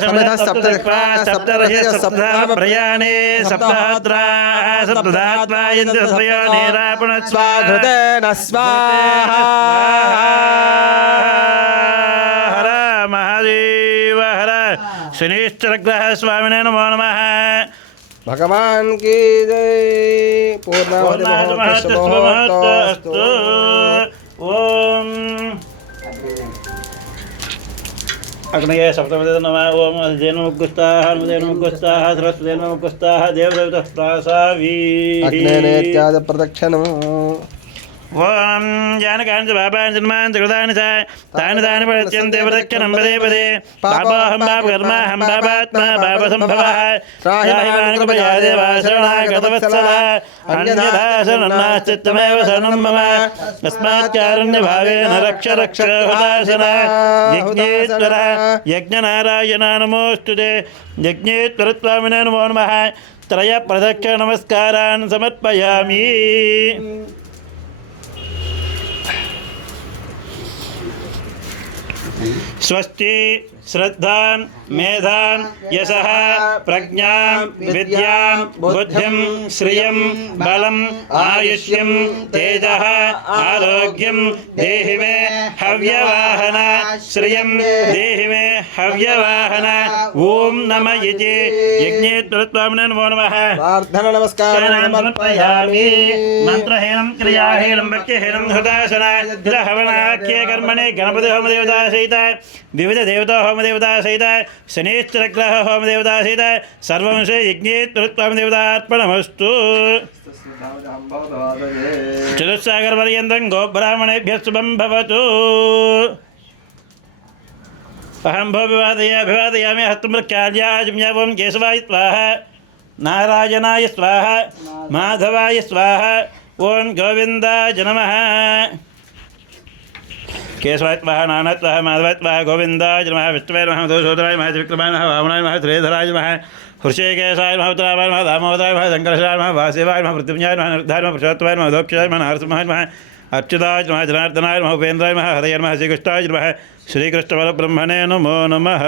सप्तहत्रा सप्तधात्वा स्वाघृतेन स्वाहा हर महादेव हर शनिश्चरग्रह स्वामिने नमो नमः। भगवान की जय। पूर्णाहुति ओम अग्नये सप्तपदे नमः। ओम धेनुमुग्गुस्ताः हनुमधेनुमुग्गुस्ताः सरस्वतेनुमुग्गुस्ताः देवदेवतः प्रासावी अग्नेनेत्याद प्रदक्षिणम्। ओम जानकानि च पापानि जन्मानि च कृतानि च तानि तानि प्रदक्ष्यन्ते प्रदक्षिणं पदे पदे। पापोऽहं पापकर्माहं पापात्मा पापसम्भवः त्राहिमां कृपया देव शरणाय गतवत्सलः अन्यथा शरणं नास्ति त्वमेव शरणं मम तस्मात् कारुण्यभावेन रक्ष रक्ष हुताशन। यज्ञेश्वर यज्ञनारायण नमोऽस्तु ते। यज्ञेश्वर स्वामिने नमो नमः। त्रय प्रदक्षिण नमस्कारान् समर्पयामि। स्वस्ति श्रद्धां मेधां यशः प्रज्ञां विद्यां बुद्धिं श्रियं बलम् आयुष्यं तेजः आरोग्यं देहि मे हव्यवाहन श्रियं देहि मे हव्यवाहन। ओम नमः इति यज्ञेश्वरस्वामिने नमो नमः। प्रार्थना नमस्कारान् समर्पयामि। मंत्रहीनं क्रियाहीनं भक्तिहीनं हुताशन हवनाख्ये कर्मणे गणपति होम देवता सहित विविध देवता होम देवता सहित शनिश्चरग्रह होम देवता सहित सर्वंश यज्ञेश्वरस्वामी देवतार्पणमस्तु। चतुस्सागरपर्यन्तं गोब्राह्मणेभ्यः शुभं भवतु। अहं भो अभिवादयामि हस्तम्रक्षार्याजम्यावं केशवाय स्वाहा नारायणाय स्वाहा माधवाय स्वाहा ओं गोविन्दाय नमः। केशवाय स्वाहा नारायणाय स्वाहा माधवाय स्वाहा गोविन्दाय नमः। विष्णुवे नमः मधुसूदनाय नमः विक्रमाय नमः वामनाय नमः श्रीधराय नमः हृषिकेशाय नमः उत्तराय नमः दामोदराय नमः शङ्करशाय नमः वासुदेवाय नमः पृथ्व्याय नमः निर्धाय नमः पुरुषोत्तमाय नमः दोक्षाय नमः नरसिंहाय नमः अच्युताय नमः जनार्दनाय नमः उपेन्द्राय नमः हरये नमः श्रीकृष्णाय नमः श्रीकृष्णपरब्रह्मणे नमो नमः।